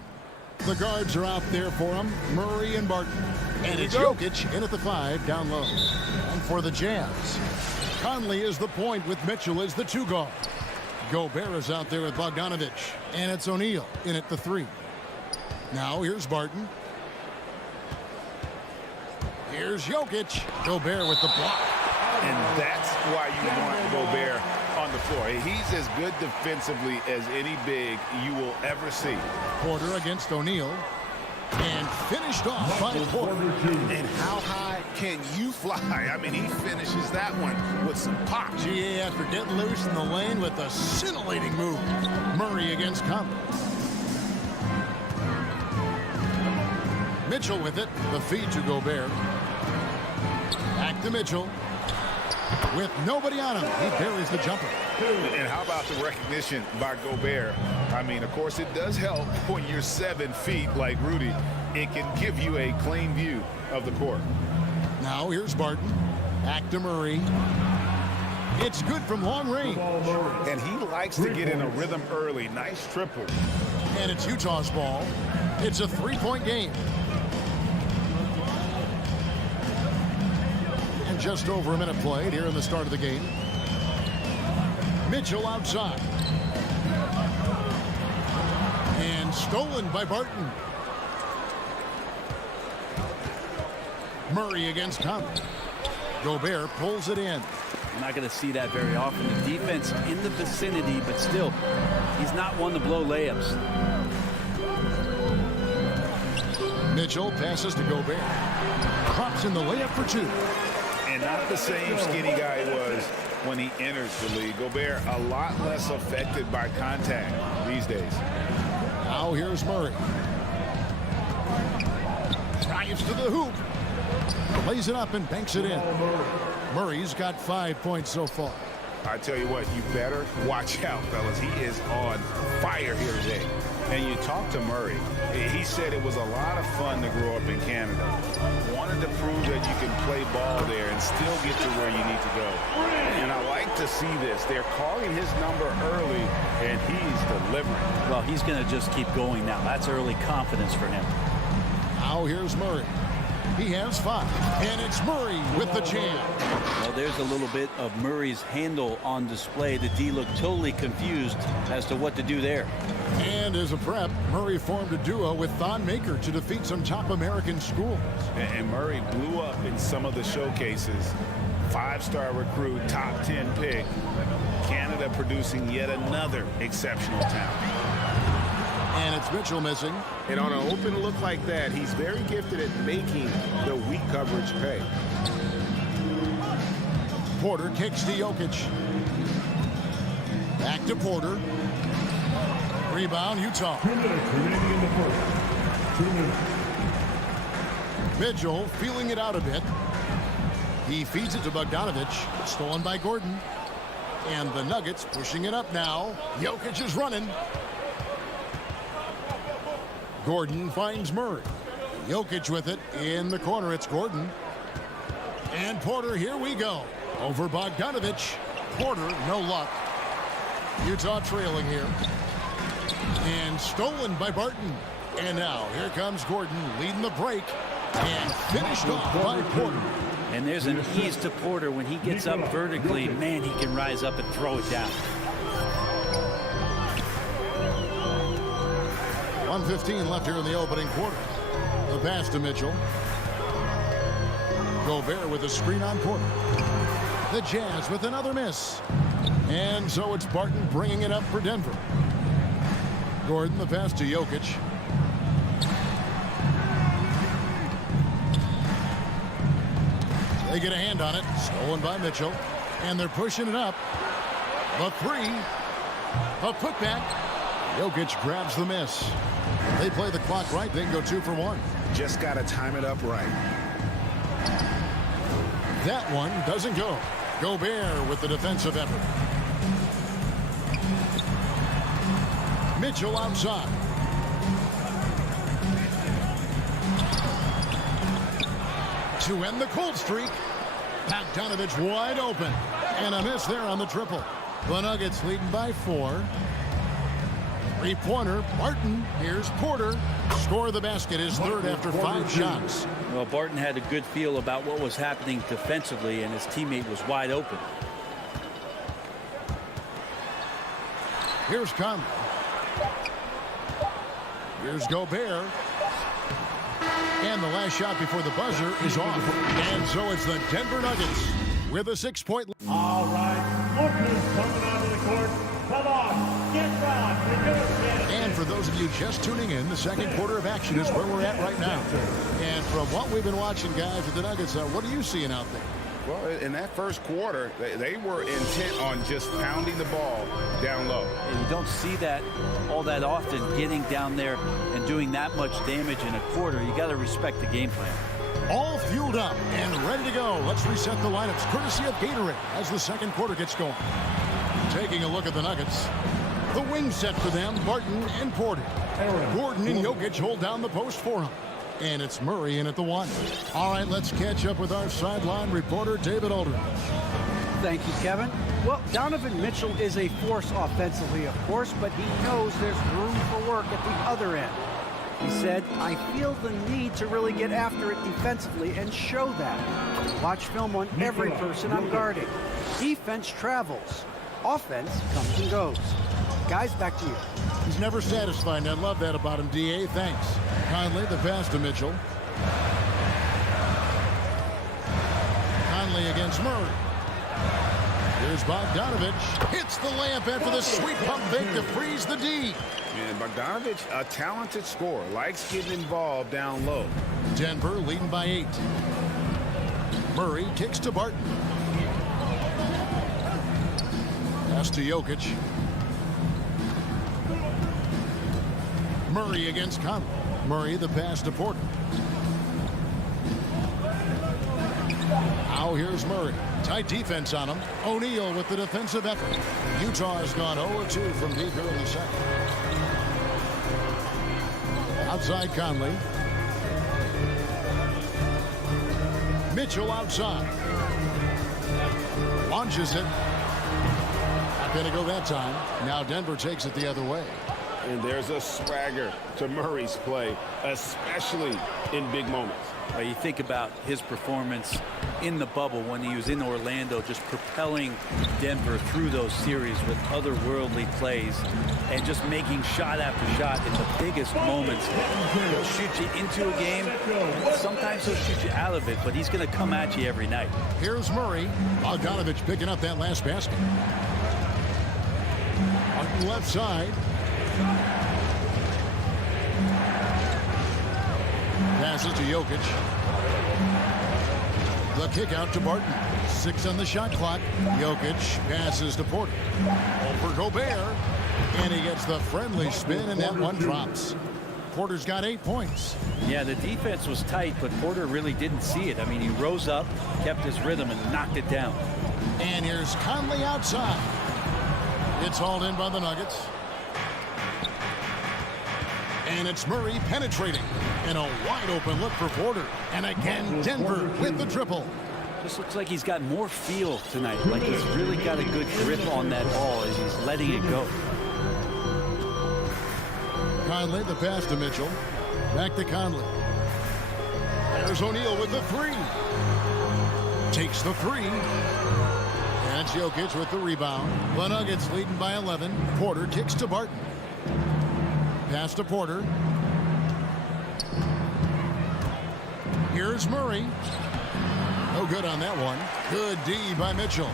The guards are out there for them, Murray and Barton. And it's Jokic in at the 5 down low. And for the Jazz, Conley is the point with Mitchell as the 2 guard. Gobert is out there with Bogdanovich. And it's O'Neal in at the 3. Now here's Barton. Here's Jokic. Gobert with the block. And that's why you want Gobert on the floor. He's as good defensively as any big you will ever see. Porter against O'Neal. And finished off by Porter. And how high can you fly? I mean, he finishes that one with some pop. GA after getting loose in the lane with a scintillating move. Murray against Conley. Mitchell with it. The feed to Gobert. Back to Mitchell. With nobody on him, he buries the jumper. And how about the recognition by Gobert? I mean, of course, it does help when you're 7 feet like Rudy. It can give you a clean view of the court. Now here's Barton. Back to Murray. It's good from long range. And he likes to get in a rhythm early. Nice triple. And it's Utah's ball. It's a 3-point game. And just over a minute played here in the start of the game. Mitchell outside. And stolen by Barton. Murray against Conley. Gobert pulls it in. I'm not going to see that very often. The defense in the vicinity, but still, he's not one to blow layups. Mitchell passes to Gobert. Drops in the layup for 2. And not the same skinny guy he was when he enters the league. Gobert a lot less affected by contact these days. Now here's Murray. Drives to the hoop. Plays it up and banks it in. Murray's got 5 points so far. I tell you what, you better watch out, fellas. He is on fire here today. And you talk to Murray. He said it was a lot of fun to grow up in Canada. Wanted to prove that you can play ball there and still get to where you need to go. And I like to see this. They're calling his number early, and he's delivering. Well, he's going to just keep going now. That's early confidence for him. Now here's Murray. He has 5. And it's Murray with the jam. Well, there's a little bit of Murray's handle on display. The D looked totally confused as to what to do there. And as a prep, Murray formed a duo with Thon Maker to defeat some top American schools. And Murray blew up in some of the showcases. 5-star recruit, top 10 pick. Canada producing yet another exceptional talent. And it's Mitchell missing. And on an open look like that, he's very gifted at making the weak coverage pay. Porter kicks to Jokic. Back to Porter. Rebound, Utah. Mitchell feeling it out a bit. He feeds it to Bogdanovich. Stolen by Gordon. And the Nuggets pushing it up now. Jokic is running. Gordon finds Murray. Jokic with it in the corner. It's Gordon. And Porter, here we go. Over Bogdanovich. Porter, no luck. Utah trailing here. And stolen by Barton. And now here comes Gordon leading the break. And finished off by Porter. And there's an ease to Porter when he gets up vertically. Man, he can rise up and throw it down. 1:15 left here in the opening quarter. The pass to Mitchell. Gobert with a screen on Porter. The Jazz with another miss. And so it's Barton bringing it up for Denver. Gordon, the pass to Jokic. They get a hand on it. Stolen by Mitchell. And they're pushing it up. The 3. A putback. Jokic grabs the miss. They play the clock right, then go 2 for 1. Just got to time it up right. That one doesn't go. Gobert with the defensive effort. Mitchell outside. To end the cold streak. Bogdanovich wide open. And a miss there on the triple. The Nuggets leading by 4. Three-pointer, Barton. Here's Porter. Score the basket, his third after 5 shots. Well, Barton had a good feel about what was happening defensively, and his teammate was wide open. Here's Conley. Here's Gobert. And the last shot before the buzzer is off. And so it's the Denver Nuggets with a 6-point lead. All right, Booker's coming onto the court. Come on, get round for your chance. And for those of you just tuning in, the second quarter of action is where we're at right now. And from what we've been watching, guys, with the Nuggets, what are you seeing out there? Well, in that first quarter, they were intent on just pounding the ball down low. And you don't see that all that often, getting down there and doing that much damage in a quarter. You got to respect the game plan. All fueled up and ready to go. Let's reset the lineups courtesy of Gatorade as the second quarter gets going. Taking a look at the Nuggets. The wing set for them, Barton and Porter. Gordon and Jokic hold down the post for him. And it's Murray in at the 1. All right, let's catch up with our sideline reporter, David Aldridge. Thank you, Kevin. Well, Donovan Mitchell is a force offensively, of course, but he knows there's room for work at the other end. He said, I feel the need to really get after it defensively and show that. Watch film on every person I'm guarding. Defense travels. Offense comes and goes. Guys, back to you. He's never satisfied, and I love that about him, D.A. Thanks. Conley, the pass to Mitchell. Conley against Murray. Here's Bogdanovich. Hits the layup after the sweet pump fake to freeze the D. And Bogdanovich, a talented scorer, likes getting involved down low. Denver leading by 8. Murray kicks to Barton. Pass to Jokic. Murray against Conley. Murray the pass to Porter. Now here's Murray. Tight defense on him. O'Neal with the defensive effort. Utah has gone 0-2 from deep here in the second. Outside Conley. Mitchell outside. Launches it. Not going to go that time. Now Denver takes it the other way. And there's a swagger to Murray's play, especially in big moments. You think about his performance in the bubble when he was in Orlando, just propelling Denver through those series with otherworldly plays and just making shot after shot in the biggest moments. He'll shoot you into a game. Sometimes he'll shoot you out of it, but he's going to come at you every night. Here's Murray. Bogdanovich picking up that last basket. On the left side. Passes to Jokic. The kick out to Barton. 6 on the shot clock. Jokic passes to Porter. Over Gobert. And he gets the friendly spin, and that one drops. Porter's got 8 points. Yeah, the defense was tight, but Porter really didn't see it. I mean, he rose up, kept his rhythm, and knocked it down. And here's Conley outside. It's hauled in by the Nuggets. And it's Murray penetrating. And a wide open look for Porter. And again, Denver with the triple. This looks like he's got more feel tonight. Like he's really got a good grip on that ball as he's letting it go. Conley, the pass to Mitchell. Back to Conley. There's O'Neal with the 3. Takes the 3. And it's Jokic with the rebound. The Nuggets leading by 11. Porter kicks to Barton. Pass to Porter. Here's Murray. No good on that one. Good D by Mitchell.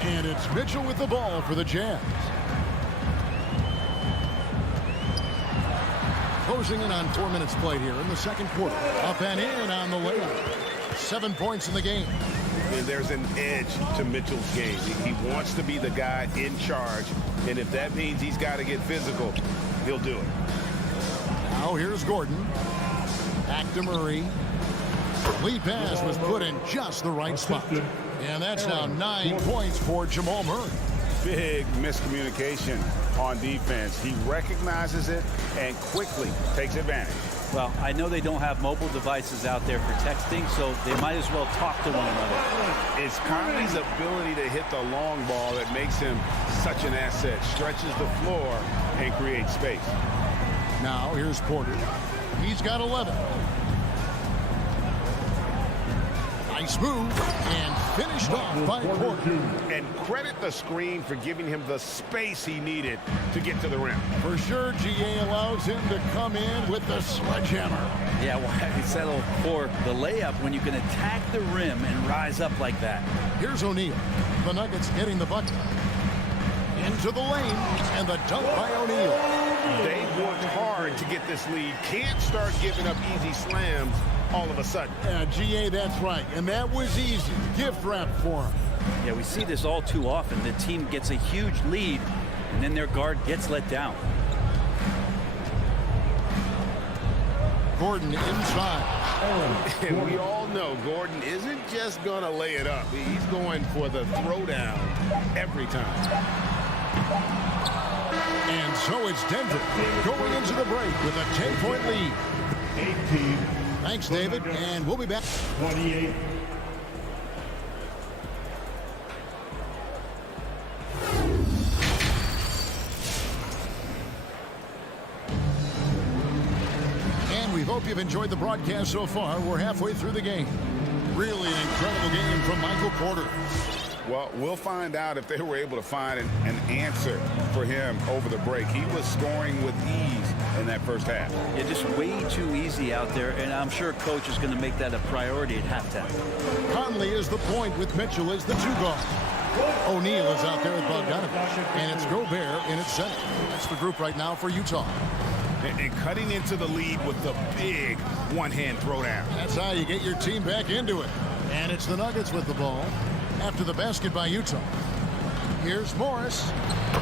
And it's Mitchell with the ball for the Jazz. Closing in on 4 minutes played here in the second quarter. Up and in on the layup. 7 points in the game. And there's an edge to Mitchell's game. He wants to be the guy in charge. And if that means he's got to get physical, he'll do it. Now here's Gordon. Back to Murray. Lead pass was put in just the right spot. And that's now 9 points for Jamal Murray. Big miscommunication on defense. He recognizes it and quickly takes advantage. Well, I know they don't have mobile devices out there for texting, so they might as well talk to one another. It's Conley's ability to hit the long ball that makes him such an asset. Stretches the floor and creates space. Now here's Porter. He's got 11. Nice move and finished off by Porter. And credit the screen for giving him the space he needed to get to the rim. For sure, GA allows him to come in with the sledgehammer. Yeah, why settle for the layup when you can attack the rim and rise up like that? Here's O'Neal. The Nuggets getting the bucket. Into the lane, and the dunk by O'Neal. They worked hard to get this lead. Can't start giving up easy slams all of a sudden. GA, that's right. And that was easy. Gift wrap for him. Yeah, we see this all too often. The team gets a huge lead, and then their guard gets let down. Gordon inside. And we all know Gordon isn't just going to lay it up. He's going for the throwdown every time. And so it's Denver going into the break with a 10-point lead. 18. Thanks, David, and we'll be back. 28. And we hope you've enjoyed the broadcast so far. We're halfway through the game. Really an incredible game from Michael Porter. Well, we'll find out if they were able to find an answer for him over the break. He was scoring with ease in that first half. Yeah, just way too easy out there, and I'm sure coach is going to make that a priority at halftime. Conley is the point with Mitchell as the 2-guard. O'Neal is out there with Bogdanovich, and it's Gobert in its center. That's the group right now for Utah. And cutting into the lead with the big one-hand throwdown. That's how you get your team back into it. And it's the Nuggets with the ball after the basket by Utah. Here's Morris.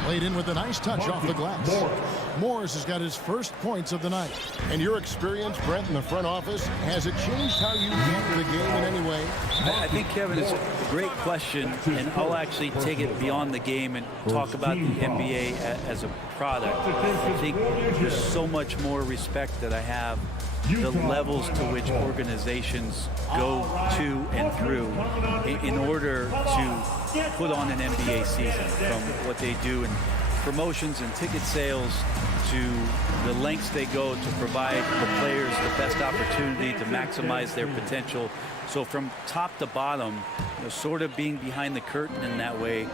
Laid in with a nice touch off the glass. Morris has got his first points of the night. And your experience, Brent, in the front office, has it changed how you view the game in any way? I think, Kevin, it's a great question, and I'll actually take it beyond the game and talk about the NBA as a product. I think there's so much more respect that I have the levels to which organizations go to and through in order to put on an NBA season, from what they do in promotions and ticket sales to the lengths they go to provide the players the best opportunity to maximize their potential. So from top to bottom, sort of being behind the curtain in that way,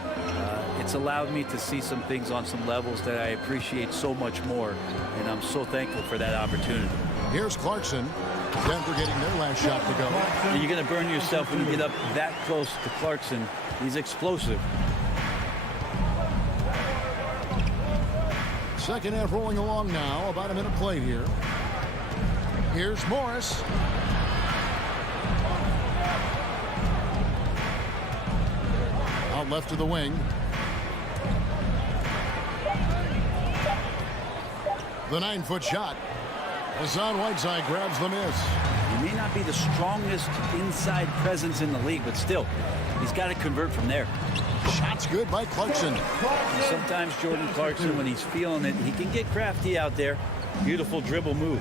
it's allowed me to see some things on some levels that I appreciate so much more, and I'm so thankful for that opportunity. Here's Clarkson. Denver getting their last shot to go. You're going to burn yourself when you get up that close to Clarkson. He's explosive. Second half rolling along now. About a minute played here. Here's Morris. Out left of the wing. The 9-foot shot. Hassan Whiteside grabs the miss. He may not be the strongest inside presence in the league, but still, he's got to convert from there. Shot's good by Clarkson. And sometimes Jordan Clarkson, when he's feeling it, he can get crafty out there. Beautiful dribble move.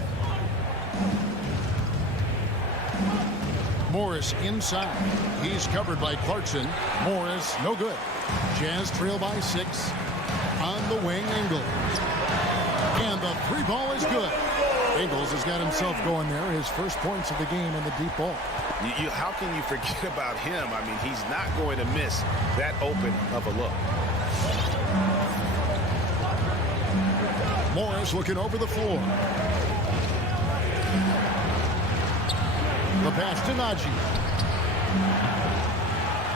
Morris inside. He's covered by Clarkson. Morris, no good. Jazz trail by 6. On the wing, Ingles. And the 3-ball is good. Ingles has got himself going there. His first points of the game in the deep ball. How can you forget about him? I mean, he's not going to miss that open of a look. Morris looking over the floor. The pass to Najee.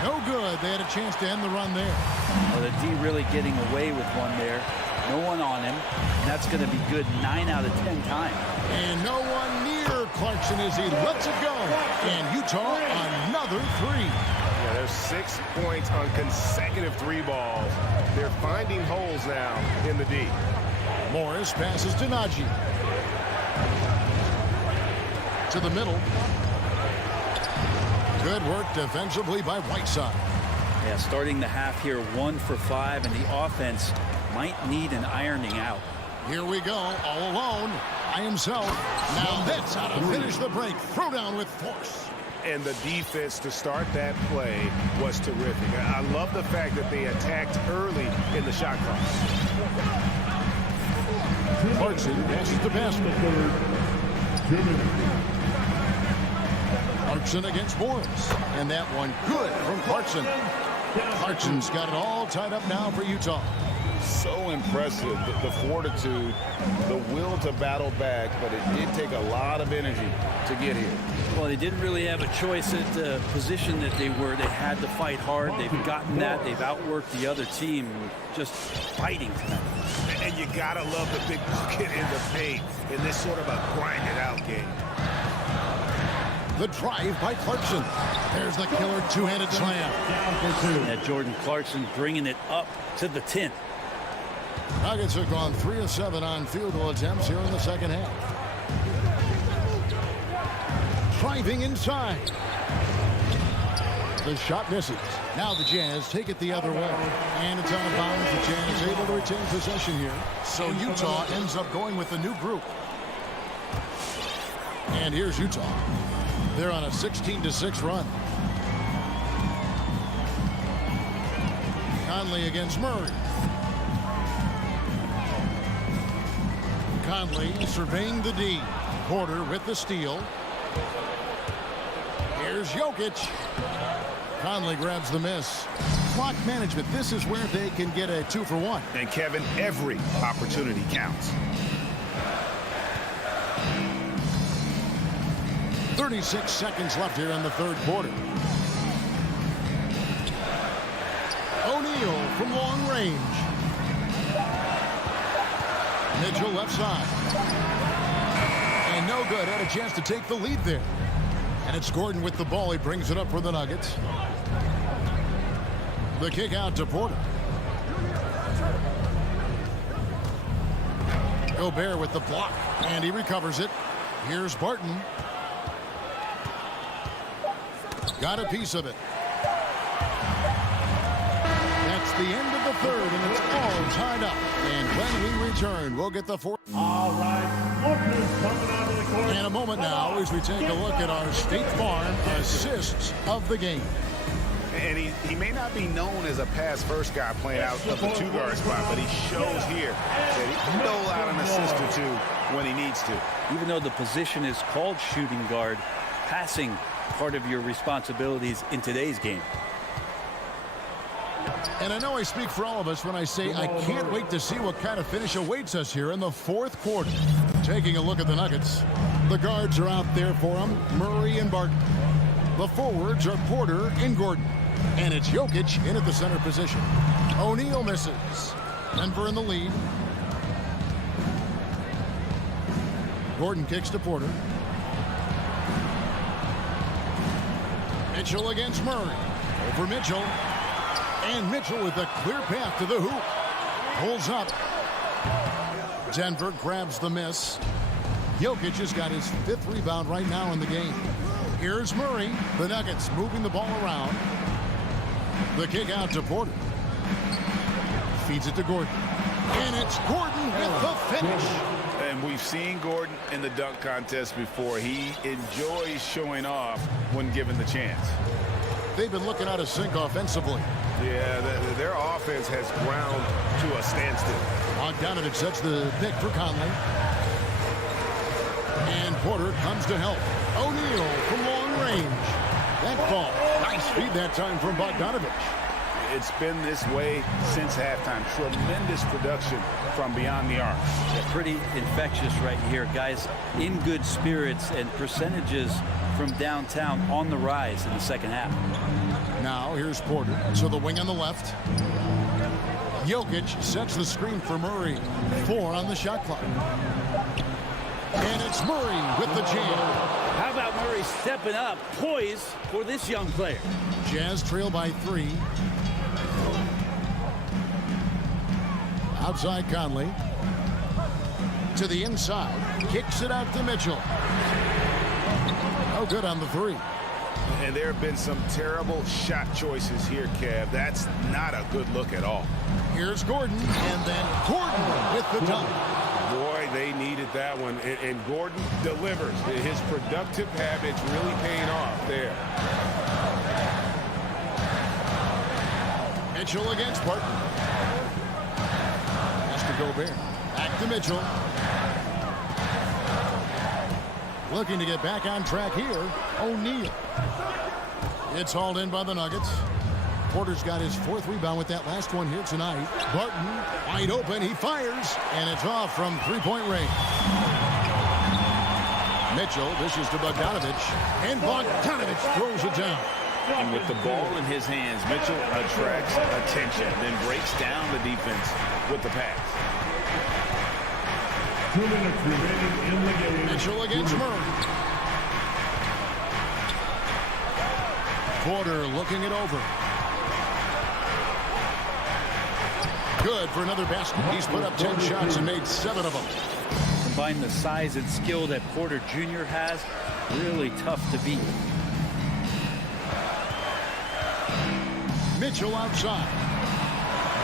No good. They had a chance to end the run there. Well, the D really getting away with one there. No one on him. And that's going to be good 9 out of 10 times. And no one near Clarkson as he lets it go. And Utah another 3. Yeah, there's 6 points on consecutive 3 balls. They're finding holes now in the D. Morris passes to Najee. To the middle. Good work defensively by Whiteside. Yeah, starting the half here 1 for 5, and the offense might need an ironing out. Here we go, all alone, by himself. Now that's how to finish the break. Throw down with force. And the defense to start that play was terrific. I love the fact that they attacked early in the shot clock. Clarkson passes the basket. Clarkson against Morris. And that one good from Clarkson. Clarkson's got it all tied up now for Utah. So impressive, the fortitude, the will to battle back, but it did take a lot of energy to get here. Well, they didn't really have a choice at the position that they were. They had to fight hard. They've gotten that. They've outworked the other team, just fighting tonight. And you gotta love the big bucket in the paint in this sort of a grinded-out game. The drive by Clarkson. There's the killer two-handed slam. Yeah, Jordan Clarkson bringing it up to the 10. Nuggets have gone 3 of 7 on field goal attempts here in the second half. Driving inside. The shot misses. Now the Jazz take it the other way. And it's out of bounds. The Jazz is able to retain possession here. So Utah ends up going with the new group. And here's Utah. They're on a 16-6 run. Conley against Murray. Conley surveying the D. Porter with the steal. Here's Jokic. Conley grabs the miss. Clock management. This is where they can get a 2-for-1. And Kevin, every opportunity counts. 36 seconds left here in the third quarter. O'Neal from long range. Mitchell left side. And no good. Had a chance to take the lead there. And it's Gordon with the ball. He brings it up for the Nuggets. The kick out to Porter. Gobert with the block. And he recovers it. Here's Barton. Got a piece of it. That's the end of the third, and it's all tied up. And when we return, we'll get the fourth. All right, Booker's coming out of the court. In a moment now, as we take a look at our State Farm assists of the game. And he may not be known as a pass-first guy playing out of the two-guard spot, but he shows here that he can dole out an assist or two when he needs to. Even though the position is called shooting guard, passing part of your responsibilities in today's game. And I know I speak for all of us when I say I can't wait to see what kind of finish awaits us here in the fourth quarter. Taking a look at the Nuggets. The guards are out there for them, Murray and Barton. The forwards are Porter and Gordon. And it's Jokic in at the center position. O'Neal misses. Denver in the lead. Gordon kicks to Porter. Mitchell against Murray. Over Mitchell. And Mitchell with a clear path to the hoop. Pulls up. Denver grabs the miss. Jokic has got his 5th rebound right now in the game. Here's Murray. The Nuggets moving the ball around. The kick out to Porter. Feeds it to Gordon. And it's Gordon with the finish. And we've seen Gordon in the dunk contest before. He enjoys showing off when given the chance. They've been looking out of sync offensively. Yeah, their offense has ground to a standstill. Bogdanovich sets the pick for Conley. And Porter comes to help. O'Neal from long range. That ball. Nice feed that time from Bogdanovich. It's been this way since halftime. Tremendous production from beyond the arc. Yeah, pretty infectious right here. Guys in good spirits and percentages from downtown on the rise in the second half. Now here's Porter. So the wing on the left. Jokic sets the screen for Murray. 4 on the shot clock. And it's Murray with the jam. How about Murray stepping up, poised for this young player? Jazz trail by 3. Outside Conley. To the inside. Kicks it out to Mitchell. Oh, good on the 3. And there have been some terrible shot choices here, Kev. That's not a good look at all. Here's Gordon. And then Gordon with the dunk. They needed that one, and Gordon delivers. His productive habits really paying off there. Mitchell against Barton. Has to Gobert. Back to Mitchell. Looking to get back on track here, O'Neal. It's hauled in by the Nuggets. Porter's got his 4th rebound with that last one here tonight. Barton, wide open, he fires, and it's off from three-point range. Mitchell dishes to Bogdanovich, and Bogdanovich throws it down. And with the ball in his hands, Mitchell attracts attention, then breaks down the defense with the pass. 2 minutes remaining in the game. Mitchell against Murray. Porter looking it over. Good for another basket. He's put up 10 shots and made 7 of them. Combine the size and skill that Porter Jr. has, really tough to beat. Mitchell outside.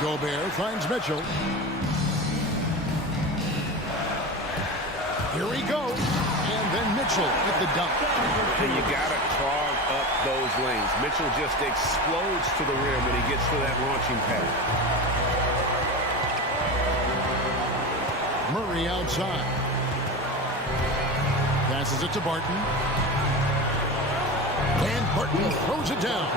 Gobert finds Mitchell. Here he goes. And then Mitchell with the dunk. And you got to clog up those lanes. Mitchell just explodes to the rim when he gets to that launching pad. Murray outside. Passes it to Barton. And Barton throws it down.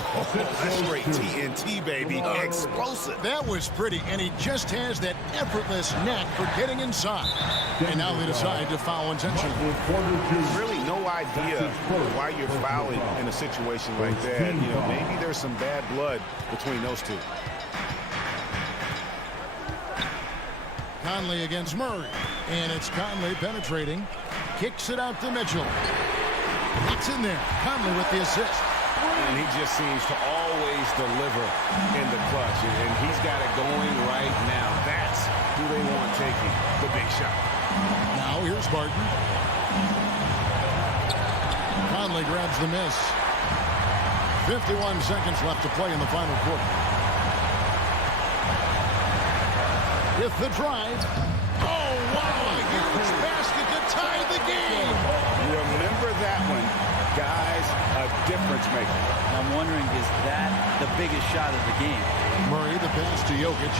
Oh, that's straight TNT, baby. Explosive. That was pretty, and he just has that effortless knack for getting inside. And now they decide to foul intentionally. Really no idea why you're fouling in a situation like that. You know, maybe there's some bad blood between those two. Conley against Murray. And it's Conley penetrating. Kicks it out to Mitchell. It's in there. Conley with the assist. And he just seems to always deliver in the clutch. And he's got it going right now. That's who they want taking the big shot. Now here's Barton. Conley grabs the miss. 51 seconds left to play in the final quarter. With the drive. Oh, wow! A huge basket to tie the game. Remember that one. Guys, a difference maker. I'm wondering, is that the biggest shot of the game? Murray, the pass to Jokic.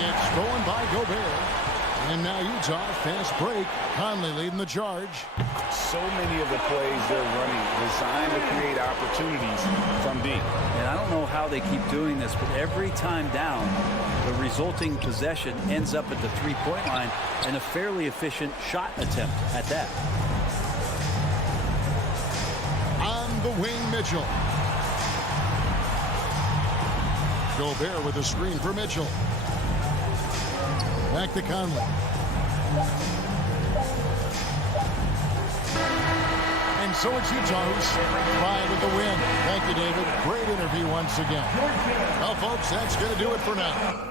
It's going by Gobert. And now Utah, fast break. Conley leading the charge. So many of the plays they're running designed to create opportunities from deep. And I don't know how they keep doing this, but every time down, the resulting possession ends up at the three-point line and a fairly efficient shot attempt at that. On the wing, Mitchell. Gobert with a screen for Mitchell. Back to Conley. And so it's Utah who's 5 with the win. Thank you, David. Great interview once again. Well, folks, that's going to do it for now.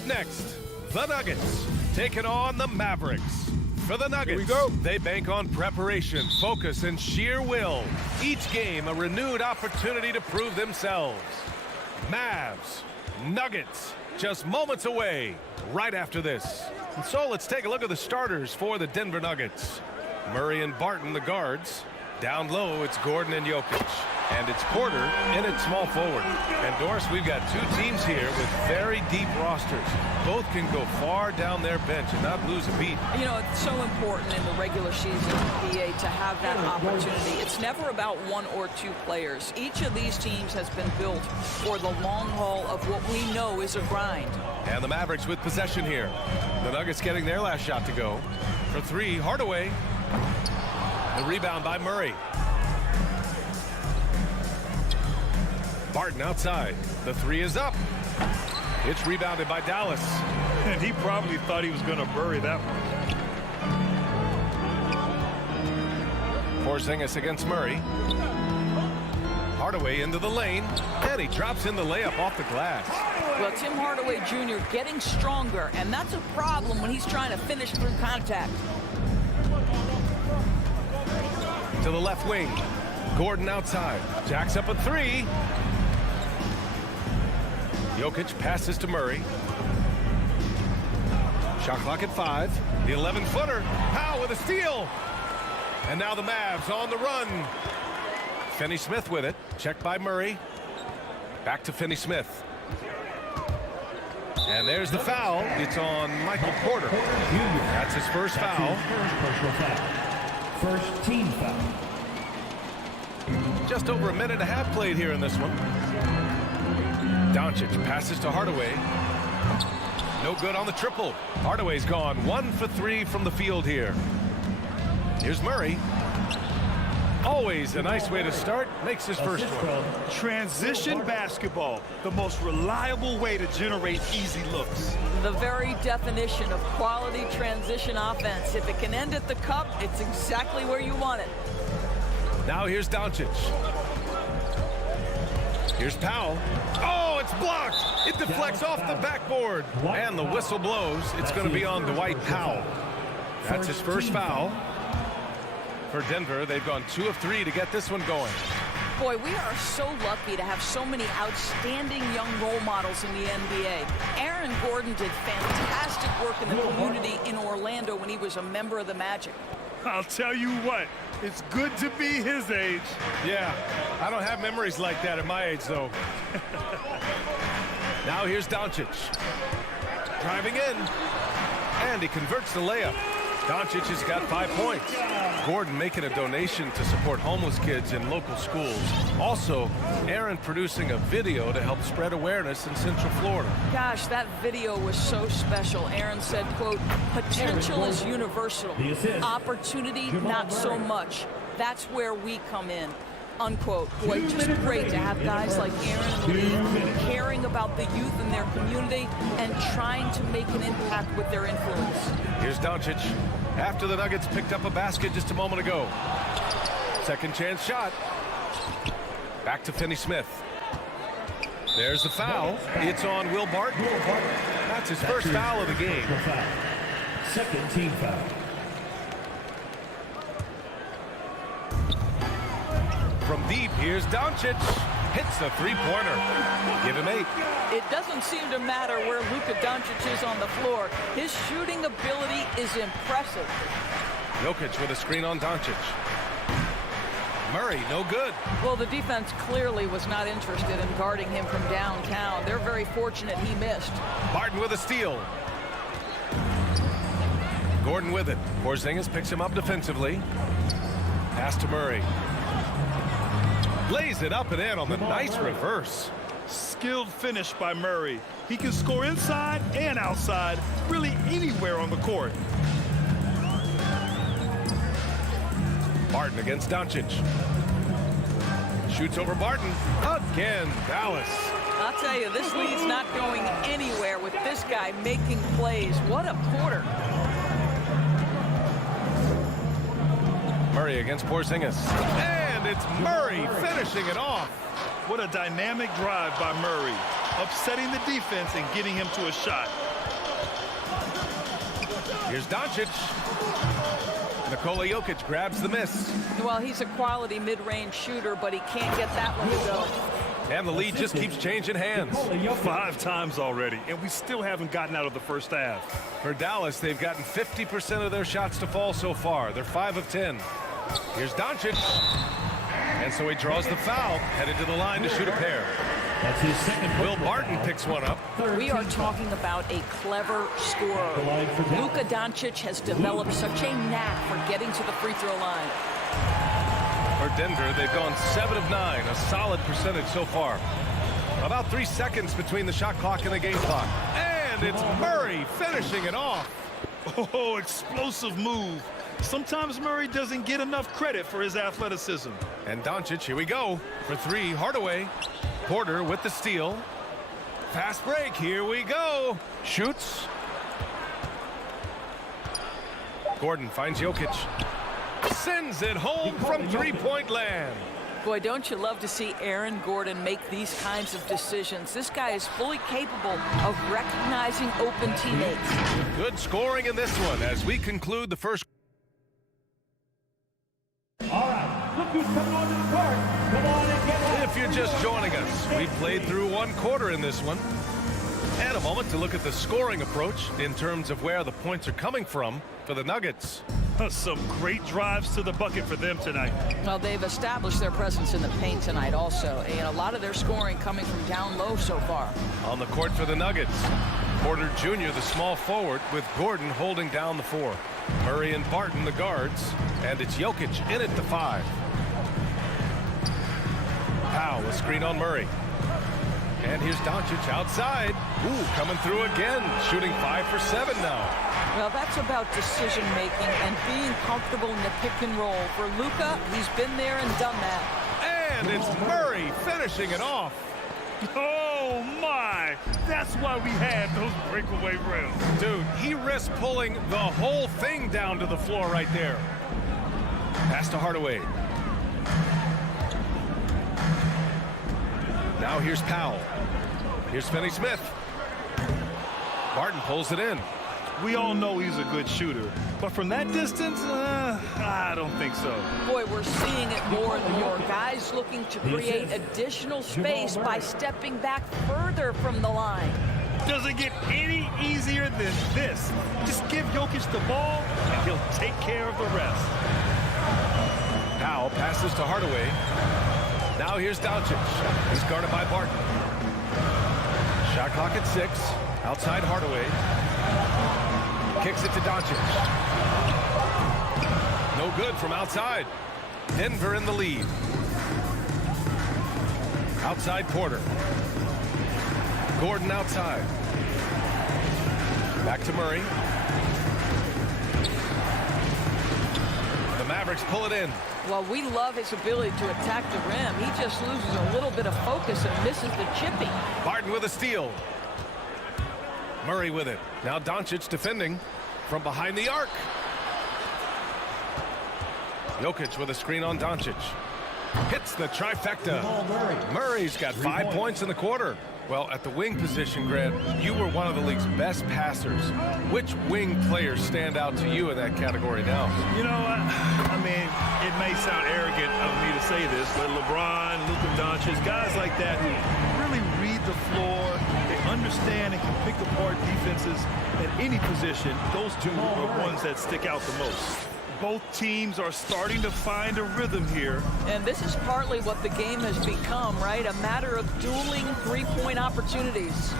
Up next, the Nuggets taking on the Mavericks. For the Nuggets, we go. They bank on preparation, focus, and sheer will. Each game a renewed opportunity to prove themselves. Mavs, Nuggets, just moments away right after this. And so let's take a look at the starters for the Denver Nuggets. Murray and Barton, the guards. Down low, it's Gordon and Jokic. And it's Porter in at small forward. And Doris, we've got two teams here with very deep rosters. Both can go far down their bench and not lose a beat. You know, it's so important in the regular season NBA to have that opportunity. It's never about one or two players. Each of these teams has been built for the long haul of what we know is a grind. And the Mavericks with possession here. The Nuggets getting their last shot to go. For three, Hardaway. The rebound by Murray. Barton outside. The three is up. It's rebounded by Dallas. And he probably thought he was going to bury that one. Porzingis against Murray. Hardaway into the lane. And he drops in the layup off the glass. Well, Tim Hardaway Jr. getting stronger, and that's a problem when he's trying to finish through contact. To the left wing. Gordon outside. Jacks up a three. Jokic passes to Murray. Shot clock at 5. The 11-footer. Powell with a steal. And now the Mavs on the run. Finney-Smith with it. Checked by Murray. Back to Finney-Smith. And there's the foul. It's on Michael Porter. That's his first foul. First team foul. Just over a minute and a half played here in this one. Doncic passes to Hardaway. No good on the triple. Hardaway's gone 1 for 3 from the field here. Here's Murray. Always a nice way to start. Makes his first one. Transition basketball, the most reliable way to generate easy looks. The very definition of quality transition offense. If it can end at the cup, it's exactly where you want it. Now here's Doncic. Here's Powell. Oh, it's blocked. It deflects off the backboard. And the whistle blows. It's going to be on Dwight Powell. That's his first foul. For Denver, they've gone 2 of 3 to get this one going. Boy, we are so lucky to have so many outstanding young role models in the NBA. Aaron Gordon did fantastic work in the community in Orlando when he was a member of the Magic. I'll tell you what, it's good to be his age. Yeah, I don't have memories like that at my age, though. Now here's Doncic. Driving in. And he converts the layup. Doncic has got 5 points. Gordon making a donation to support homeless kids in local schools. Also, Aaron producing a video to help spread awareness in Central Florida. Gosh, that video was so special. Aaron said, quote, potential is universal. Opportunity, not so much. That's where we come in. Unquote. Boy, just great to have guys like Aaron Lee caring about the youth in their community and trying to make an impact with their influence. Here's Doncic after the Nuggets picked up a basket just a moment ago. Second chance shot. Back to Finney-Smith. There's the foul. It's on Will Barton. That's his first foul of the game. Second team foul. From deep, here's Doncic. Hits the three-pointer. Give him 8. It doesn't seem to matter where Luka Doncic is on the floor. His shooting ability is impressive. Jokic with a screen on Doncic. Murray, no good. Well, the defense clearly was not interested in guarding him from downtown. They're very fortunate he missed. Barton with a steal. Gordon with it. Porzingis picks him up defensively. Pass to Murray. Lays it up and in on the nice reverse. Skilled finish by Murray. He can score inside and outside, really anywhere on the court. Barton against Doncic. Shoots over Barton. Again, Dallas. I'll tell you, this lead's not going anywhere with this guy making plays. What a quarter. Murray against Porzingis. And it's Murray finishing it off. What a dynamic drive by Murray, upsetting the defense and getting him to a shot. Here's Doncic. Nikola Jokic grabs the miss. Well, he's a quality mid-range shooter, but he can't get that one to go. And the lead just keeps changing hands. 5 times already, and we still haven't gotten out of the first half. For Dallas, they've gotten 50% of their shots to fall so far. They're 5 of 10. Here's Doncic. And so he draws the foul, headed to the line to shoot a pair. That's his second. Will Barton picks one up. We are talking about a clever scorer. Luka Doncic has developed such a knack for getting to the free throw line. For Denver, they've gone 7 of 9, a solid percentage so far. About 3 seconds between the shot clock and the game clock. And it's Murray finishing it off. Oh, explosive move. Sometimes Murray doesn't get enough credit for his athleticism. And Doncic, here we go. For 3, Hardaway. Porter with the steal. Fast break, here we go. Shoots. Gordon finds Jokic. Sends it home from three-point land. Boy, don't you love to see Aaron Gordon make these kinds of decisions. This guy is fully capable of recognizing open teammates. Good scoring in this one as we conclude the first. All right, look who's coming on to the court. Come on and get loud. If you're just joining us, we played through 1 quarter in this one. And a moment to look at the scoring approach in terms of where the points are coming from for the Nuggets. Some great drives to the bucket for them tonight. Well, they've established their presence in the paint tonight also, and a lot of their scoring coming from down low so far. On the court for the Nuggets, Porter Jr., the small forward, with Gordon holding down the 4. Murray and Barton, the guards, and it's Jokic in at the 5. Powell, a screen on Murray. And here's Doncic outside. Ooh, coming through again, shooting 5 for 7 now. Well, that's about decision-making and being comfortable in the pick and roll. For Luka, he's been there and done that. And it's Murray finishing it off. Oh, my. That's why we had those breakaway rims. Dude, he risked pulling the whole thing down to the floor right there. Pass to Hardaway. Now here's Powell. Here's Finney-Smith. Barton pulls it in. We all know he's a good shooter, but from that distance, I don't think so. Boy, we're seeing it more and more. Guys looking to create additional space by stepping back further from the line. Does it get any easier than this? Just give Jokic the ball, and he'll take care of the rest. Powell passes to Hardaway. Now here's Doncic. He's guarded by Barton. Shot clock at 6. Outside Hardaway. Kicks it to Doncic. No good from outside. Denver in the lead. Outside Porter. Gordon outside. Back to Murray. The Mavericks pull it in. Well, we love his ability to attack the rim. He just loses a little bit of focus and misses the chippy. Barton with a steal. Murray with it. Now Doncic defending from behind the arc. Jokic with a screen on Doncic. Hits the trifecta. Murray's got 5 points in the quarter. Well, at the wing position, Grant, you were one of the league's best passers. Which wing players stand out to you in that category now? You know, I mean, it may sound arrogant of me to say this, but LeBron, Luka Doncic, guys like that who really read the floor, they understand and can pick apart defenses at any position. Those two are ones that stick out the most. Both teams are starting to find a rhythm here. And this is partly what the game has become, right? A matter of dueling three-point opportunities.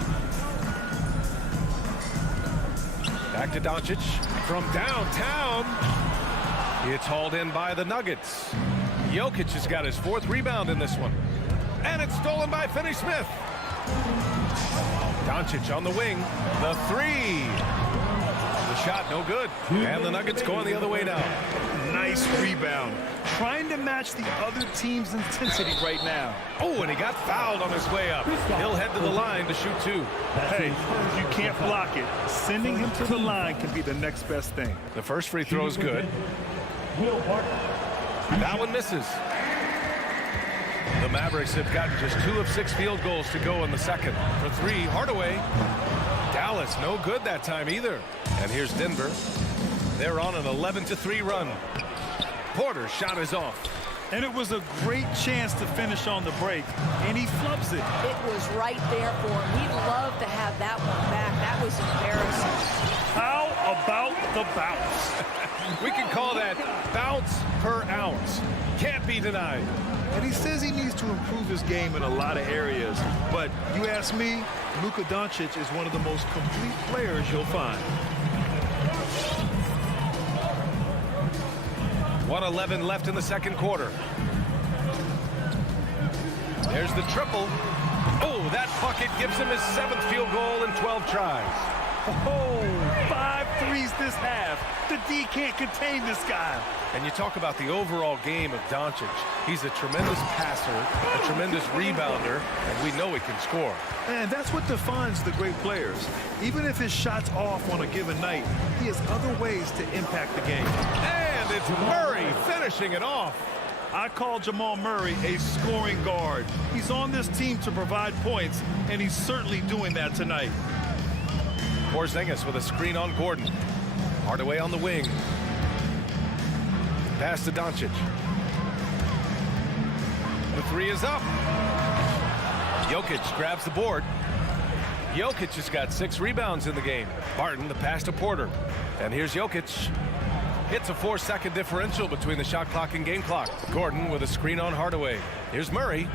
Back to Doncic from downtown. It's hauled in by the Nuggets. Jokic has got his 4th rebound in this one. And it's stolen by Finney-Smith. Doncic on the wing. The 3. The shot no good. And the Nuggets going the other way now. Nice rebound. Trying to match the other team's intensity right now. Oh, and he got fouled on his way up. He'll head to the line to shoot 2. Hey, if you can't block it, sending him to the line can be the next best thing. The first free throw is good. That one misses. The Mavericks have gotten just 2 of 6 field goals to go in the second. For 3, Hardaway. Dallas no good that time either. And here's Denver. They're on an 11-3 run. Porter's shot is off. And it was a great chance to finish on the break, and he flubs it. It was right there for him. He'd love to have that one back. That was embarrassing. How about the bounce? We can call that bounce per ounce. Can't be denied. And he says he needs to improve his game in a lot of areas. But you ask me, Luka Doncic is one of the most complete players you'll find. 1:11 left in the second quarter. There's the triple. Oh, that bucket gives him his 7th field goal in 12 tries. Oh, 5 threes this half. The D can't contain this guy. And you talk about the overall game of Doncic. He's a tremendous passer, a tremendous rebounder, and we know he can score. And that's what defines the great players. Even if his shot's off on a given night, he has other ways to impact the game. And it's Murray finishing it off. I call Jamal Murray a scoring guard. He's on this team to provide points, and he's certainly doing that tonight. Porzingis with a screen on Gordon. Hardaway on the wing. Pass to Doncic. The three is up. Jokic grabs the board. Jokic has got 6 rebounds in the game. Barton, the pass to Porter. And here's Jokic. It's a 4-second differential between the shot clock and game clock. Gordon with a screen on Hardaway. Here's Murray.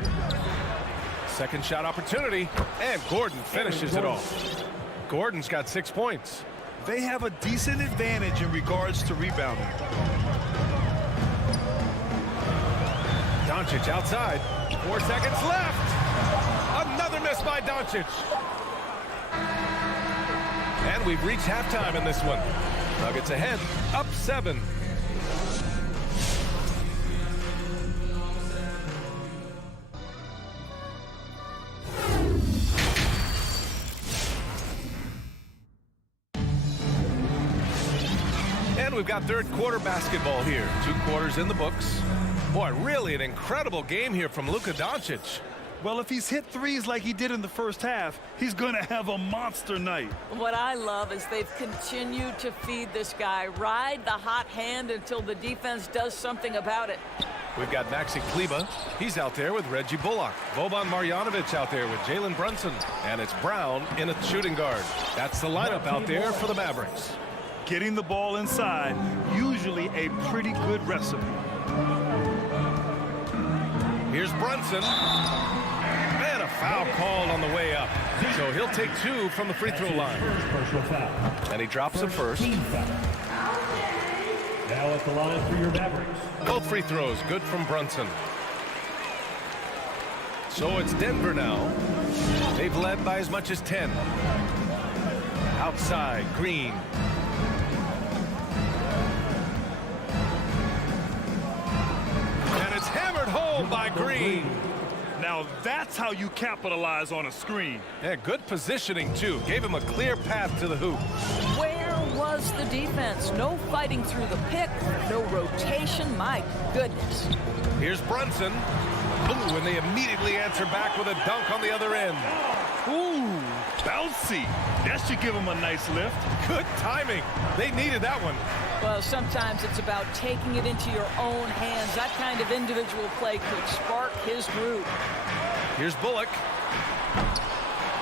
Second shot opportunity. And Gordon finishes it off. Gordon's got 6 points. They have a decent advantage in regards to rebounding. Doncic outside. 4 seconds left. Another miss by Doncic. And we've reached halftime in this one. Nuggets ahead, up 7. And we've got third quarter basketball here. 2 quarters in the books. Boy, really an incredible game here from Luka Doncic. Well, if he's hit threes like he did in the first half, he's going to have a monster night. What I love is they've continued to feed this guy, ride the hot hand until the defense does something about it. We've got Maxi Kleber. He's out there with Reggie Bullock. Boban Marjanovic out there with Jalen Brunson. And it's Brown in a shooting guard. That's the lineup out there for the Mavericks. Getting the ball inside, usually a pretty good recipe. Here's Brunson. And a foul called on the way up. So he'll take 2 from the free throw line. And he drops the first. Now at the line for your Mavericks. Both free throws good from Brunson. So it's Denver now. They've led by as much as 10. Outside, Green. And it's hammered home by Green. Now that's how you capitalize on a screen. Yeah, good positioning, too. Gave him a clear path to the hoop. Where was the defense? No fighting through the pick, no rotation. My goodness. Here's Brunson. Ooh, and they immediately answer back with a dunk on the other end. Ooh, bouncy. That should give him a nice lift. Good timing. They needed that one. Well, sometimes it's about taking it into your own hands. That kind of individual play could spark his groove. Here's Bullock.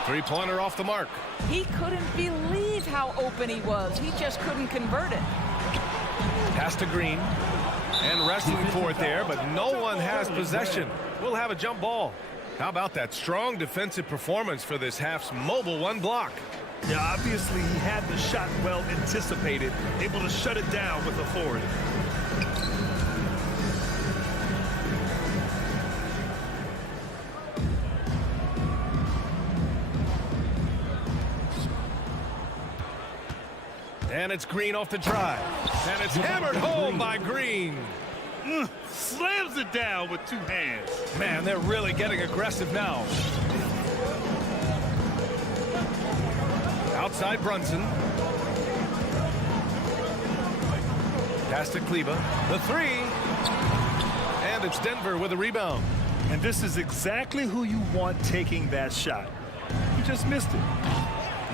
3-pointer off the mark. He couldn't believe how open he was. He just couldn't convert it. Pass to Green. And wrestling for it there, but no one has possession. We'll have a jump ball. How about that strong defensive performance for this half's mobile 1 block? Yeah, obviously he had the shot well anticipated, able to shut it down with authority. And it's Green off the drive. And it's hammered home by Green. Slams it down with 2 hands. Man, they're really getting aggressive now. Outside Brunson. Pass to Kleber. The 3. And it's Denver with a rebound. And this is exactly who you want taking that shot. You just missed it.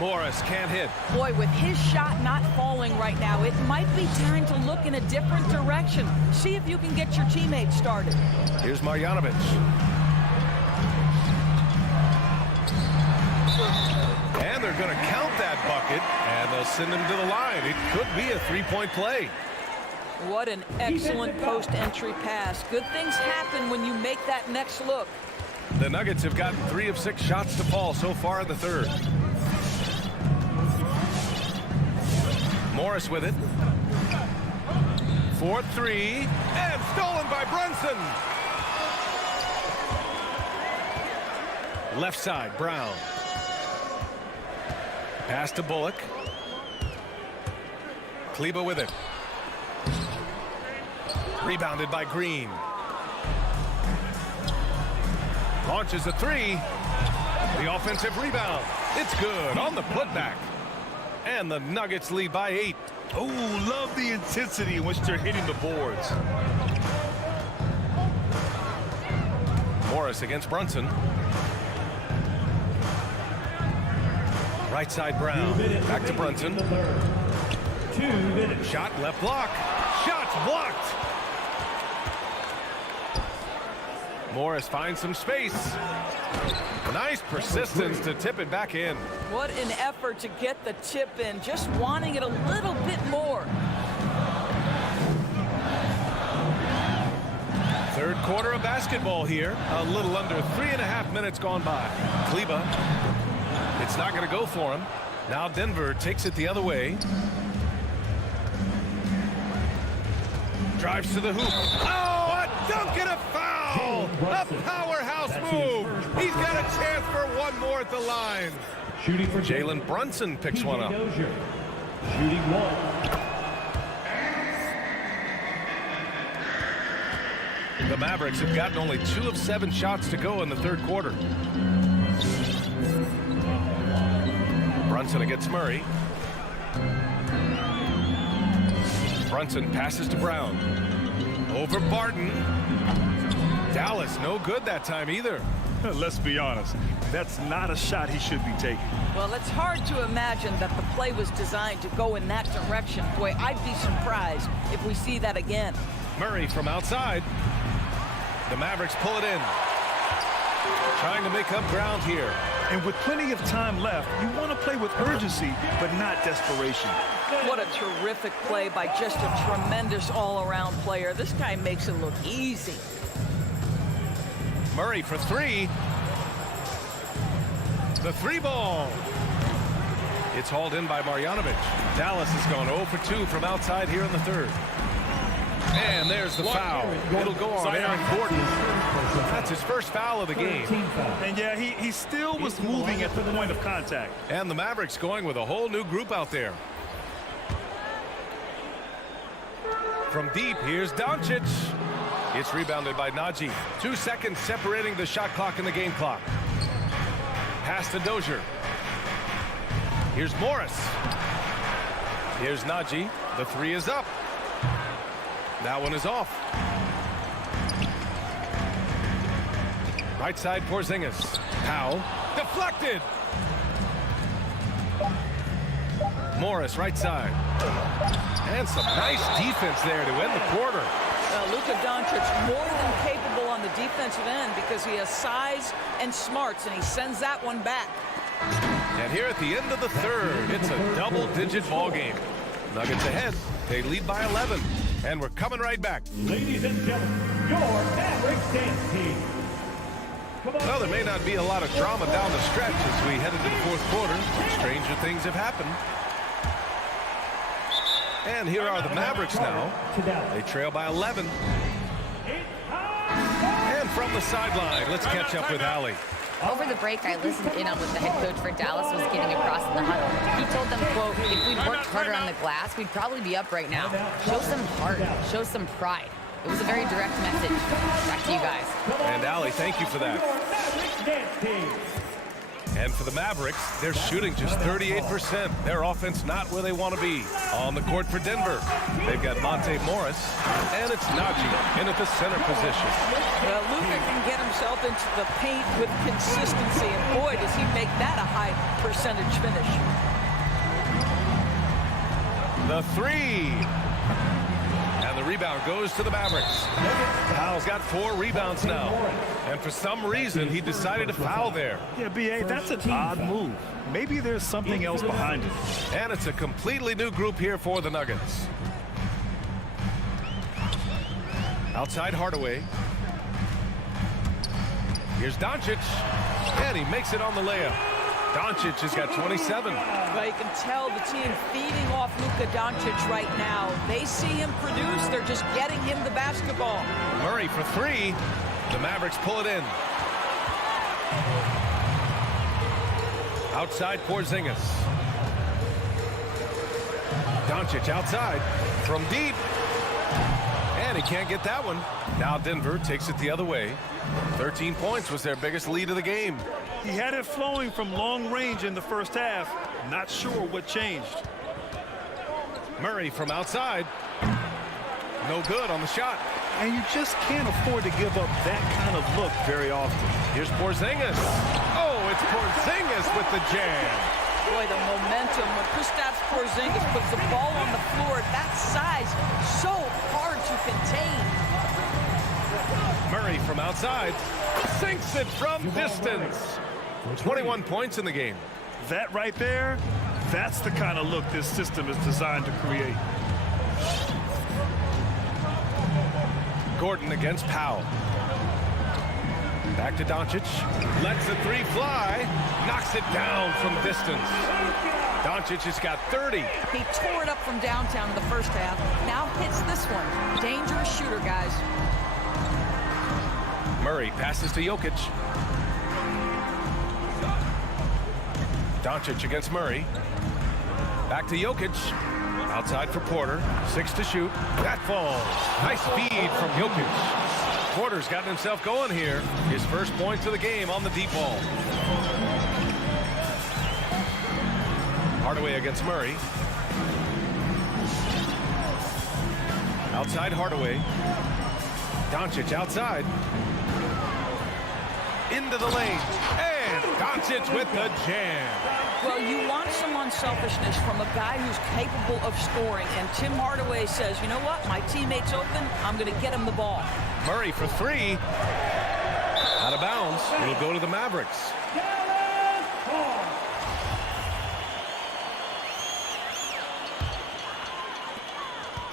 Morris can't hit. Boy, with his shot not falling right now, it might be time to look in a different direction. See if you can get your teammates started. Here's Marjanovic. And they're going to count that bucket, and they'll send him to the line. It could be a three-point play. What an excellent post-entry pass. Good things happen when you make that next look. The Nuggets have gotten 3 of 6 shots to fall so far in the third. Morris with it. 4-3, and stolen by Brunson. Left side, Brown. Pass to Bullock. Kleber with it. Rebounded by Green. Launches a 3. The offensive rebound. It's good on the putback. And the Nuggets lead by 8. Oh, love the intensity in which they're hitting the boards. Morris against Brunson. Right side, Brown. Back to Brunson. 2 minutes. Shot left block. Shots blocked. Morris finds some space. Nice persistence to tip it back in. What an effort to get the tip in, just wanting it a little bit more. Third quarter of basketball here. A little under 3.5 minutes gone by. Kleber. It's not going to go for him. Now Denver takes it the other way. Drives to the hoop. Oh, a dunk and a foul! A powerhouse move. He's got a chance for one more at the line. Shooting for Jalen Brunson picks one up. Dozier. Shooting 1. The Mavericks have gotten only 2 of 7 shots to go in the third quarter. Brunson against Murray. Brunson passes to Brown. Over Barton. Dallas no good that time either. Let's be honest. That's not a shot he should be taking. Well, it's hard to imagine that the play was designed to go in that direction. Boy, I'd be surprised if we see that again. Murray from outside. The Mavericks pull it in. Trying to make up ground here. And with plenty of time left, you want to play with urgency, but not desperation. What a terrific play by just a tremendous all-around player. This guy makes it look easy. Murray for 3. The 3 ball. It's hauled in by Marjanovic. Dallas has gone 0 for 2 from outside here in the third. And there's the foul. It'll go on Aaron Gordon. That's his first foul of the game. And yeah, he still was moving at the point of contact. And the Mavericks going with a whole new group out there. From deep, here's Doncic. It's rebounded by Nagy. 2 seconds separating the shot clock and the game clock. Pass to Dozier. Here's Morris. Here's Nagy. The 3 is up. That one is off. Right side, Porzingis. Powell. Deflected. Morris, right side. And some nice defense there to end the quarter. Luka Doncic more than capable on the defensive end because he has size and smarts, and he sends that one back. And here at the end of the third, it's a double-digit ball game. Nuggets ahead. They lead by 11. And we're coming right back. Ladies and gentlemen, your Mavericks dance team. Well, there may not be a lot of drama down the stretch as we head into the fourth quarter. Stranger things have happened. And here are the Mavericks now. They trail by 11. And from the sideline, let's catch up with Allie. Over the break, I listened in on what the head coach for Dallas was getting across in the huddle. He told them, quote, if we'd worked harder on the glass, we'd probably be up right now. Show some heart. Show some pride. It was a very direct message. Back to you guys. And Allie, thank you for that. And for the Mavericks, they're shooting just 38%. Their offense not where they want to be. On the court for Denver, they've got Monte Morris, and it's Najee in at the center position. Well, Luka can get himself into the paint with consistency, and boy, does he make that a high percentage finish. The three. And the rebound goes to the Mavericks. Powell's got 4 rebounds now. And for some reason, he decided to foul there. Yeah, B.A., that's an odd move. Maybe there's something else behind it. And it's a completely new group here for the Nuggets. Outside Hardaway. Here's Doncic. And he makes it on the layup. Doncic has got 27. Well, you can tell the team feeding off Luka Doncic right now. They see him produce. They're just getting him the basketball. Murray for 3. The Mavericks pull it in. Outside Porzingis. Doncic outside from deep. And he can't get that one. Now Denver takes it the other way. 13 points was their biggest lead of the game. He had it flowing from long range in the first half. Not sure what changed. Murray from outside. No good on the shot. And you just can't afford to give up that kind of look very often. Here's Porzingis. Oh, it's Porzingis with the jam. Boy, the momentum when Kristaps Porzingis puts the ball on the floor at that size, so hard to contain. Murray from outside sinks it from distance. 21 points in the game. That right there, that's the kind of look this system is designed to create. Gordon against Powell. Back to Doncic. Lets the 3 fly. Knocks it down from distance. Doncic has got 30. He tore it up from downtown in the first half. Now hits this one. Dangerous shooter, guys. Murray passes to Jokic. Doncic against Murray. Back to Jokic. Outside for Porter. 6 to shoot. That falls. Nice feed from Jokic. Porter's gotten himself going here. His first points of the game on the deep ball. Hardaway against Murray. Outside Hardaway. Doncic outside. Into the lane. And Doncic with the jam. Well, you want some unselfishness from a guy who's capable of scoring. And Tim Hardaway says, you know what? My teammate's open. I'm going to get him the ball. Murray for 3. Out of bounds. It'll go to the Mavericks.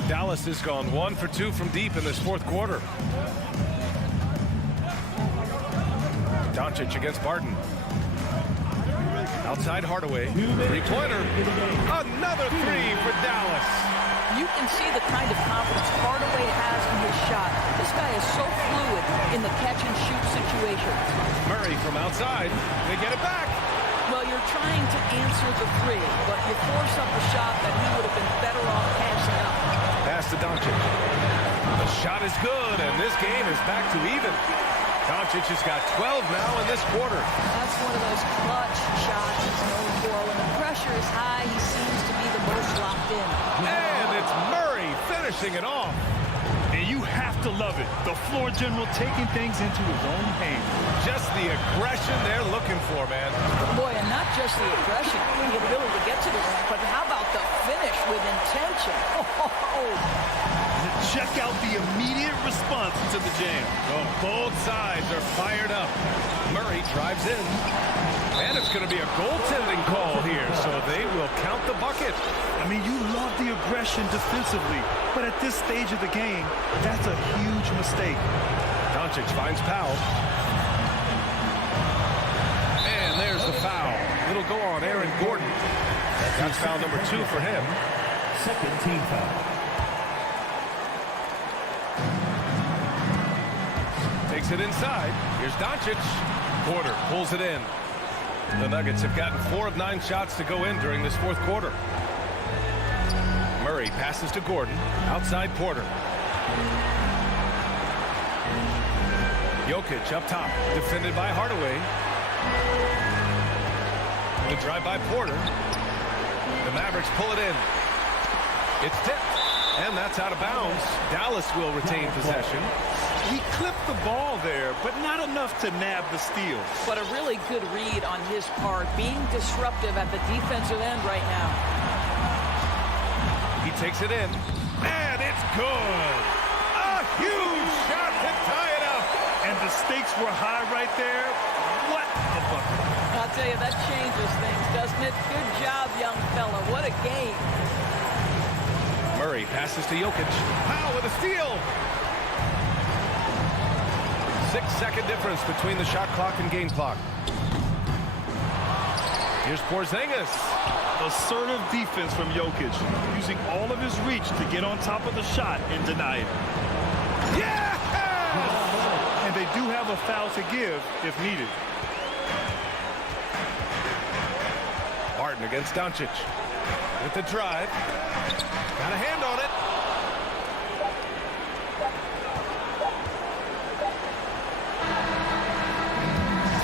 Dallas has gone 1 for 2 from deep in this fourth quarter. Doncic against Barton. Outside Hardaway. 3-pointer. Another 3 for Dallas. You can see the kind of confidence Hardaway has in his shot. This guy is so fluid in the catch-and-shoot situation. Murray from outside. They get it back. Well, you're trying to answer the 3, but you force up a shot that he would have been better off passing up. Pass to Doncic. The shot is good, and this game is back to even. Doncic has got 12 now in this quarter. That's one of those clutch shots he's known for. When the pressure is high, he seems to be the most locked in. And it's Murray finishing it off. And you have to love it. The floor general taking things into his own hands. Just the aggression they're looking for, man. Boy, and not just the aggression, the ability to get to the rim, but how about the finish with intention? Check out the immediate response to the jam. Oh, both sides are fired up. Murray drives in. And it's going to be a goaltending call here, so they will count the bucket. I mean, you love the aggression defensively, but at this stage of the game, that's a huge mistake. Doncic finds Powell. And there's the foul. It'll go on Aaron Gordon. That's foul number 2 for him. Second team foul. Takes it inside. Here's Doncic. Porter pulls it in. The Nuggets have gotten 4 of 9 shots to go in during this fourth quarter. Murray passes to Gordon. Outside Porter. Jokic up top. Defended by Hardaway. The drive by Porter. The Mavericks pull it in. It's tipped, and that's out of bounds. Dallas will retain possession. He clipped the ball there, but not enough to nab the steal. But a really good read on his part, being disruptive at the defensive end right now. He takes it in, and it's good. A huge shot to tie it up. And the stakes were high right there. What a bucket. I'll tell you, that changes things, doesn't it? Good job, young fella. What a game. Murray passes to Jokic. Powell with a steal. 6-second difference between the shot clock and game clock. Here's Porzingis. Assertive defense from Jokic, using all of his reach to get on top of the shot and deny it. Yeah! And they do have a foul to give if needed. Barton against Doncic. With the drive. Got a hand on it.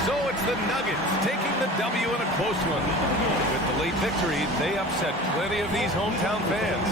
So it's the Nuggets taking the W in a close one. With the late victory, they upset plenty of these hometown fans.